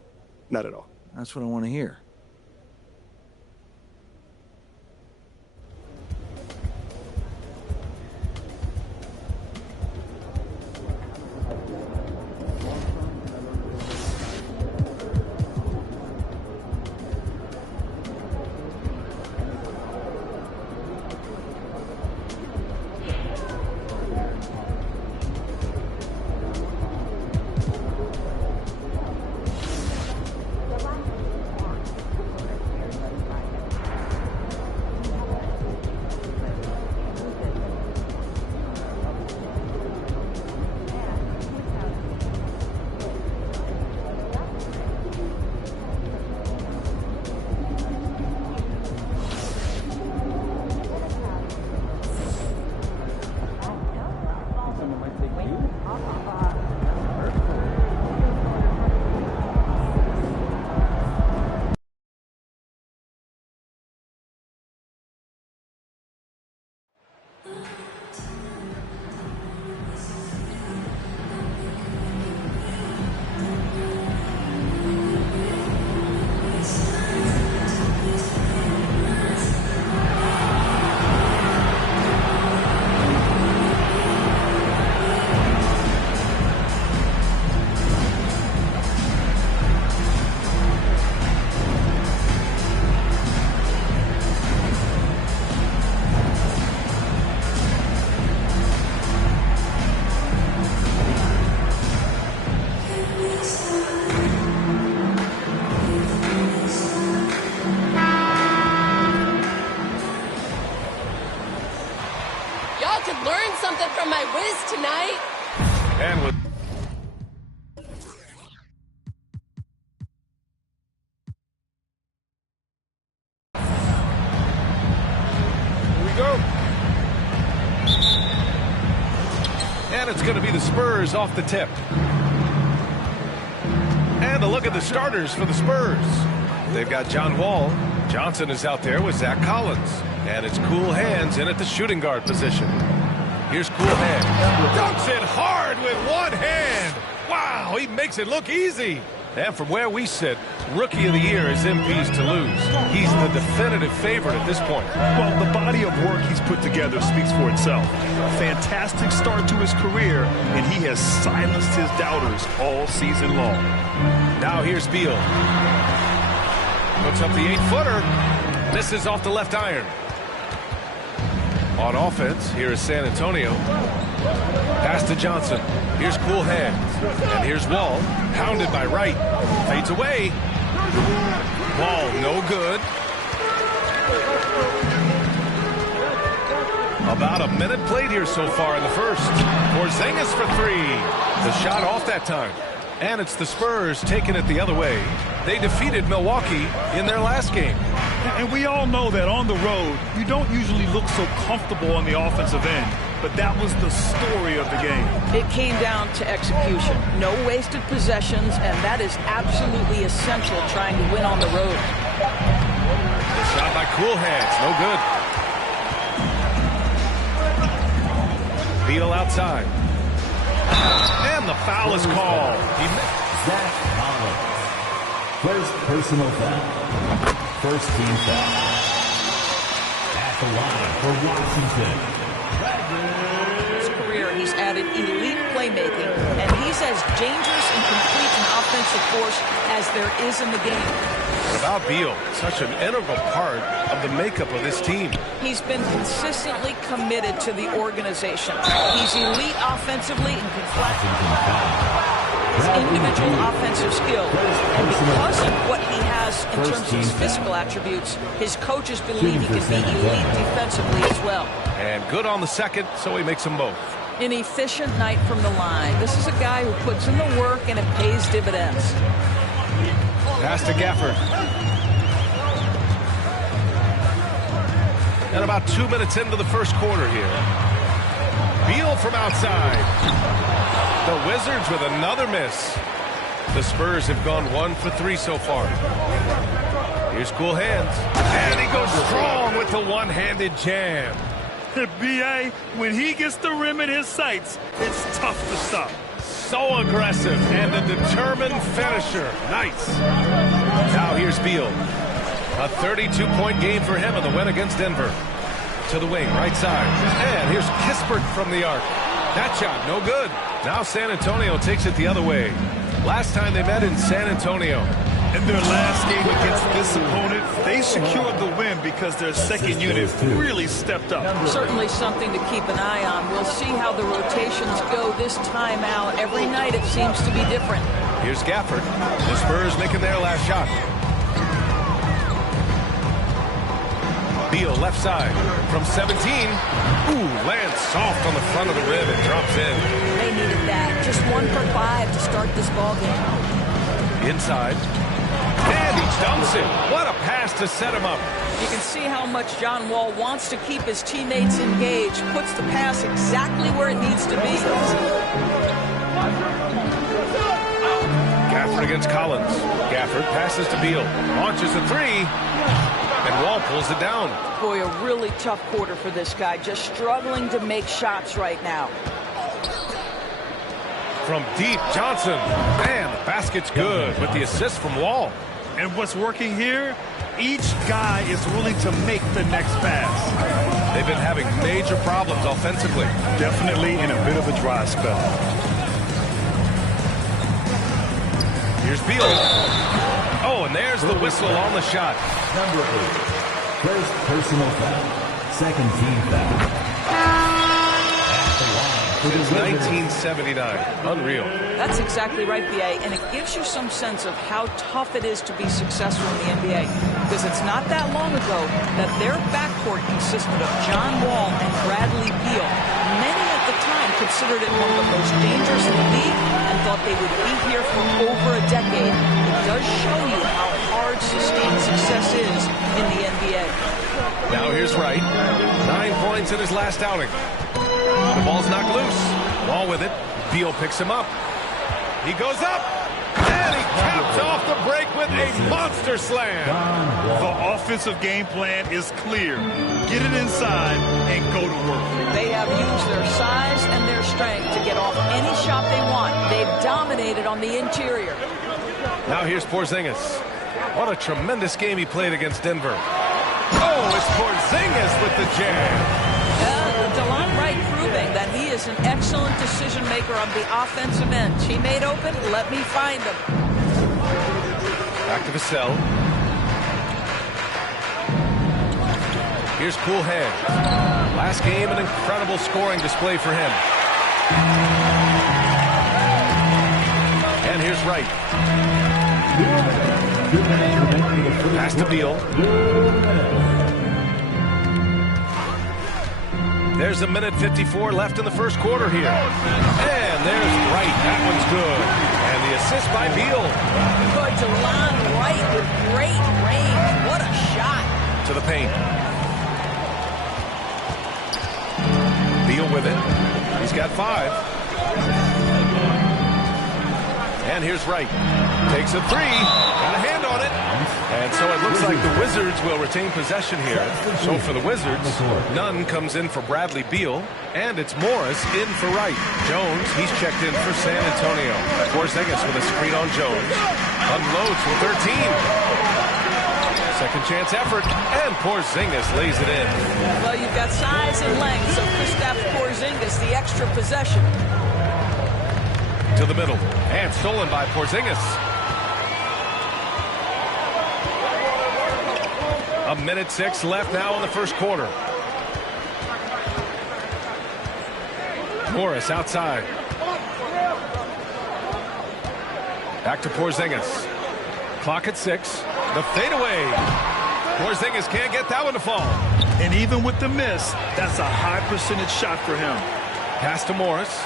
not at all. That's what I want to hear. From my whiz tonight. And with here we go. And it's going to be the Spurs off the tip. And a look at the starters for the Spurs. They've got John Wall. Johnson is out there with Zach Collins. And it's Cool Hands in at the shooting guard position. Here's Cool Hand. Dunks it hard with one hand. Wow, he makes it look easy. And from where we sit, Rookie of the Year is MP's to lose. He's the definitive favorite at this point. Well, the body of work he's put together speaks for itself. Fantastic start to his career, and he has silenced his doubters all season long. Now here's Beal. Puts up the 8-footer. Misses off the left iron. On offense, here is San Antonio. Pass to Johnson. Here's Cool Hands. And here's Wall. Hounded by Wright. Fades away. Wall, no good. About a minute played here so far in the first. Porzingis for three. The shot off that time. And it's the Spurs taking it the other way. They defeated Milwaukee in their last game. And we all know that on the road, you don't usually look so comfortable on the offensive end. But that was the story of the game. It came down to execution. No wasted possessions, and that is absolutely essential trying to win on the road. The shot by Cool Hands, no good. Beal outside. And the foul is called. Zach Collins. First personal foul. First team foul. At the line for Washington. His career, he's added elite playmaking, and he's as dangerous and complete an offensive force as there is in the game. What about Beal? Such an integral part of the makeup of this team. He's been consistently committed to the organization. He's elite offensively and can flash his individual offensive skill. And because of what he has in terms of his physical attributes, his coaches believe he can be elite defensively as well. And good on the second, so he makes them both. An efficient night from the line. This is a guy who puts in the work and it pays dividends. Pass to Gafford. And about 2 minutes into the first quarter here. Beal from outside. The Wizards with another miss. The Spurs have gone 1 for 3 so far. Here's cool hands. And he goes strong with the one-handed jam. B.A., when he gets the rim in his sights, it's tough to stop. So aggressive and a determined finisher. Nice. Now here's Beal. A 32-point game for him in the win against Denver. To the wing, right side. And here's Kispert from the arc. That shot, no good. Now San Antonio takes it the other way. Last time they met in San Antonio. In their last game against this opponent, they secured the win because their second unit really stepped up. Certainly something to keep an eye on. We'll see how the rotations go this time out. Every night it seems to be different. Here's Gafford. The Spurs making their last shot. Beal left side from 17. Ooh, lands soft on the front of the rim and drops in. They needed that. Just 1 for 5 to start this ball game. Inside. And he dumps it. What a pass to set him up. You can see how much John Wall wants to keep his teammates engaged. Puts the pass exactly where it needs to be. Gafford against Collins. Gafford passes to Beal. Launches a 3. And Wall pulls it down. Boy, a really tough quarter for this guy. Just struggling to make shots right now. From deep, Johnson. Man, the basket's good with the assist from Wall. And what's working here? Each guy is willing to make the next pass. They've been having major problems offensively. Definitely in a bit of a dry spell. Here's Beal. Oh, and there's the whistle on the shot. Number 8. First personal foul. Second team foul. Since 1979. Unreal. That's exactly right, B.A., and it gives you some sense of how tough it is to be successful in the NBA. Because it's not that long ago that their backcourt consisted of John Wall and Bradley Beal. Many at the time considered it one of the most dangerous in the league and thought they would be here for over a decade. It does show you how hard sustained success is in the NBA. Now here's Wright. 9 points in his last outing. The ball's knocked loose. Wall with it. Beal picks him up. He goes up. And he caps off the break with a monster slam. The offensive game plan is clear. Get it inside and go to work. They have used their size and their strength to get off any shot they want. They've dominated on the interior. Now here's Porzingis. What a tremendous game he played against Denver. Oh, it's Porzingis with the jam. DeLon Wright proving that he is an excellent decision maker on the offensive end. Teammate open, let me find him. Back to Vassell. Here's cool hands. Last game, an incredible scoring display for him. And here's Wright. Pass to Beal. There's 1:54 left in the first quarter here. And there's Wright. That one's good. And the assist by Beal. Good DeLon Wright with great range. What a shot. To the paint. Beal with it. He's got 5. And here's Wright. Takes a 3. Got a hand on it. And so it looks like the Wizards will retain possession here. So for the Wizards, Nunn comes in for Bradley Beal. And it's Morris in for Wright. Jones, he's checked in for San Antonio. Porzingis with a screen on Jones. Unloads from 13. Second chance effort. And Porzingis lays it in. Well, you've got size and length, so Kristaps Porzingis, the extra possession. To the middle. And stolen by Porzingis. 1:06 left now in the first quarter. Morris outside. Back to Porzingis. Clock at 6. The fadeaway. Porzingis can't get that one to fall. And even with the miss, that's a high percentage shot for him. Pass to Morris.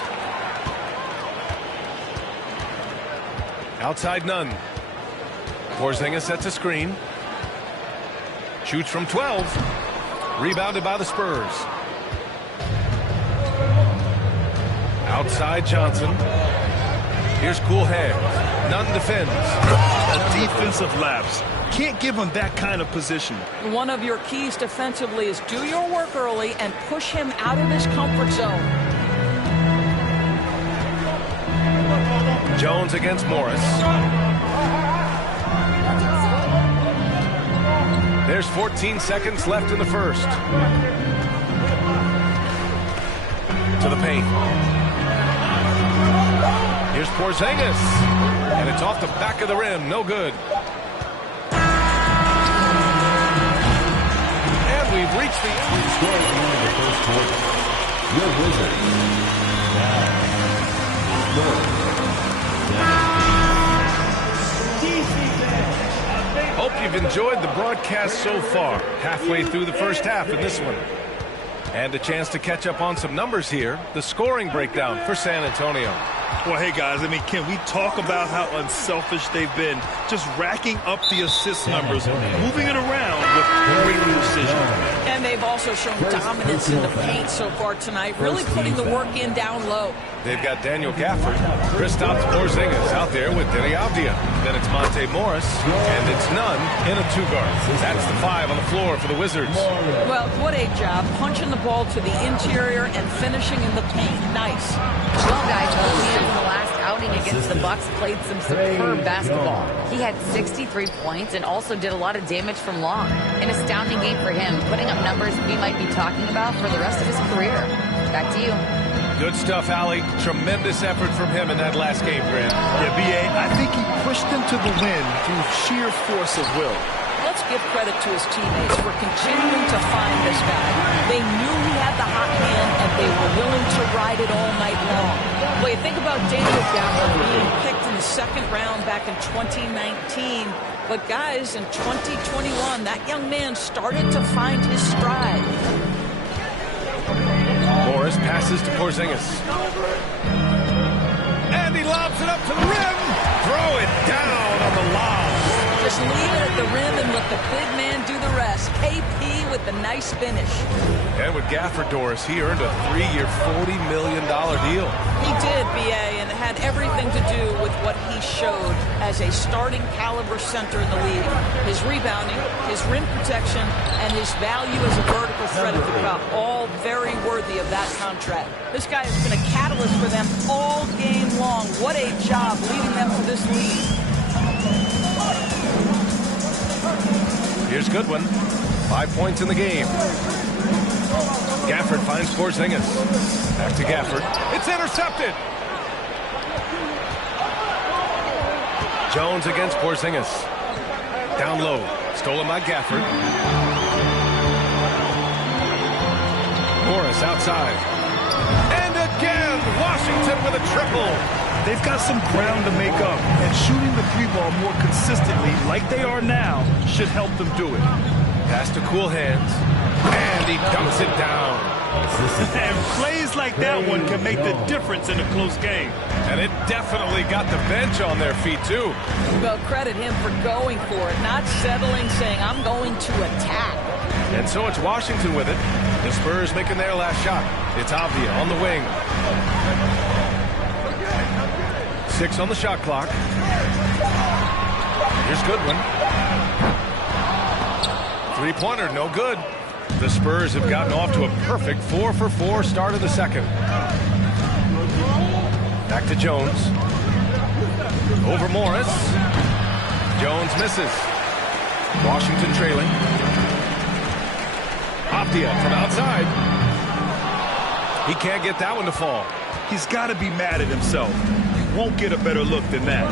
Outside Nunn. Porzingis sets a screen. Shoots from 12. Rebounded by the Spurs. Outside Johnson. Here's cool hands. Nunn defends. A defensive lapse. Can't give him that kind of position. One of your keys defensively is do your work early and push him out of his comfort zone. Jones against Morris. There's 14 seconds left in the first. To the paint. Here's Porzingis. And it's off the back of the rim. No good. And we've reached the score at the end of the first quarter. Your Wizards Hope you've enjoyed the broadcast so far. Halfway through the first half in this one. And a chance to catch up on some numbers here. The scoring breakdown for San Antonio. Well, hey, guys, I mean, can we talk about how unselfish they've been? Just racking up the assist numbers, moving it around with great precision. And they've also shown dominance in the paint so far tonight, really putting the work in down low. They've got Daniel Gafford, Kristaps Porzingis out there with Denny Avdia. Then it's Monte Morris, and it's Nunn in a two-guard. That's the 5 on the floor for the Wizards. Well, what a job, punching the ball to the interior and finishing in the paint. Nice. Well, guys, in the last outing against the Bucks played some superb basketball. He had 63 points and also did a lot of damage from long. An astounding game for him, putting up numbers we might be talking about for the rest of his career. Back to you. Good stuff, Allie. Tremendous effort from him in that last game, Grant. Yeah, B.A., I think he pushed them to the win through sheer force of will. Let's give credit to his teammates for continuing to find this guy. They knew he had the hot hand, and they were willing to ride it all night long. Well, you think about Daniel Gafford being picked in the second round back in 2019. But, guys, in 2021, that young man started to find his stride. Morris passes to Porzingis. And he lobs it up to the rim. Throw it down on the lob. Just leave it at the rim and let the big man do the rest. KP with the nice finish. And with Gafford, Doris, he earned a 3-year, $40 million deal. He did, B.A., and it had everything to do with what he showed as a starting caliber center in the league. His rebounding, his rim protection, and his value as a vertical threat at the cup, all very worthy of that contract. This guy has been a catalyst for them all game long. What a job leading them to this lead. Here's Goodwin. 5 points in the game. Gafford finds Porzingis. Back to Gafford. It's intercepted. Jones against Porzingis. Down low. Stolen by Gafford. Morris outside. And again, Washington with a triple. They've got some ground to make up, and shooting the 3-ball more consistently, like they are now, should help them do it. Pass to cool hands, and he dumps it down. And plays like that one can make the difference in a close game. And it definitely got the bench on their feet, too. Well, credit him for going for it, not settling, saying, I'm going to attack. And so it's Washington with it. The Spurs making their last shot. It's Avdia on the wing. 6 on the shot clock. Here's Goodwin. 3-pointer, no good. The Spurs have gotten off to a perfect 4-for-4 start of the second. Back to Jones. Over Morris. Jones misses. Washington trailing. Avdia from outside. He can't get that one to fall. He's got to be mad at himself. Won't get a better look than that.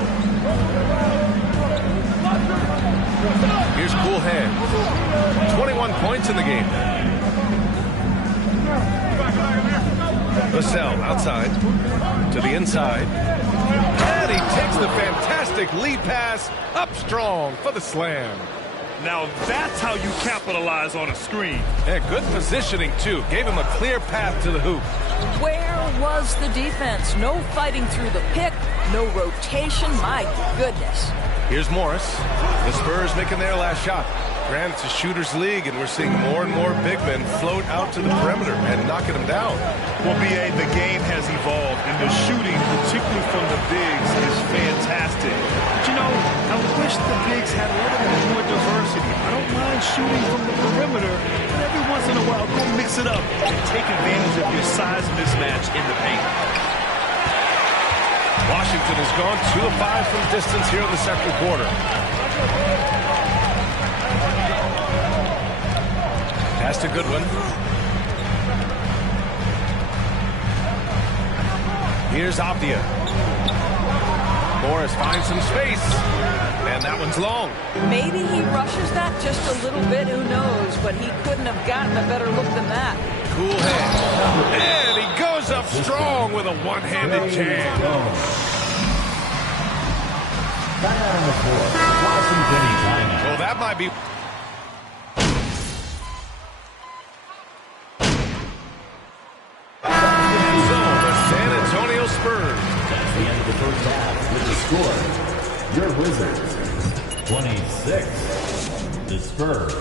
Here's cool hands. 21 points in the game. Vassell outside to the inside. And he takes the fantastic lead pass up strong for the slam. Now that's how you capitalize on a screen. And good positioning, too. Gave him a clear path to the hoop. Where was the defense? No fighting through the pick, no rotation. My goodness. Here's Morris. The Spurs making their last shot. Granted, it's a shooter's league, and we're seeing more and more big men float out to the perimeter and knocking them down. Well, B.A., the game has evolved, and the shooting, particularly from the bigs, is fantastic. But, you know, I wish the bigs had a little bit more diversity. I don't mind shooting from the perimeter, but every once in a while, go mix it up and take advantage of your size mismatch in the paint. Washington has gone 2 of 5 from distance here in the second quarter. Pass to Goodwin. Here's Avdia. Morris finds some space. And that one's long. Maybe he rushes that just a little bit, who knows, but he couldn't have gotten a better look than that. Cool hand. And he goes up strong with a one-handed jam. Well, that might be... Spurs. That's the end of the first half with the score. Your Wizards, 26. The Spurs,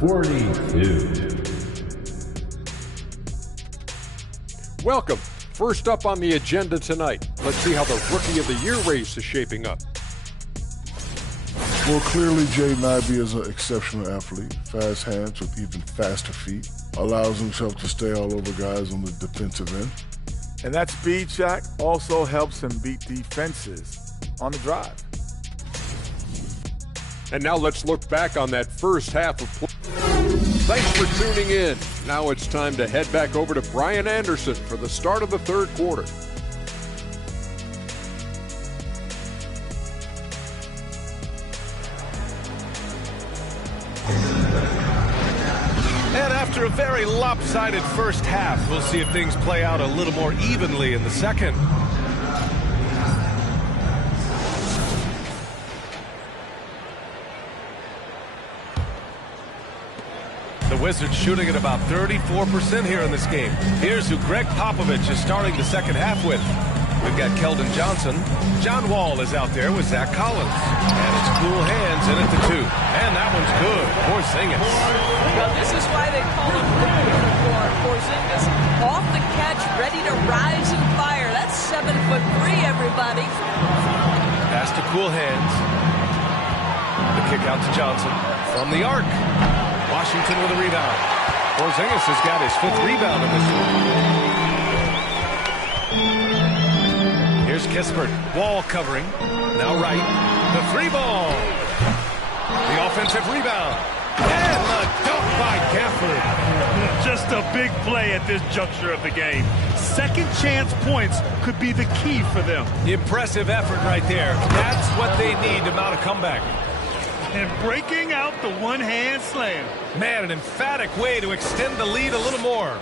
42. Welcome. First up on the agenda tonight, let's see how the Rookie of the Year race is shaping up. Well, clearly Jaden Ivey is an exceptional athlete. Fast hands with even faster feet. Allows himself to stay all over guys on the defensive end. And that speed shot also helps him beat defenses on the drive. And now let's look back on that first half of play. Thanks for tuning in. Now it's time to head back over to Brian Anderson for the start of the third quarter. And after a very lopsided first half, we'll see if things play out a little more evenly in the second. The Wizards shooting at about 34% here in this game. Here's who Greg Popovich is starting the second half with. We've got Keldon Johnson. John Wall is out there with Zach Collins. And it's cool hands in at the 2. And that one's good. Porzingis. Well, this is why they call him the unicorn. Porzingis off the catch, ready to rise and fire. That's 7'3", everybody. Pass to cool hands. The kick out to Johnson. From the arc. Washington with a rebound. Porzingis has got his 5th rebound in this one. Here's Kispert. Wall covering. Now right. The 3-ball. The offensive rebound. And the dunk by Gafford. Just a big play at this juncture of the game. Second chance points could be the key for them. Impressive effort right there. That's what they need to mount a comeback. And breaking out the one-hand slam. Man, an emphatic way to extend the lead a little more.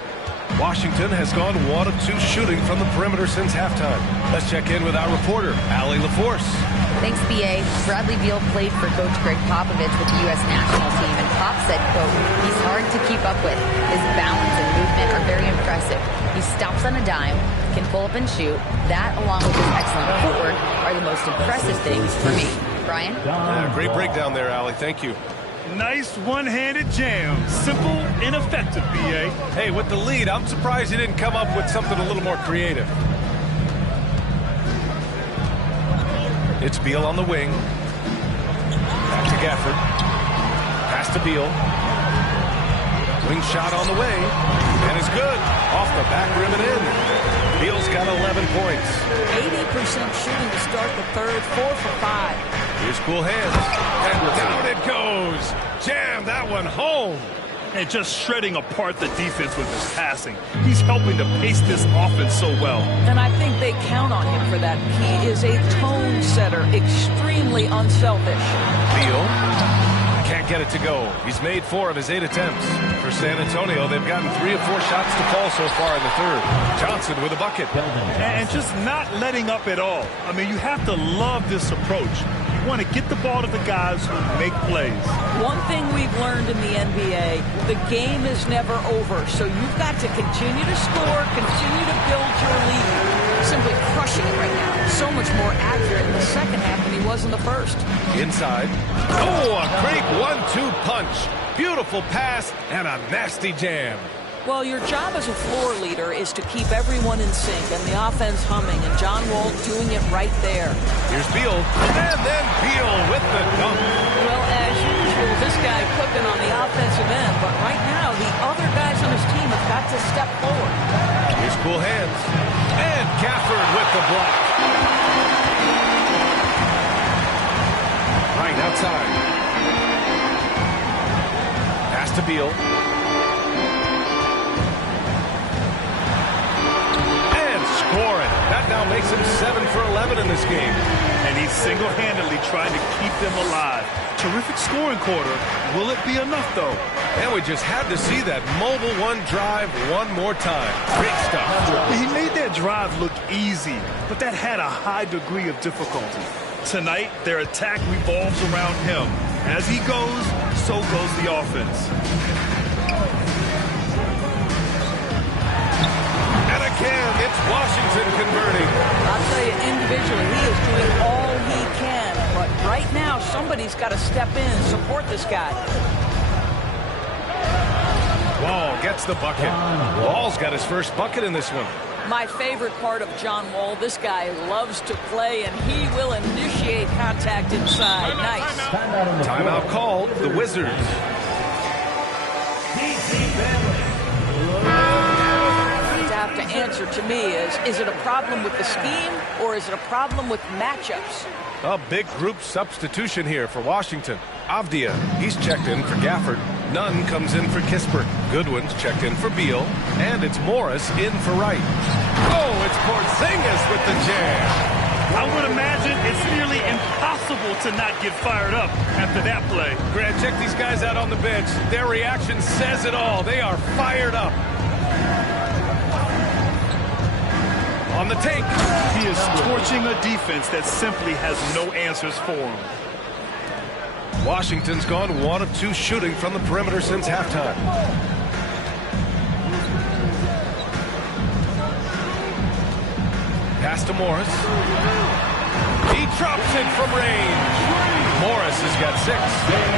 Washington has gone 1 of 2 shooting from the perimeter since halftime. Let's check in with our reporter, Allie LaForce. Thanks, B.A. Bradley Beal played for Coach Greg Popovich with the U.S. national team, and Pop said, quote, he's hard to keep up with. His balance and movement are very impressive. He stops on a dime, can pull up and shoot. That, along with his excellent footwork, are the most impressive things for me. Brian? Great breakdown there, Allie. Thank you. Nice one-handed jam. Simple and effective, B.A. Hey, with the lead, I'm surprised he didn't come up with something a little more creative. It's Beal on the wing. Back to Gafford. Pass to Beal. Wing shot on the way. And it's good. Off the back rim and in. Beal's got 11 points. 80% shooting to start the third. 4 for 5. Here's cool hands. And down it goes. Jam that one home. And just shredding apart the defense with his passing. He's helping to pace this offense so well. And I think they count on him for that. He is a tone setter, extremely unselfish. Beal can't get it to go. He's made 4 of his 8 attempts. For San Antonio, they've gotten 3 of 4 shots to fall so far in the third. Johnson with a bucket. And just not letting up at all. I mean, you have to love this approach. You want to get the ball to the guys who make plays. One thing we've learned in the NBA, the game is never over. So you've got to continue to score, continue to build your lead. Simply crushing it right now. So much more accurate in the second half than he was in the first. Inside. Oh, a great 1-2 punch. Beautiful pass and a nasty jam. Well, your job as a floor leader is to keep everyone in sync and the offense humming, and John Wall doing it right there. Here's Beal, and then Beal with the dunk. Well, as usual, this guy cooking on the offensive end, but right now the other guys on his team have got to step forward. Here's cool hands, and Gafford with the block. Right outside. Pass to Beal. Scoring. That now makes him 7 for 11 in this game. And he's single-handedly trying to keep them alive. Terrific scoring quarter. Will it be enough, though? And we just had to see that mobile one drive one more time. Great stuff. He made that drive look easy, but that had a high degree of difficulty. Tonight, their attack revolves around him. As he goes, so goes the offense. Again, it's Washington converting. I'll tell you, individually, he is doing all he can. But right now, somebody's got to step in, support this guy. Wall gets the bucket. Wall's got his first bucket in this one. My favorite part of John Wall, this guy loves to play, and he will initiate contact inside. Nice. Timeout called, the Wizards. Have to answer to me is it a problem with the scheme or is it a problem with matchups? A big group substitution here for Washington. Avdia, he's checked in for Gafford. Nunn comes in for Kispert. Goodwin's checked in for Beal. And it's Morris in for Wright. Oh, it's Porzingis with the jam. I would imagine it's nearly impossible to not get fired up after that play. Grant, check these guys out on the bench. Their reaction says it all. They are fired up. On the take. He is torching a defense that simply has no answers for him. Washington's gone 1 of 2 shooting from the perimeter since halftime. Pass to Morris. He drops it from range. Morris has got 6.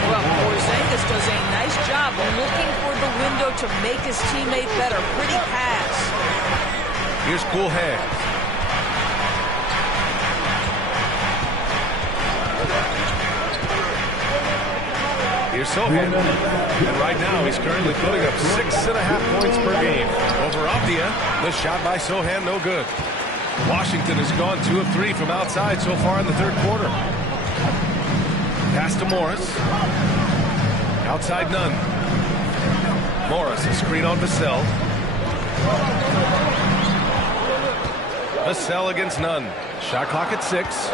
Well, Porzingis does a nice job looking for the window to make his teammate better. Pretty pass. Here's cool hands. Here's Sohan. And right now he's currently putting up 6.5 points per game. Over Avdia, the shot by Sohan no good. Washington has gone 2 of 3 from outside so far in the third quarter. Pass to Morris. Outside Nunn. Morris, a screen on Vassell. Vassell against Nunn. Shot clock at 6.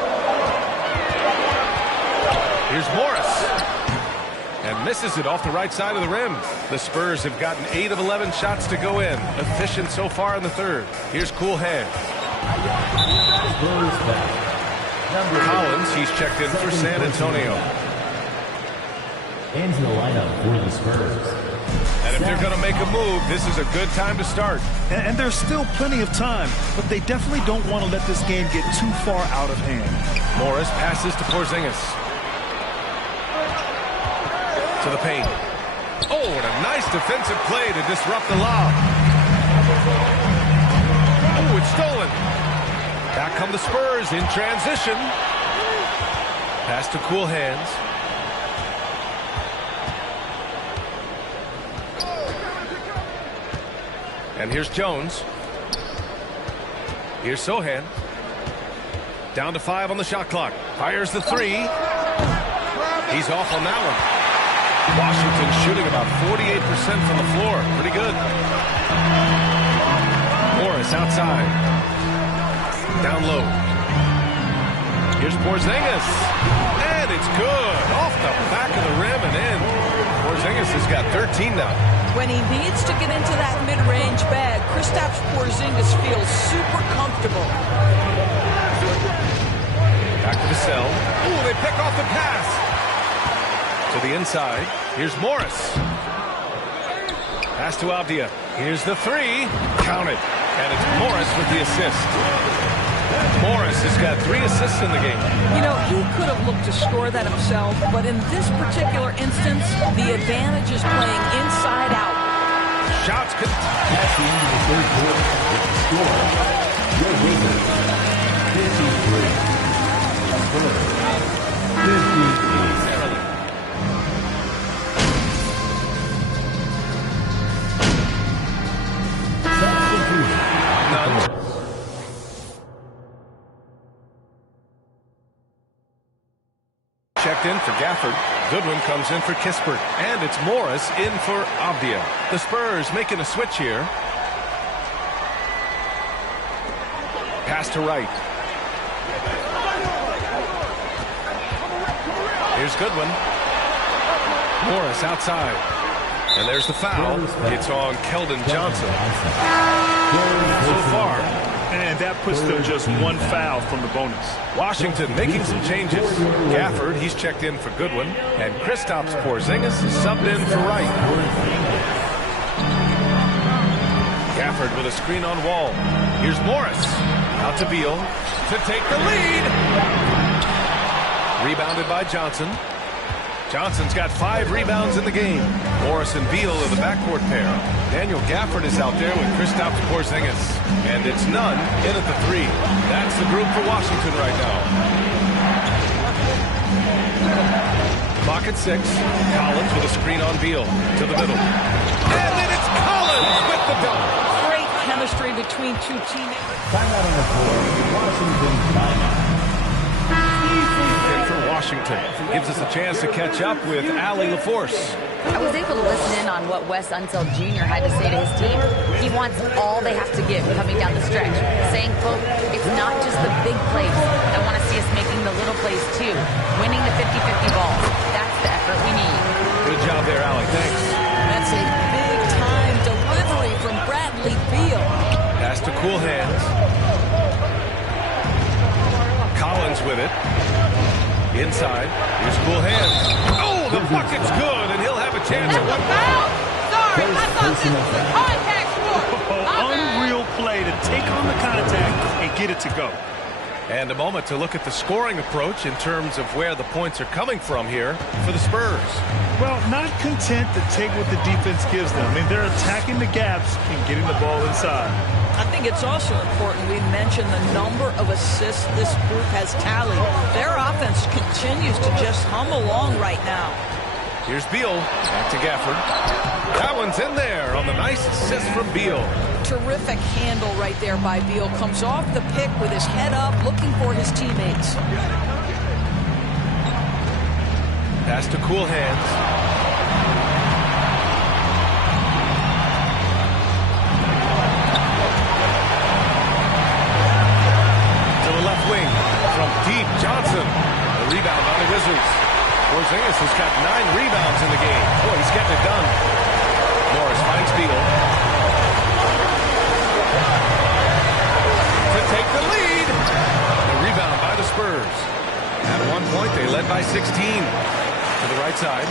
Here's Morris. And misses it off the right side of the rim. The Spurs have gotten 8 of 11 shots to go in. Efficient so far in the third. Here's cool hands. Collins, he's checked in for San Antonio. Into the lineup for the Spurs. And if they're going to make a move, this is a good time to start. And there's still plenty of time, but they definitely don't want to let this game get too far out of hand. Morris passes to Porzingis. To the paint. Oh, and a nice defensive play to disrupt the lob. Oh, it's stolen. Back come the Spurs in transition. Pass to cool hands. And here's Jones. Here's Sohan. Down to 5 on the shot clock. Fires the 3. He's off on that one. Washington shooting about 48% from the floor. Pretty good. Morris outside. Down low. Here's Porzingis. And it's good. Off the back of the rim and in. Porzingis has got 13 now. When he needs to get into that mid-range bag, Kristaps Porzingis feels super comfortable. Back to Vassell. Ooh, they pick off the pass. To the inside. Here's Morris. Pass to Avdia. Here's the three. Count it. And it's Morris with the assist. Morris has got 3 assists in the game. You know, he could have looked to score that himself, but in this particular instance, the advantage is playing inside out. Shots could... That's the end of the third quarter. With the score, your Wizards, 53. Spurs, 58. Checked in for Gafford. Goodwin comes in for Kispert. And it's Morris in for Avdia. The Spurs making a switch here. Pass to Wright. Here's Goodwin. Morris outside. And there's the foul. It's on Keldon Johnson. So far. And that puts them just 1 foul from the bonus. Washington making some changes. Gafford, he's checked in for Goodwin. And Kristaps Porzingis is subbed in for Wright. Gafford with a screen on Wall. Here's Morris. Out to Beal to take the lead. Rebounded by Johnson. Johnson's got 5 rebounds in the game. Morris and Beal are the backcourt pair. Daniel Gafford is out there with Kristaps Porzingis. And it's none in at the 3. That's the group for Washington right now. Clock at 6. Collins with a screen on Beal to the middle. And then it's Collins with the dunk. Great chemistry between 2 teammates. Timeout on the floor. Washington timeout. For Washington. Gives us a chance to catch up with Allie LaForce. I was able to listen in on what Wes Unseld Jr. had to say to his team. He wants all they have to give coming down the stretch, saying, quote, it's not just the big plays. I want to see us making the little plays too, winning the 50-50 balls. That's the effort we need. Good job there, Allie. Thanks. That's a big-time delivery from Bradley Beal. Pass to cool hands. Collins with it. Inside. Here's cool hands. Oh, the bucket's good, and he'll have a chance at one. Foul? Sorry, I thought this was a contact sport. Unreal play to take on the contact and get it to go. And a moment to look at the scoring approach in terms of where the points are coming from here for the Spurs. Well, not content to take what the defense gives them. I mean, they're attacking the gaps and getting the ball inside. I think it's also important we mention the number of assists this group has tallied. Their offense continues to just hum along right now. Here's Beal. Back to Gafford. That one's in there on the nice assist from Beal. Terrific handle right there by Beal. Comes off the pick with his head up, looking for his teammates. Pass to cool hands. To the left wing from deep, Johnson. The rebound on the Wizards. Porzingis has got 9 rebounds in the game. Boy, he's getting it done. Morris finds Beal. To take the lead. The rebound by the Spurs. At one point, they led by 16. To the right side.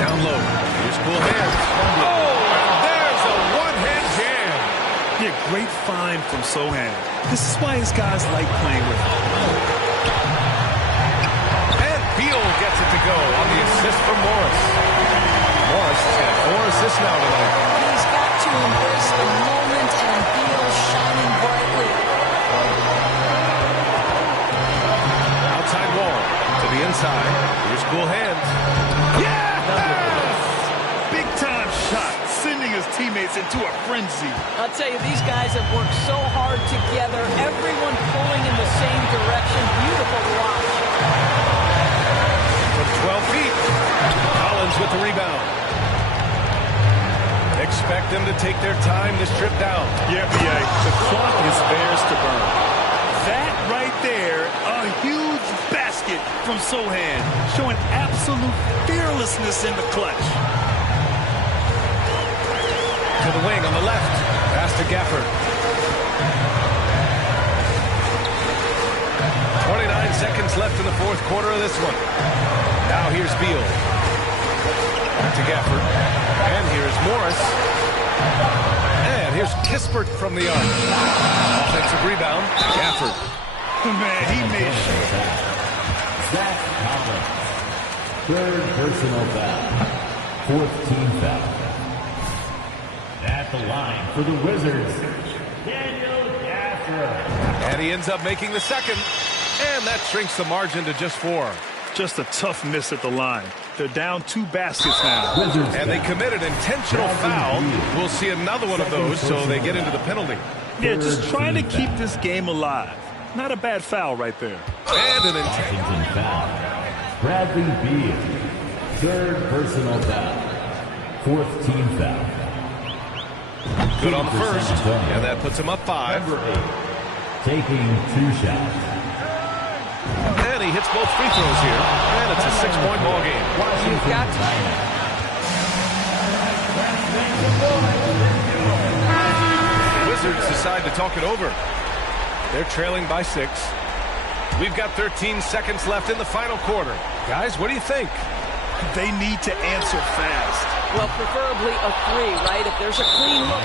Down low. Here's cool hands. Oh, and there's a one-hand jam. Yeah, great find from Sohan. This is why his guys like playing with him. And Beal gets it to go on the assist from Morris. Morris has got 4 assists now tonight. He's got to embrace the moment, and Beal shining brightly. Outside Wall to the inside. Here's cool hands. Yes! Big-time shot, sending his teammates into a frenzy. I'll tell you, these guys have worked so hard together. Everyone pulling in the same direction. Beautiful to watch. From 12 feet. Collins with the rebound. Expect them to take their time this trip down. Yeah, B.A., the clock is theirs to burn. That right there, a huge basket from Sohan, showing absolute fearlessness in the clutch. To the wing on the left. Pass to Gafford. 29 seconds seconds left in the fourth quarter of this one. Now here's Beal. To Gafford. And here's Morris. And here's Kispert from the arc. Offensive rebound. Gafford. Man, he made sure. Zach Collins. Third personal foul. Fourth team foul. At the line for the Wizards, Daniel Gafford. And he ends up making the second. And that shrinks the margin to just 4. Just a tough miss at the line. They're down 2 baskets now. And they committed intentional foul. We'll see another one of those, so they get into the penalty. Yeah, just trying to keep this game alive. Not a bad foul right there. And an intentional foul. Bradley Beal. Third personal foul. Fourth team foul. Good on the first. And that puts him up 5. Number 8. Taking 2 shots. And he hits both free throws here. And it's a 6-point ball game. You've got The Wizards decide to talk it over. They're trailing by 6. We've got 13 seconds left in the final quarter. Guys, what do you think? They need to answer fast. Well, preferably a 3, right? If there's a clean look.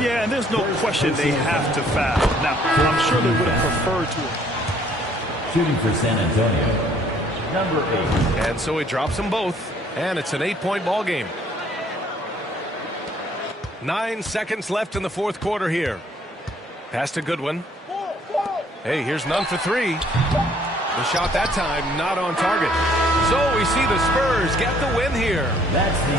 Yeah, and there's no question they have to foul. Now, I'm sure they would have preferred to. Shooting for San Antonio, number 8. And so he drops them both, and it's an 8-point ball game. 9 seconds left in the fourth quarter here. Pass to Goodwin. Hey, here's none for 3. The shot that time not on target. So we see the Spurs get the win here.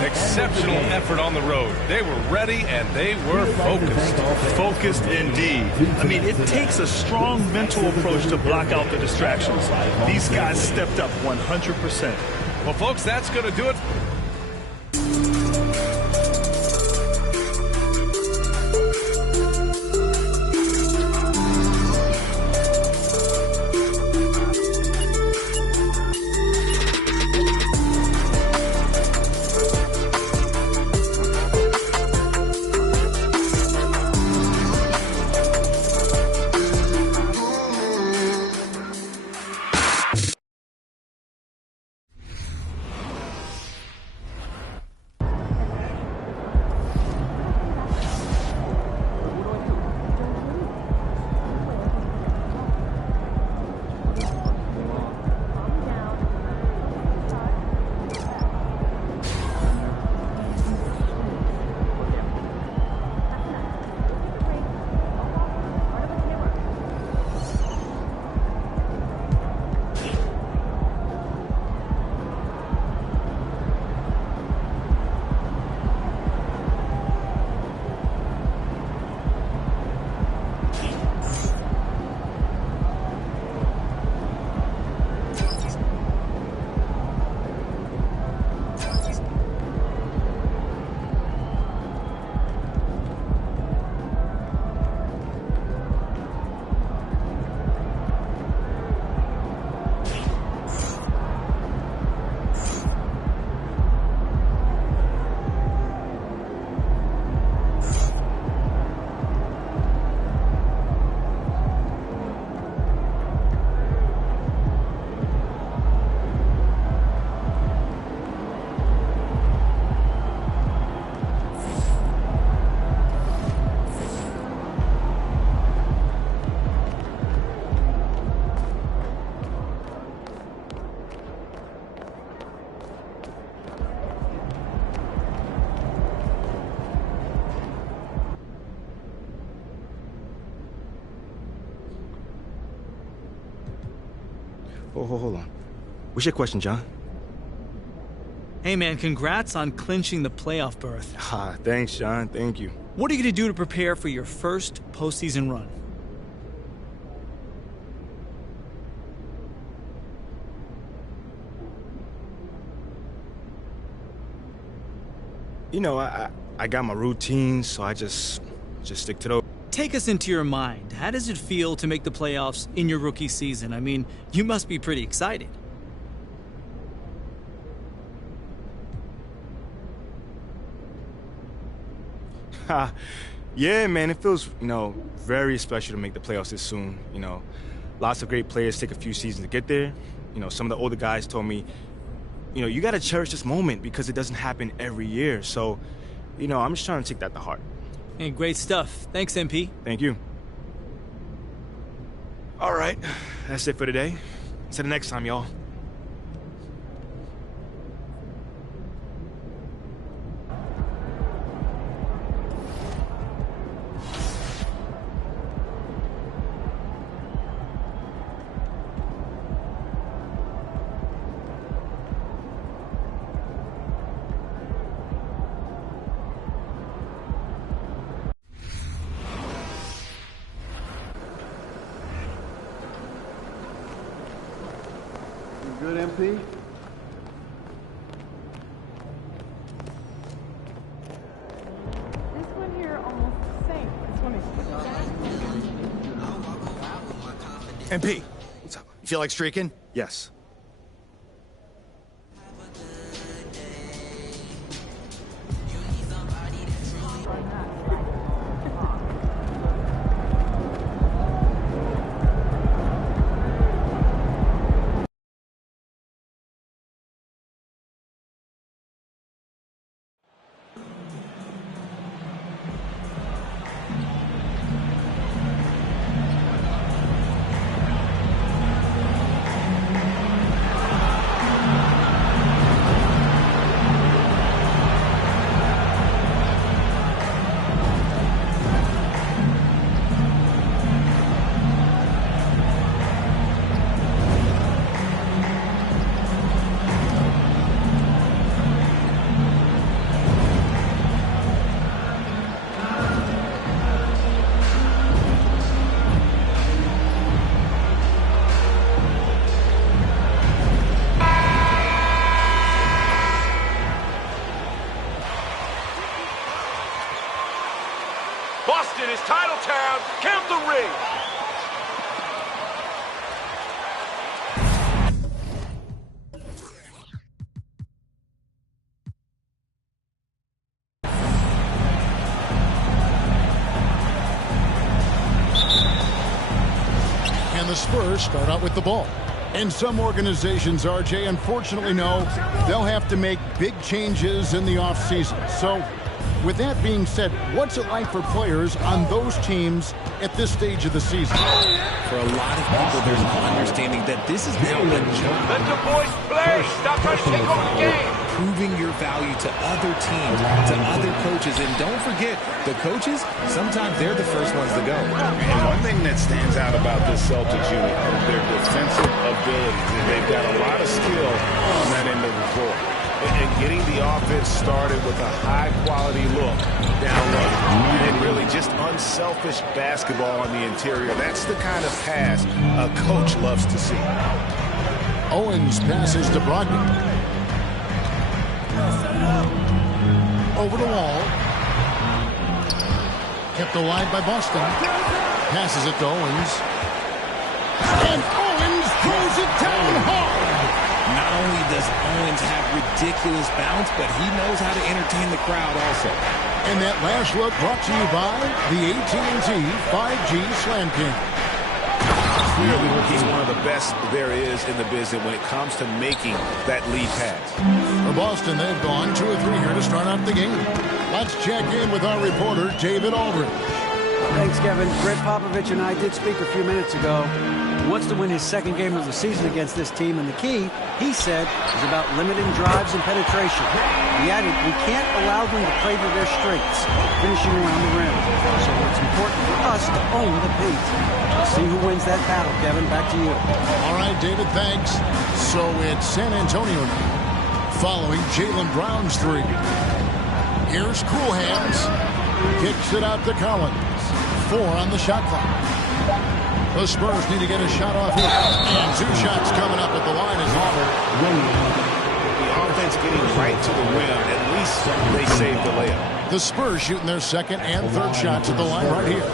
Exceptional effort on the road. They were ready and they were focused. Focused indeed. I mean, it takes a strong mental approach to block out the distractions. These guys stepped up 100%. Well, folks, that's going to do it. Oh, hold on. What's your question, John? Hey, man, congrats on clinching the playoff berth. Ah, thanks, John. Thank you. What are you going to do to prepare for your first postseason run? You know, I got my routines, so I just stick to those. Take us into your mind. How does it feel to make the playoffs in your rookie season? I mean, you must be pretty excited. Yeah, man, it feels, very special to make the playoffs this soon. Lots of great players take a few seasons to get there. Some of the older guys told me, you got to cherish this moment because it doesn't happen every year. So, I'm just trying to take that to heart. Hey, great stuff. Thanks, MP. Thank you. All right, that's it for today. Until the next time, y'all. Good, MP? This one here almost the same. This one is... MP, what's up? You feel like streaking? Yes. Boston is title town. Count the ring. And the Spurs start out with the ball. And some organizations, RJ, unfortunately know they'll have to make big changes in the offseason. So, with that being said, what's it like for players on those teams at this stage of the season? For a lot of people, there's an understanding that this is now a job. Let the boys play. Stop trying to take over the game. Proving your value to other teams, to other coaches. And don't forget, the coaches, sometimes they're the first ones to go. And one thing that stands out about this Celtics unit is their defensive abilities. And they've got a lot of skill on that end of the floor. And getting the offense started with a high-quality look down low. And really just unselfish basketball on the interior. That's the kind of pass a coach loves to see. Owens passes to Brogdon. Over the wall. Kept alive by Boston. Passes it to Owens. And Owens throws it down hard. Not only does Owens have ridiculous bounce, but he knows how to entertain the crowd also. And that last look brought to you by the AT&T 5G Slam King. Clearly, he's one of the best there is in the business when it comes to making that lead pass. For Boston, they've gone 2 of 3 here to start out the game. Let's check in with our reporter, David Aldridge. Thanks, Kevin. Greg Popovich and I did speak a few minutes ago. He wants to win his second game of the season against this team, and the key, he said, is about limiting drives and penetration. He added, we can't allow them to play to their strengths, finishing around the rim. So it's important for us to own the paint. We'll see who wins that battle, Kevin. Back to you. All right, David, thanks. So it's San Antonio now, following Jaylen Brown's 3. Here's Cool Hands. Kicks it out to Collins. 4 on the shot clock. The Spurs need to get a shot off here. And 2 shots coming up at the line is over. The offense getting right to the rim. At least they saved the layup. The Spurs shooting their second and third shots at the line right here.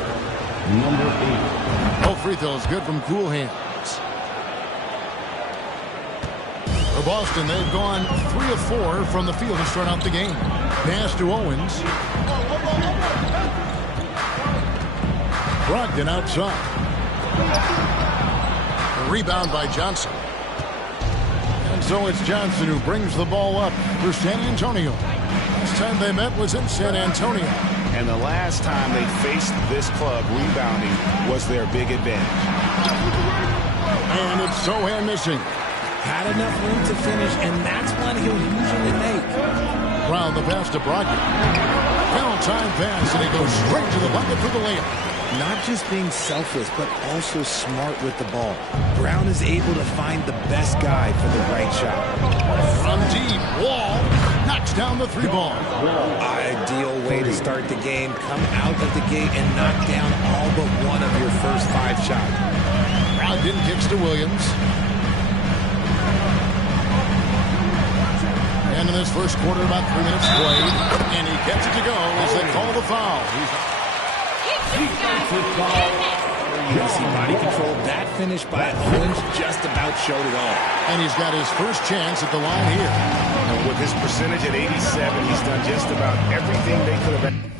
Number 8. Both free throws good from Cool Hands. For Boston, they've gone 3 of 4 from the field to start out the game. Pass to Owens. Brogdon outside. A rebound by Johnson. And so it's Johnson who brings the ball up for San Antonio. Last time they met was in San Antonio. And the last time they faced this club, rebounding was their big advantage. And it's Sohan missing. Had enough room to finish, and that's one he'll usually make. Brown the pass to Brogdon. Foul time pass, and he goes straight to the bucket for the layup. Not just being selfless, but also smart with the ball. Brown is able to find the best guy for the right shot. From deep, Wall knocks down the three ball. Ideal way to start the game. Come out of the gate and knock down all but one of your first 5 shots. Brogdon kicks to Williams. And in this first quarter, about 3 minutes played, and he gets it to go as they call the foul. Easy body control. That finish by Owens just about showed it all. And he's got his first chance at the line here. And with his percentage at 87, he's done just about everything they could have.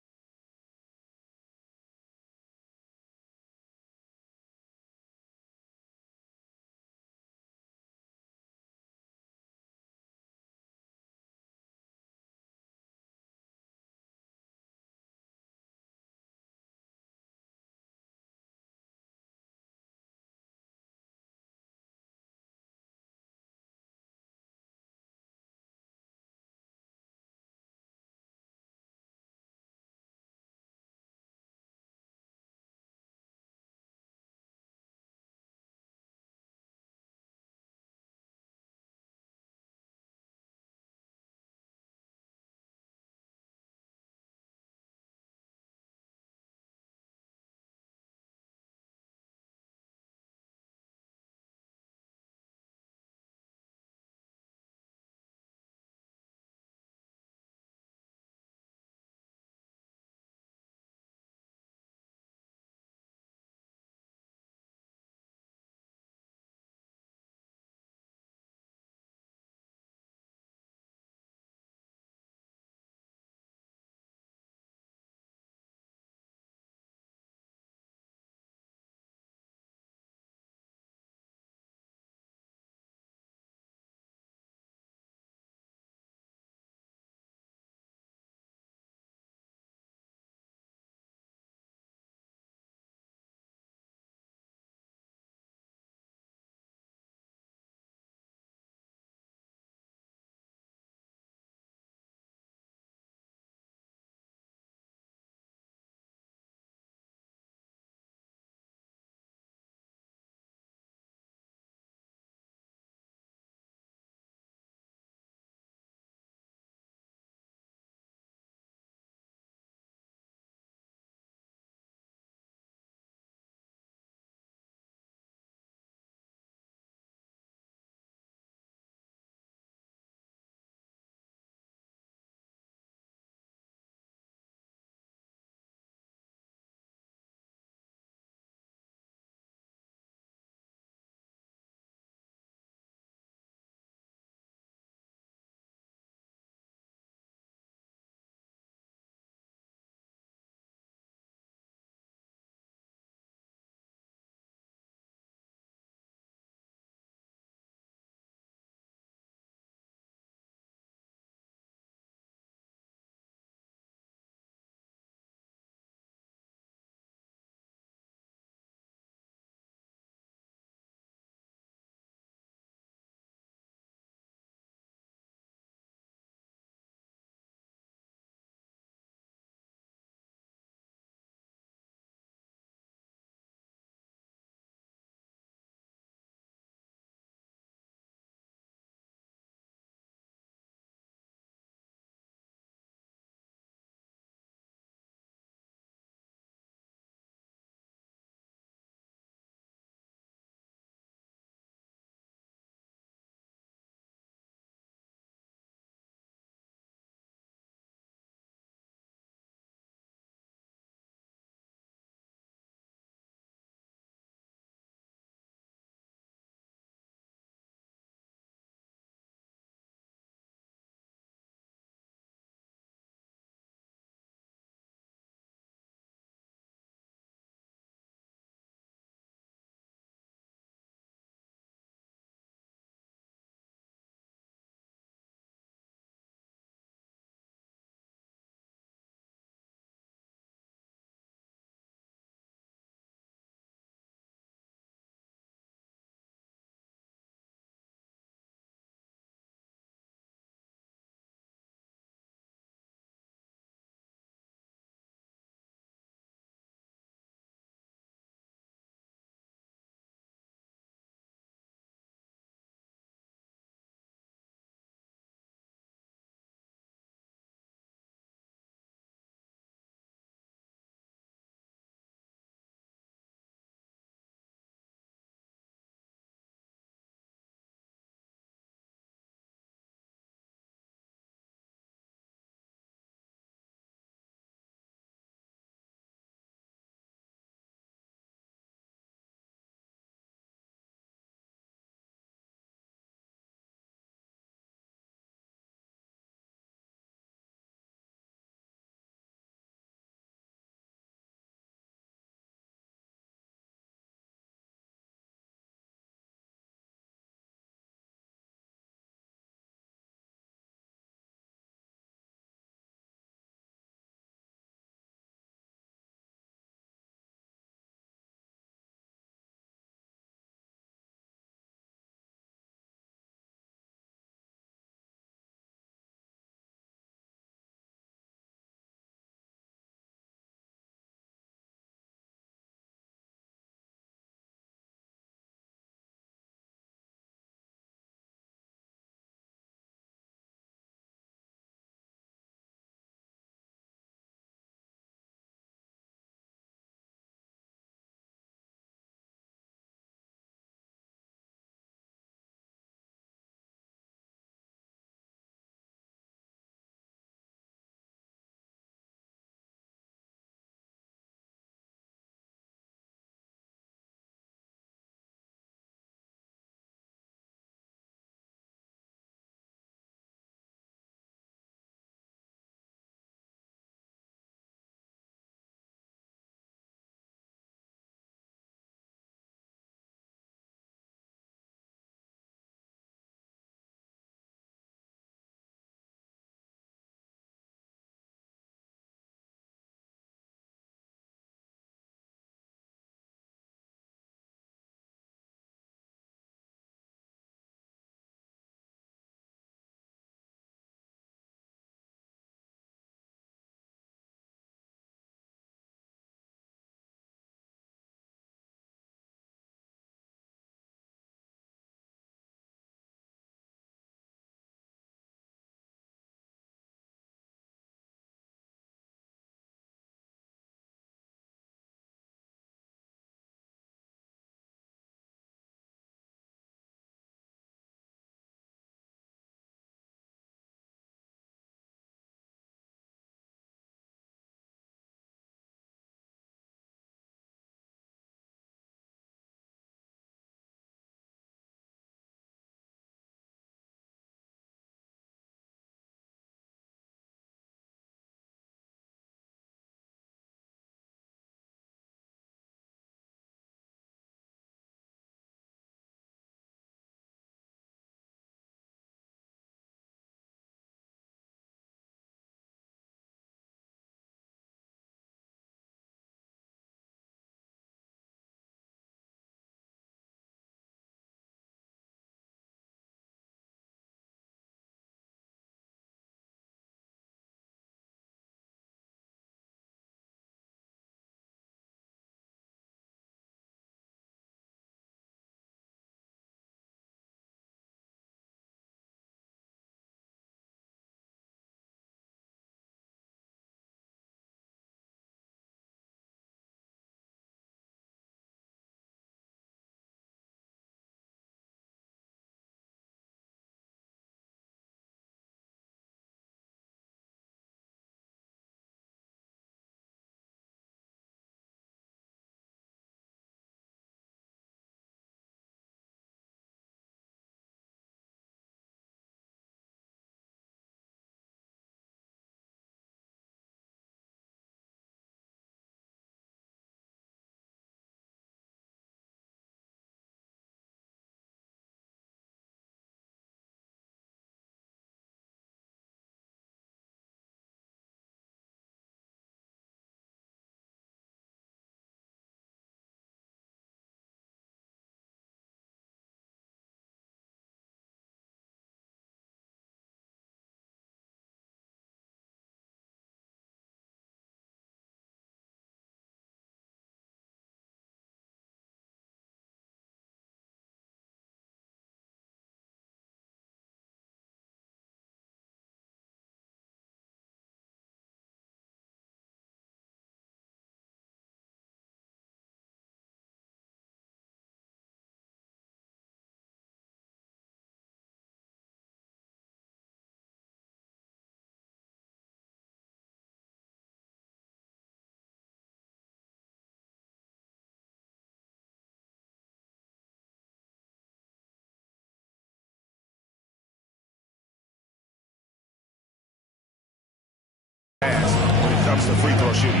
comes to free throw shooting.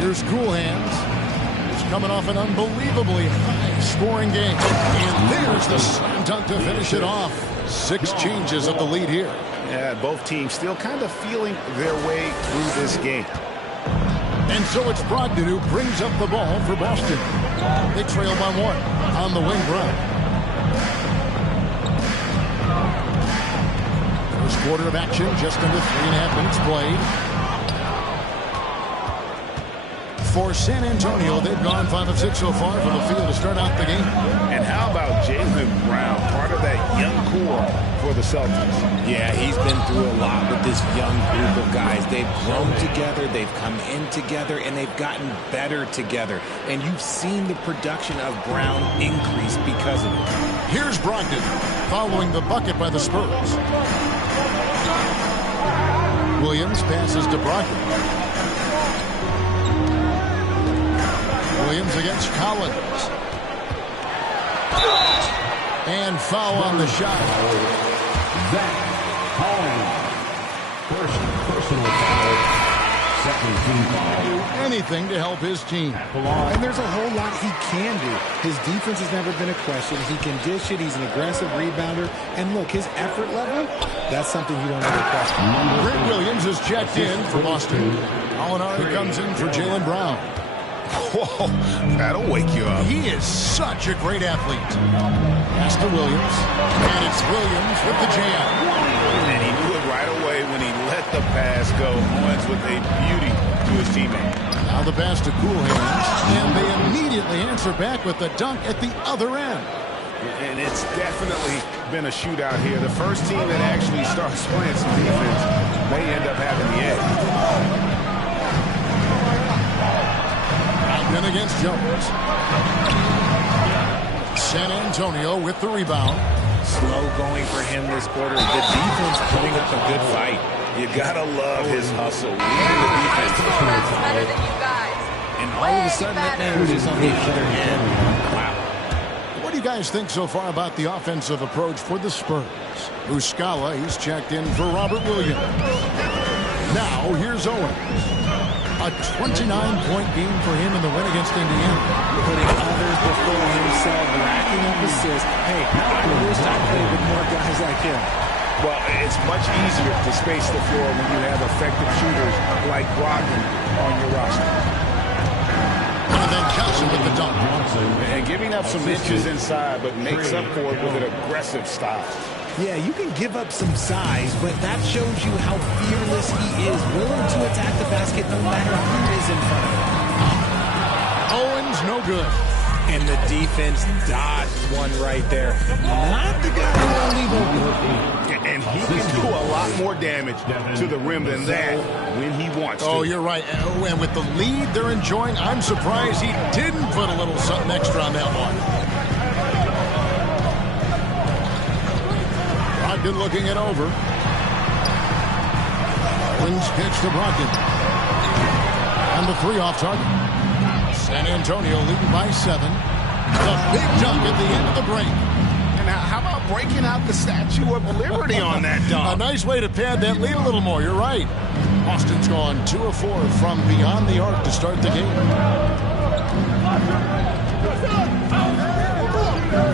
Here's Cool Hands. He's coming off an unbelievably high-scoring game. And there's the slam dunk to finish it off. 6 changes of the lead here. Yeah, both teams still kind of feeling their way through this game. And so it's Brogdon who brings up the ball for Boston. They trail by 1 on the wing Brown. First quarter of action, just under 3.5 minutes played. For San Antonio, they've gone 5 of 6 so far from the field to start out the game. And how about Jaylen Brown, part of that young core for the Celtics? Yeah, he's been through a lot with this young group of guys. They've grown together, they've come in together, and they've gotten better together. And you've seen the production of Brown increase because of it. Here's Brogdon following the bucket by the Spurs. Williams passes to Brogdon. Williams against Collins. And foul on the shot. Zach Collins. First personal foul. Second team foul. Anything to help his team. And there's a whole lot he can do. His defense has never been a question. He can dish it. He's an aggressive rebounder. And look, his effort level, that's something you don't ever question. Grant Williams is checked in for Boston. Gallinari comes in for Jaylen Brown. Whoa, that'll wake you up. He is such a great athlete. Pass to Williams. And it's Williams with the jam. And he knew it right away when he let the pass go. Owens with a beauty to his teammate. Now the pass to Cool Hands. And they immediately answer back with the dunk at the other end. And it's definitely been a shootout here. The first team that actually starts playing some defense may end up having the edge. Then against Jones. San Antonio with the rebound. Slow going for him this quarter. The defense putting up a good fight. You gotta love his hustle. Leading the defense. Better than you guys. And all of a sudden that man was just on the other end. Wow. What do you guys think so far about the offensive approach for the Spurs? Muscala, he's checked in for Robert Williams. Now here's Owens. A 29-point game for him in the win against Indiana. Putting others before himself, racking up assists. Hey, I wish I played with more guys like him. Well, it's much easier to space the floor when you have effective shooters like Brogdon on your roster. And then Johnson with the dunk. And giving up some inches inside, but makes up for it with an aggressive style. Yeah, you can give up some size, but that shows you how fearless he is, willing to attack the basket no matter who is in front of him. Owens, no good. And the defense dodged one right there. Not the guy who will leave open. And he can do a lot more damage to the rim than that when he wants to. Oh, you're right. And with the lead they're enjoying, I'm surprised he didn't put a little something extra on that one. Brogdon looking it over. Owens pitch to Brogdon. And the 3 off target. San Antonio leading by 7. The big dunk at the end of the break. And how about breaking out the Statue of Liberty on that dunk? A nice way to pad that lead a little more. You're right. Boston's gone 2 of 4 from beyond the arc to start the game.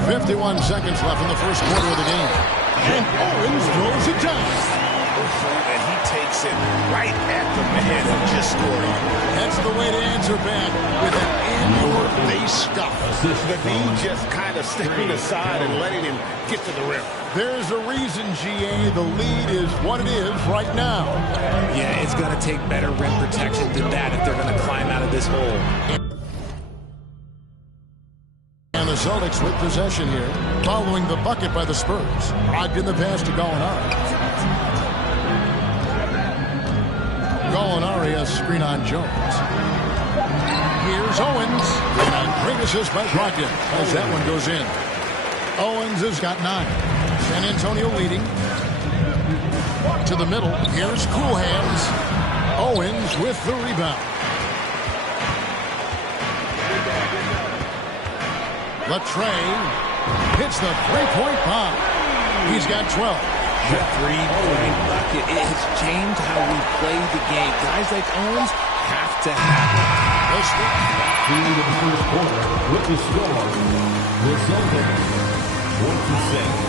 51 seconds left in the first quarter of the game. And Owens throws it down. And he takes it right at the man who just scored on him. That's the way to answer back with an in-your-face stuff. The dude just kind of stepping aside and letting him get to the rim. There's a reason, GA, the lead is what it is right now. Yeah, it's going to take better rim protection than that if they're going to climb out of this hole. And the Celtics with possession here, following the bucket by the Spurs. Brogdon the pass to Gallinari. Gallinari has screen on Jones. Here's Owens. And a great assist by Brogdon as that one goes in. Owens has got 9. San Antonio leading. To the middle. Here's Cool Hands. Owens with the rebound. Latrey hits the 3-point bomb. He's got 12. The three-point bucket. It has changed how we play the game. Guys like Owens have to have it. Through the first quarter with the score, the Celtics 46.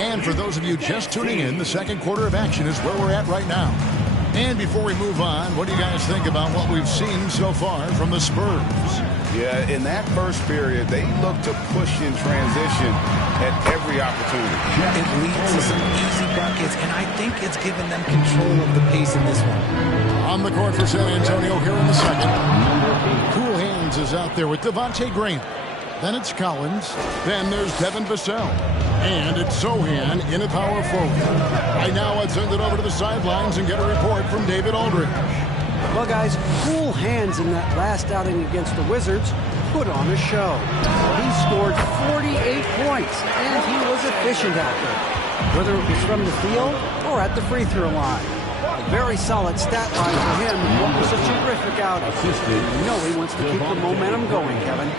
And for those of you just tuning in, the second quarter of action is where we're at right now. And before we move on, what do you guys think about what we've seen so far from the Spurs? Yeah, in that first period, they looked to push in transition at every opportunity. It leads to some easy buckets, and I think it's given them control of the pace in this one. On the court for San Antonio here in the second. Cool Hands is out there with Devontae Graham. Then it's Collins. Then there's Devin Vassell. And it's Sohan in a power forward. Right now, I'd send it over to the sidelines and get a report from David Aldridge. Well, guys, Cool Hands in that last outing against the Wizards put on a show. He scored 48 points, and he was efficient out there, whether it was from the field or at the free throw line. A very solid stat line for him, and what was a terrific outing. You know he wants to keep the momentum going, Kevin.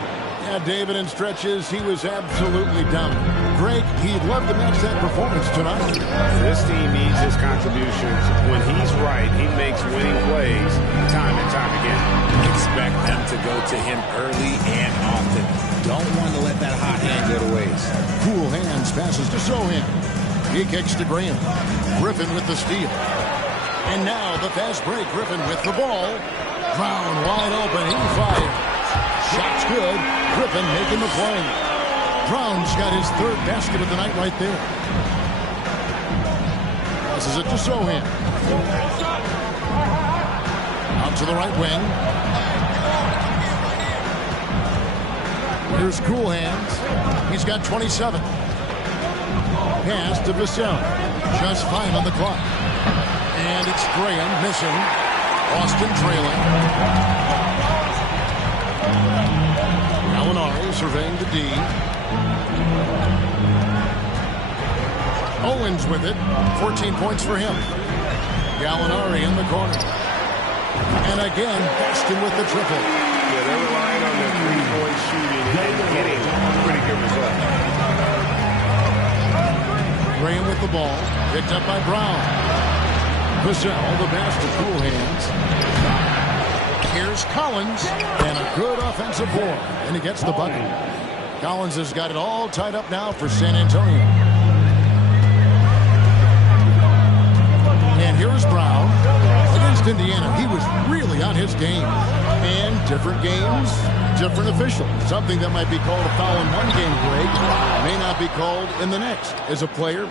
Yeah, David, in stretches, he was absolutely dominant. Greg, he'd love to match that performance tonight. This team needs his contributions. When he's right, he makes winning plays time and time again. Expect them to go to him early and often. Don't want to let that hot hand go to waste. Cool Hands passes to Sohan. He kicks to Graham. Griffin with the steal. And now the fast break. Griffin with the ball. Brown wide open. He fires. Shot's good. Griffin making the play. Brown's got his third basket of the night right there. Passes it to Sohan. Out to the right wing. Here's Cool Hands. He's got 27. Pass to Vassell. Just 5 on the clock. And it's Graham missing. Austin trailing. Gallinari surveying the D. Owens with it. 14 points for him. Gallinari in the corner. And again, Boston with the triple. Yeah, they're relying on their three-point shooting and getting pretty good results. Graham with the ball. Picked up by Brown. Vassell, the pass to Cool Hands. Here's Collins. And a good offensive board. And he gets the bucket. Collins has got it all tied up now for San Antonio. And here's Brown. Against Indiana, he was really on his game. And different games, different official. Something that might be called a foul in one game, Greg, may not be called in the next. As a player,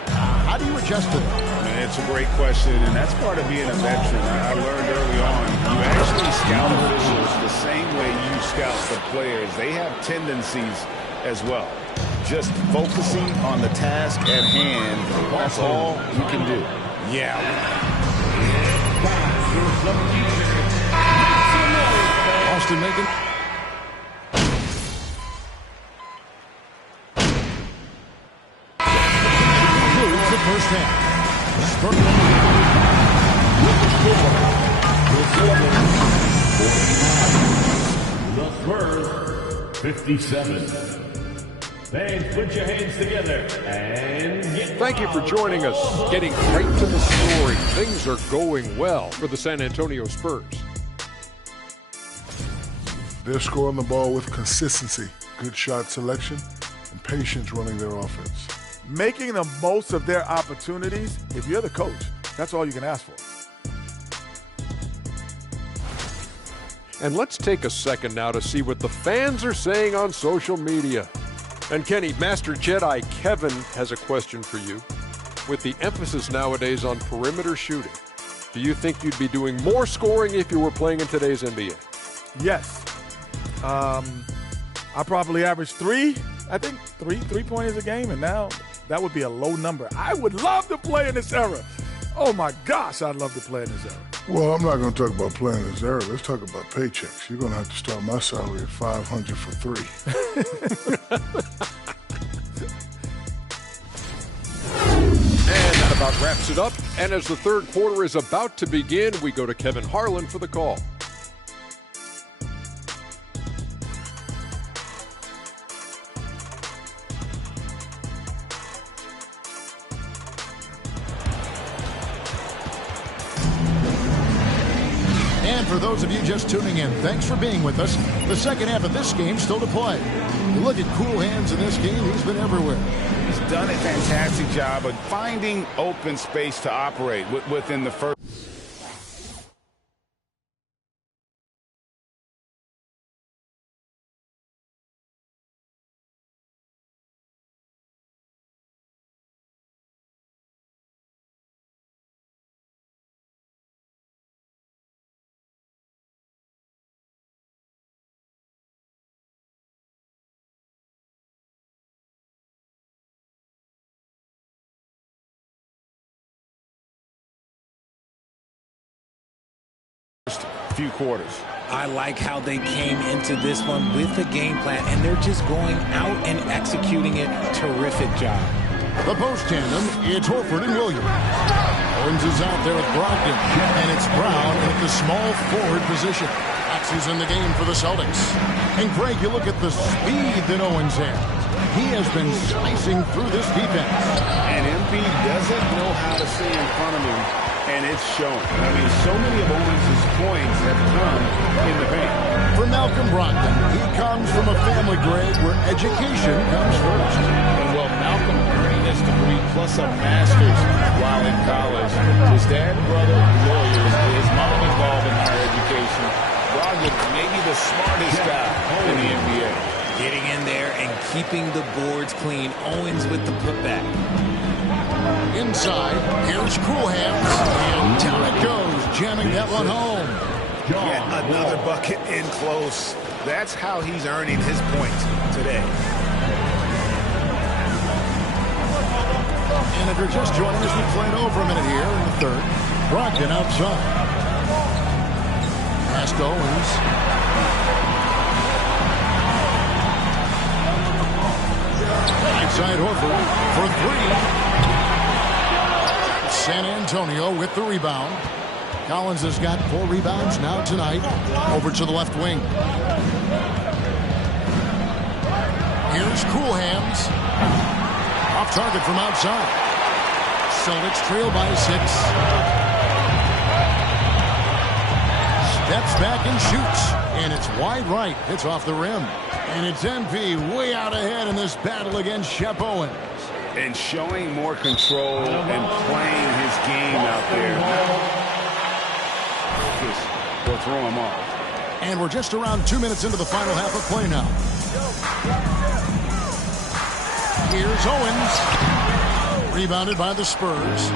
how do you adjust to that? It's a great question, and that's part of being a veteran. I learned early on, you actually scout officials the same way you scout the players. They have tendencies as well. Just focusing on the task at hand, that's all you can do. Yeah. Austin making. Concludes the first half. The Spurs 57. Fans, put your hands together and get Thank you for joining us. Getting right to the story. Things are going well for the San Antonio Spurs. They're scoring the ball with consistency, good shot selection, and patience running their offense. Making the most of their opportunities. If you're the coach, that's all you can ask for. And let's take a second now to see what the fans are saying on social media. And Kenny, Master Jedi Kevin has a question for you. With the emphasis nowadays on perimeter shooting, do you think you'd be doing more scoring if you were playing in today's NBA? Yes. I probably averaged 3 3-pointers a game, and now that would be a low number. I would love to play in this era. Oh, my gosh, I'd love to play in this era. Well, I'm not going to talk about playing this era. Let's talk about paychecks. You're going to have to start my salary at $500 for 3. And that about wraps it up. And as the third quarter is about to begin, we go to Kevin Harlan for the call. And for those of you just tuning in, thanks for being with us. The second half of this game still to play. You look at Cool Hands in this game, he's been everywhere. He's done a fantastic job of finding open space to operate within the first. Few quarters. I like how they came into this one with a game plan, and they're just going out and executing it. Terrific job. The post tandem, it's Horford and Williams. Owens is out there with Brogdon, and it's Brown at the small forward position. Fox is in the game for the Celtics. And Greg, you look at the speed that Owens has. He has been slicing through this defense. And Embiid doesn't know how to stay in front of him. And it's showing. I mean, so many of Owens' points have come in the paint. For Malcolm Brogdon, he comes from a family, Greg, where education comes first. And well, Malcolm earning his degree plus a master's while in college. His dad and brother, lawyers, his mom involved in higher education. Brogdon, maybe the smartest guy in the NBA. Getting in there and keeping the boards clean. Owens with the putback. Inside, here's Cool Hands, and down it goes, jamming that one home. Yet another bucket in close. That's how he's earning his points today. And if you're just joining us, we played over a minute here in the third. Brogdon outside. Pass to Owens. Inside Horford for three. San Antonio with the rebound. Collins has got 4 rebounds now tonight. Over to the left wing. Here's Cool Hands. Off target from outside. Celtics trail by 6. Steps back and shoots. And it's wide right. Hits off the rim. And it's MP way out ahead in this battle against Shep Owens. And showing more control and playing his game out there. We'll throw him off. And we're just around 2 minutes into the final half of play now. Here's Owens. Rebounded by the Spurs.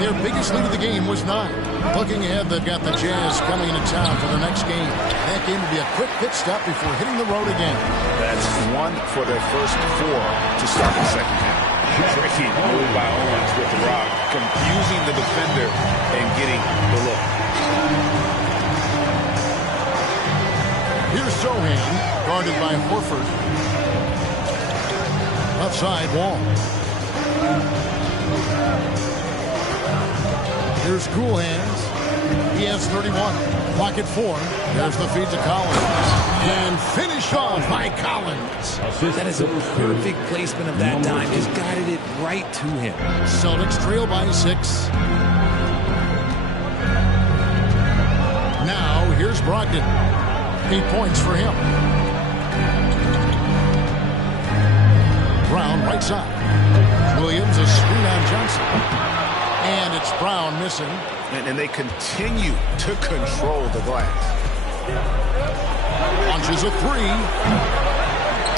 Their biggest lead of the game was 9. Looking ahead, they've got the Jazz coming into town for their next game. That game will be a quick pit stop before hitting the road again. That's 1 for their first 4 to start the second half. Tricky move by Owens with the rock, confusing the defender and getting the look. Here's Sohan, guarded by Horford. Left side, Wall. Here's Cool Hands. He has 31. Pocket 4. There's the feed to Collins. And finished off by Collins. That is a perfect placement of that dime. Just guided it right to him. Celtics trail by 6. Now, here's Brogdon. 8 points for him. Brown, right side. Williams, a screen on Johnson. And it's Brown missing. And they continue to control the glass. Launches a 3.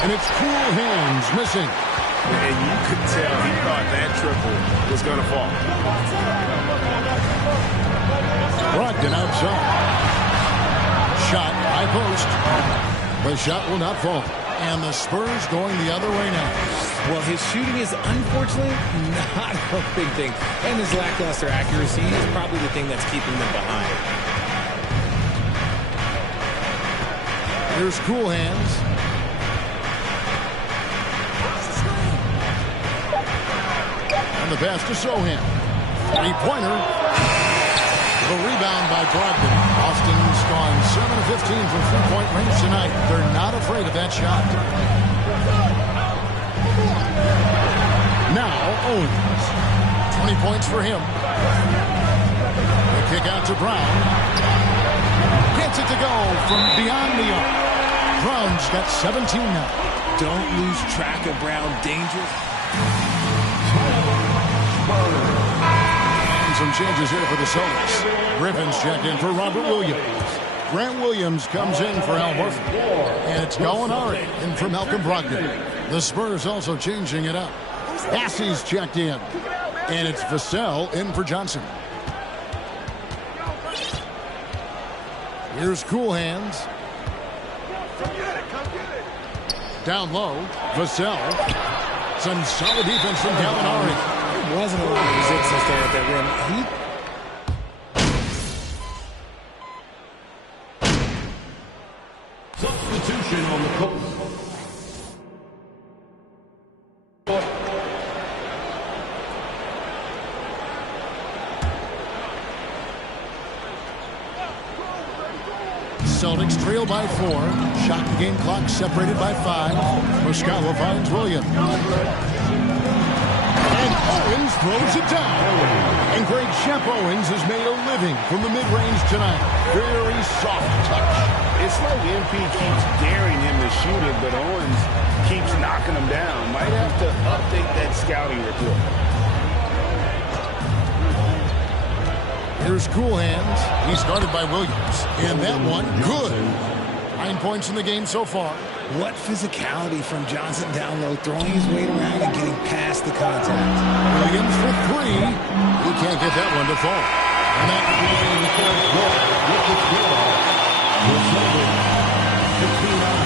And it's Cool Hands missing. And you could tell he thought that triple was going to fall. Brogdon outside. Shot, high post. The shot will not fall. And the Spurs going the other way now. Well, his shooting is unfortunately not a big thing. And his lackluster accuracy is probably the thing that's keeping them behind. Here's Cool Hands. And the pass to Sohan. 3-pointer. The rebound by Brogdon. Boston's gone 7 of 15 from three-point range tonight. They're not afraid of that shot. Now Owens. 20 points for him. The kick out to Brown. Gets it to go from beyond the arc. Brown's got 17 now. Don't lose track of Brown. Dangerous. And some changes here for the Celtics. Griffin's checked in for Robert Williams. Grant Williams comes in for Al Horford. And it's Gallinari in for Malcolm Brogdon. The Spurs also changing it up. Bassey's checked in. And it's Vassell in for Johnson. Here's Cool Hands. Down low, Vassell. Some solid defense from Gallinari. There wasn't a lot of resistance there at that rim. Substitution on the court. Celtics trail by 4. Shot the game clock separated by 5. Muscala finds Williams. And Owens throws it down. And Greg Shep Owens has made a living from the mid-range tonight. Very soft touch. It's like MP keeps daring him to shoot it, but Owens keeps knocking him down. Might have to update that scouting report. Here's Cool Hands. He's guarded by Williams. And that one, good. 9 points in the game so far. What physicality from Johnson down low, throwing his weight around and getting past the contact. Williams for 3. He can't get that one to fall. And that in the third quarter with the score. The Celtics 59.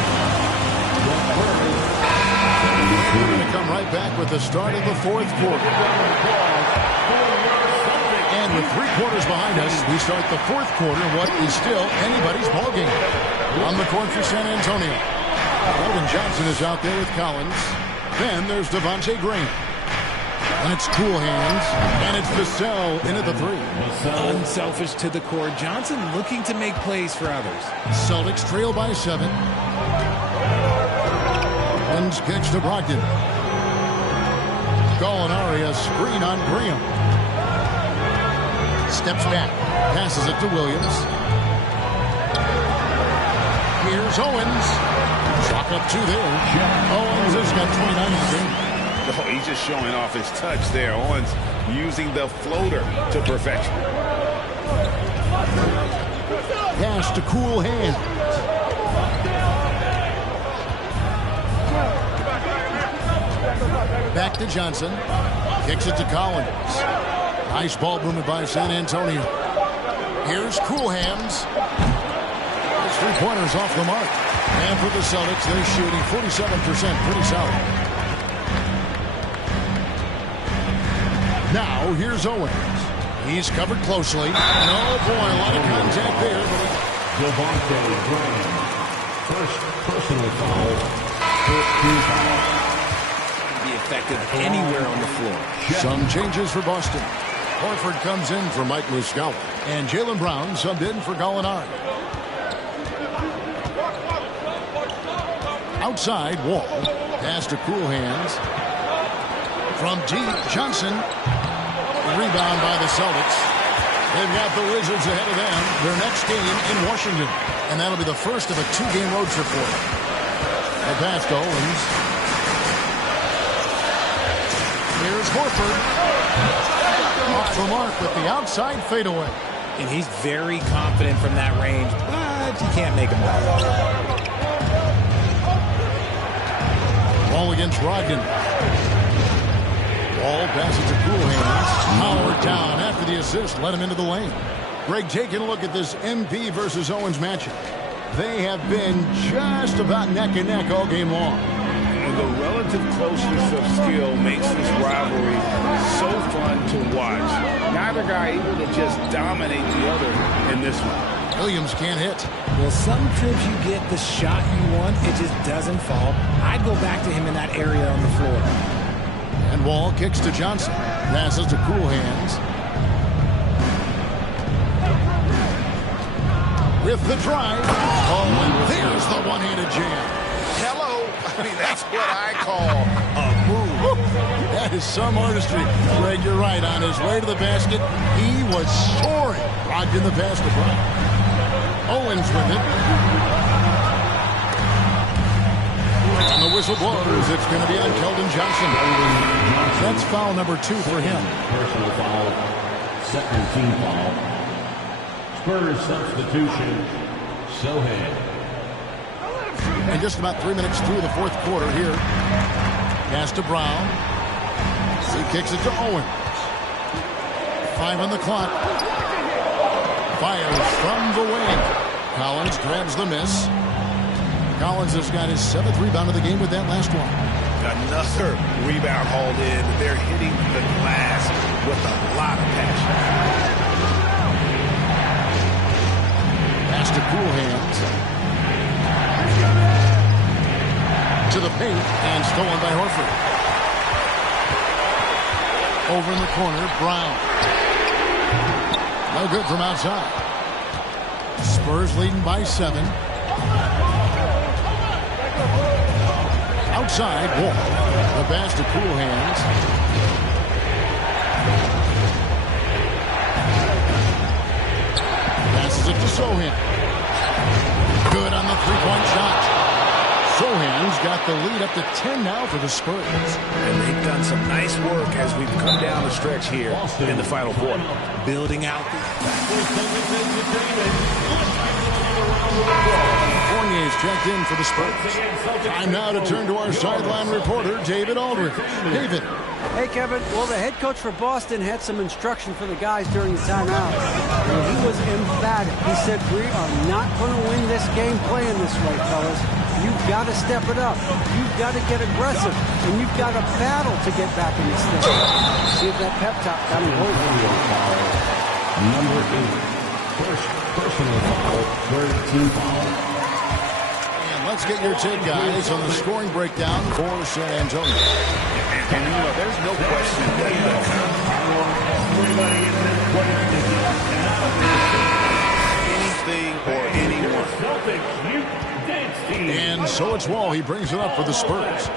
We're going to come right back with the start of the fourth quarter. And with 3 quarters behind us, we start the fourth quarter, what is still anybody's ballgame. On the court for San Antonio. Golden Johnson is out there with Collins. Then there's Devontae Green. And it's Cool Hands. And it's Vassell in at the 3. Unselfish to the core. Johnson looking to make plays for others. Celtics trail by 7. Owens kicks to Brogdon. Gallinari a screen on Graham. Steps back. Passes it to Williams. Here's Owens. Chalk up 2 there. Owens has got 29 in the game. Oh, he's just showing off his touch there. Owens using the floater to perfection. Pass to Cool Hands. Back to Johnson. Kicks it to Collins. Nice ball movement by San Antonio. Here's Cool Hands. 3-pointers off the mark. And for the Celtics, they're shooting 47%. Pretty solid. Now, here's Owens. He's covered closely. And oh, boy, a lot of contact there. Devontae Green. First personal foul. First team foul. Be effective anywhere on the floor. Some changes for Boston. Horford comes in for Mike Muscala. And Jaylen Brown subbed in for Gallinari. Outside, Wall. Pass to Cool Hands. From deep, Johnson. Rebound by the Celtics. They've got the Wizards ahead of them. Their next game in Washington. And that'll be the first of a 2-game road trip for them. The pass to Owens. Here's Horford. Off the mark with the outside fadeaway. And he's very confident from that range, but you can't make him lie. Wall against Brogdon. Wall passes to Cool Hands. Howard down after the assist. Let him into the lane. Greg, taking a look at this MP versus Owens matchup. They have been just about neck and neck all game long. And the relative closeness of skill makes this rivalry so fun to watch. Neither guy able to just dominate the other in this one. Williams can't hit. Well, some trips you get the shot you want, it just doesn't fall. I'd go back to him in that area on the floor. And Wall kicks to Johnson. Passes to Cool Hands. With the drive. Oh, and there's the one-handed jam. Hello. I mean, that's what I call a move. That is some artistry. Greg, you're right. On his way to the basket, he was soaring. Brogdon the pass to Brown. Owens with it. And the whistle blows. It's going to be on Keldon Johnson. That's foul number 2 for him. Personal foul. Second team foul. Spurs substitution. Sohan. And just about 3 minutes through the fourth quarter here. Pass to Brown. He kicks it to Owens. 5 on the clock. Fires from the wing. Collins grabs the miss. Collins has got his 7th rebound of the game with that last one. Another rebound hauled in. They're hitting the glass with a lot of passion. Pass to Cool Hands. To the paint and stolen by Horford. Over in the corner, Brown. No good from outside. Spurs leading by 7. Outside, Wall. The pass to Cool Hands. Passes it to Sohan. Good on the three-point shot. Sohan's got the lead up to 10 now for the Spurs. And they've done some nice work as we've come down the stretch here in the final quarter. Building out. Fournier's checked in for the Spurs. Time now to turn to our sideline reporter, David Aldridge. David. Hey, Kevin. Well, the head coach for Boston had some instruction for the guys during the timeout. And he was emphatic. He said, we are not going to win this game playing this way, fellas. You've got to step it up. You've got to get aggressive. And you've got to battle to get back in this thing. See if that pep talk got him going. Number 8. First personal foul. Third team foul. And let's get your take, guys, on the scoring breakdown for San Antonio. And you know, there's no question that anything or anyone. And so it's Wall. He brings it up for the Spurs.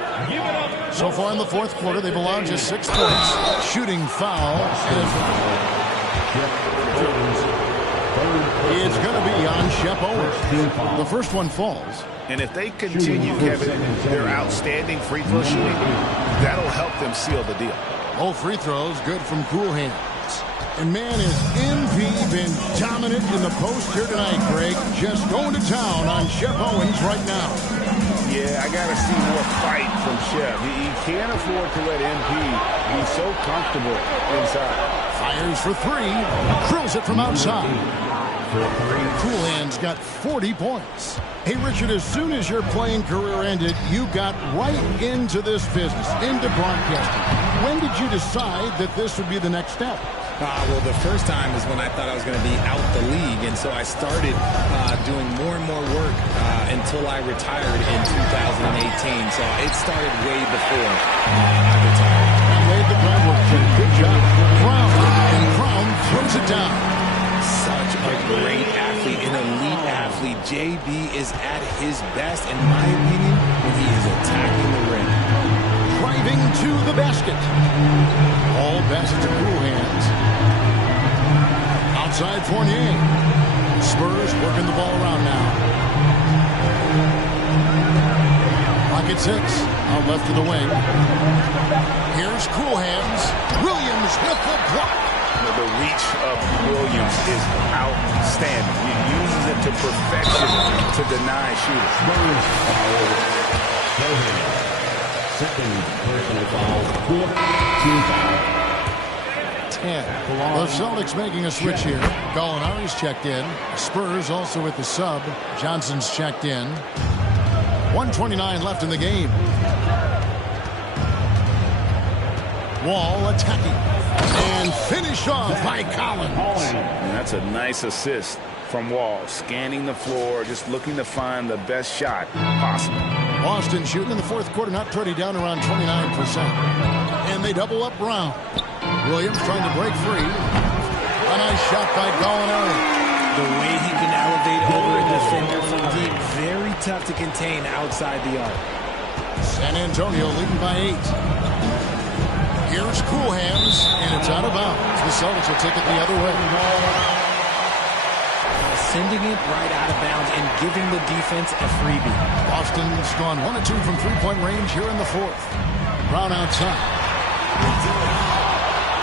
So far in the fourth quarter, they've allowed just 6 points. Shooting foul. It's going to be on Shep Owens. The first one falls. And if they continue, Kevin, their outstanding free throw shooting, that'll help them seal the deal. All free throws good from Cool Hands. And man, has MP been dominant in the post here tonight, Greg. Just going to town on Shep Owens right now. Yeah, I got to see more fight from Shep. He can't afford to let MP be so comfortable inside. Fires for 3. Drills it from outside. Cool Hands got 40 points. Hey, Richard, as soon as your playing career ended, you got right into this business, into broadcasting. When did you decide that this would be the next step? Well, the first time was when I thought I was going to be out the league, and so I started doing more and more work until I retired in 2018. So it started way before I retired. I laid the groundwork for you. Good job. Brown, and Brown throws it down. Such a great athlete, an elite athlete. JB is at his best, in my opinion, when he is attacking the rim. Driving to the basket. All passes to Cool Hands. Outside Fournier. Spurs working the ball around now. Pocket 6. Out left to the wing. Here's Cool Hands. Williams with the block. The reach of Williams is outstanding. He uses it to perfection to deny shooters. Second personal foul. Team foul. 10. The Celtics making a switch here. Gallinari's checked in. Spurs also with the sub. Johnson's checked in. 1:29 left in the game. Wall attacking. And finish off by Collins. And that's a nice assist from Wall. Scanning the floor, just looking to find the best shot possible. Boston shooting in the fourth quarter, not pretty, down around 29%. And they double up Brown. Williams trying to break free. A nice shot by Gallinari. The way he can elevate over a defender from deep, very tough to contain outside the arc. San Antonio leading by 8. Here's Cool Hands, and it's out of bounds. The Celtics will take it the other way. sending it right out of bounds and giving the defense a freebie. Boston's gone 1 of 2 from three-point range here in the fourth. Brown outside.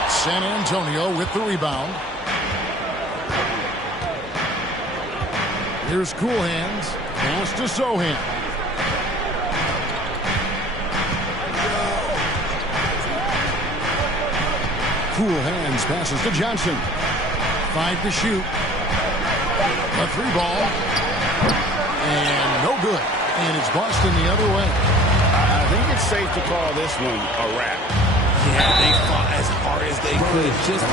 San Antonio with the rebound. Here's Cool Hands. Pass to Sohan. Cool Hands passes to Johnson. 5 to shoot. A 3-ball. And no good. And it's Boston the other way. I think it's safe to call this one a wrap. Yeah, they fought as hard as they could. Just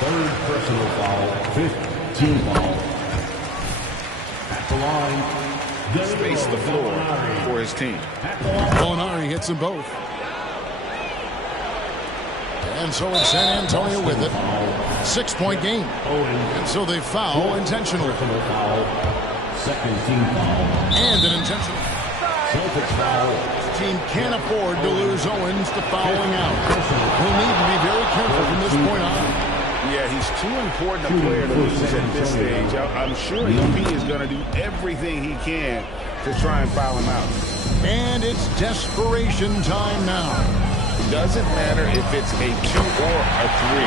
third personal foul, 5th team foul. At the line, space the floor for his team. Molinari hits them both. And so it's San Antonio with it. 6-point game. And so they foul intentionally. Second team foul. And an intentional. Celtics foul. Team can't afford to lose Owens to fouling out. He'll need to be very careful from this point on. Yeah, he's too important a player to lose at this stage. I'm sure EP is going to do everything he can to try and foul him out. And it's desperation time now. It doesn't matter if it's a 2 or a 3.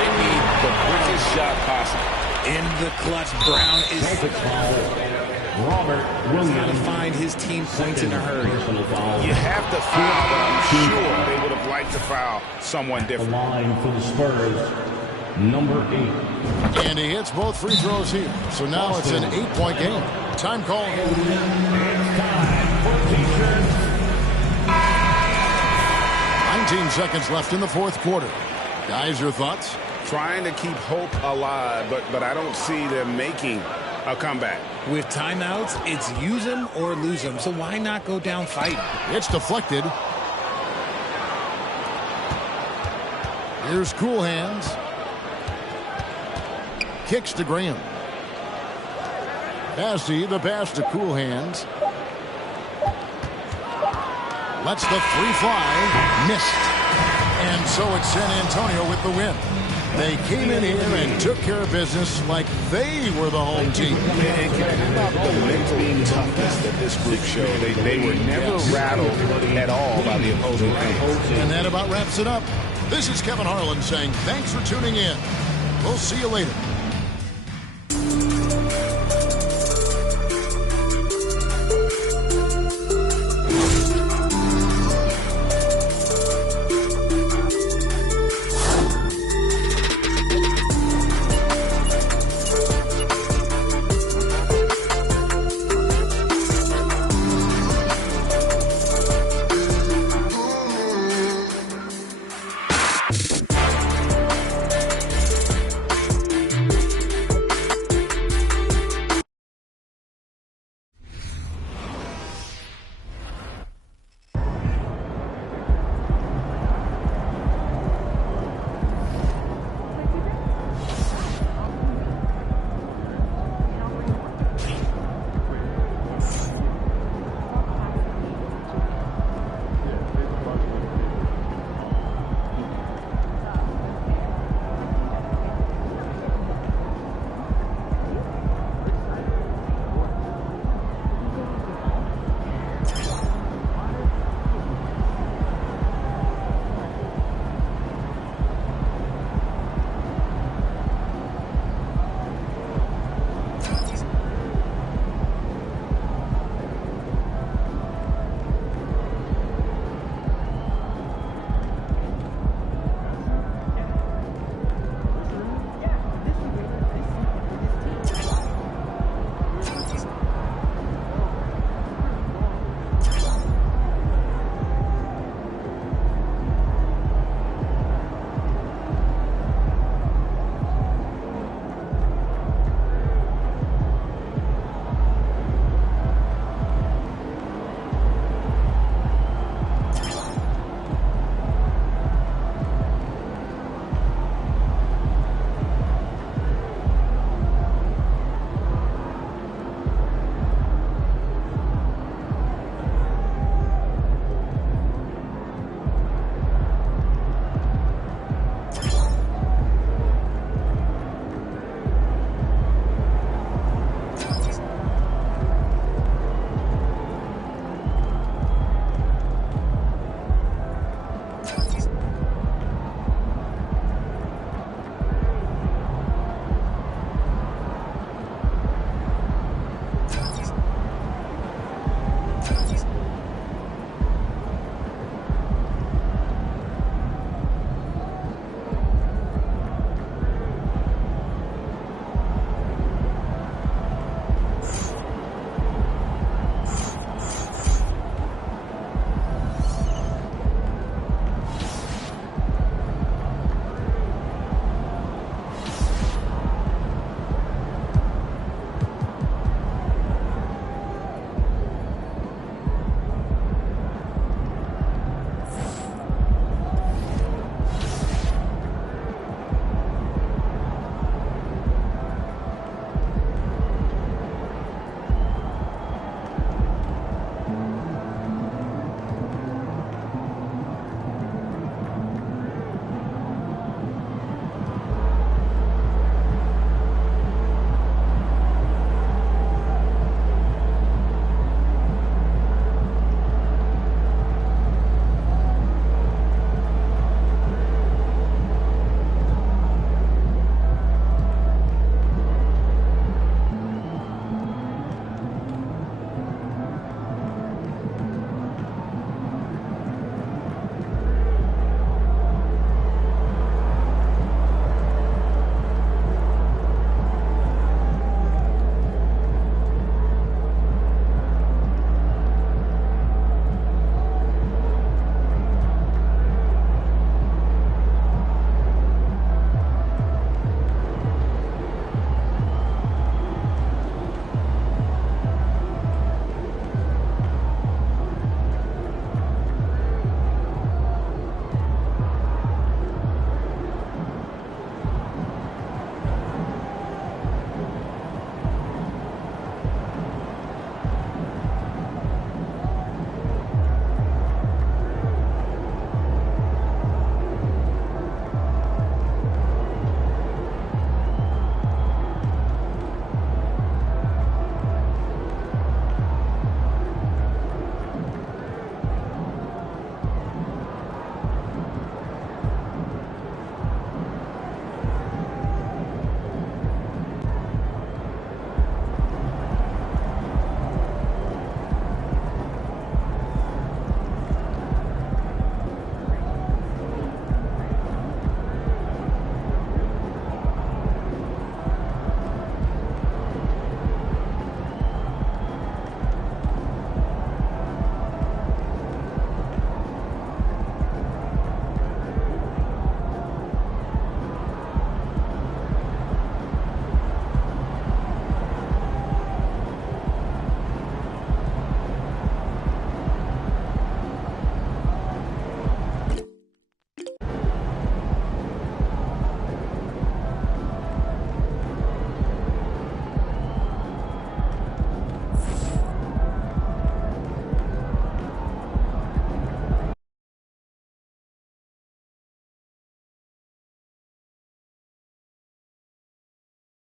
They need the quickest shot possible. in the clutch. Brown is Robert Williams trying to find his team points in a hurry. You have to foul, but I'm sure they would have liked to foul someone different. The line for the Spurs, number 8. And he hits both free throws here. So now it's an 8-point game. Time call. It's time for T-shirts. 19 seconds left in the fourth quarter. Guys, your thoughts? Trying to keep hope alive, but I don't see them making a comeback. With timeouts, it's use them or lose them. So why not go down fighting? It's deflected. Here's Cool Hands. Kicks to Graham. Passy, the pass to Cool Hands. Lets the three fly. Missed. And so it's San Antonio with the win. They came in here and took care of business like they were the home team. And how about the mental toughness that this group showed? They were never rattled at all by the opposing team. And that about wraps it up. This is Kevin Harlan saying thanks for tuning in. We'll see you later.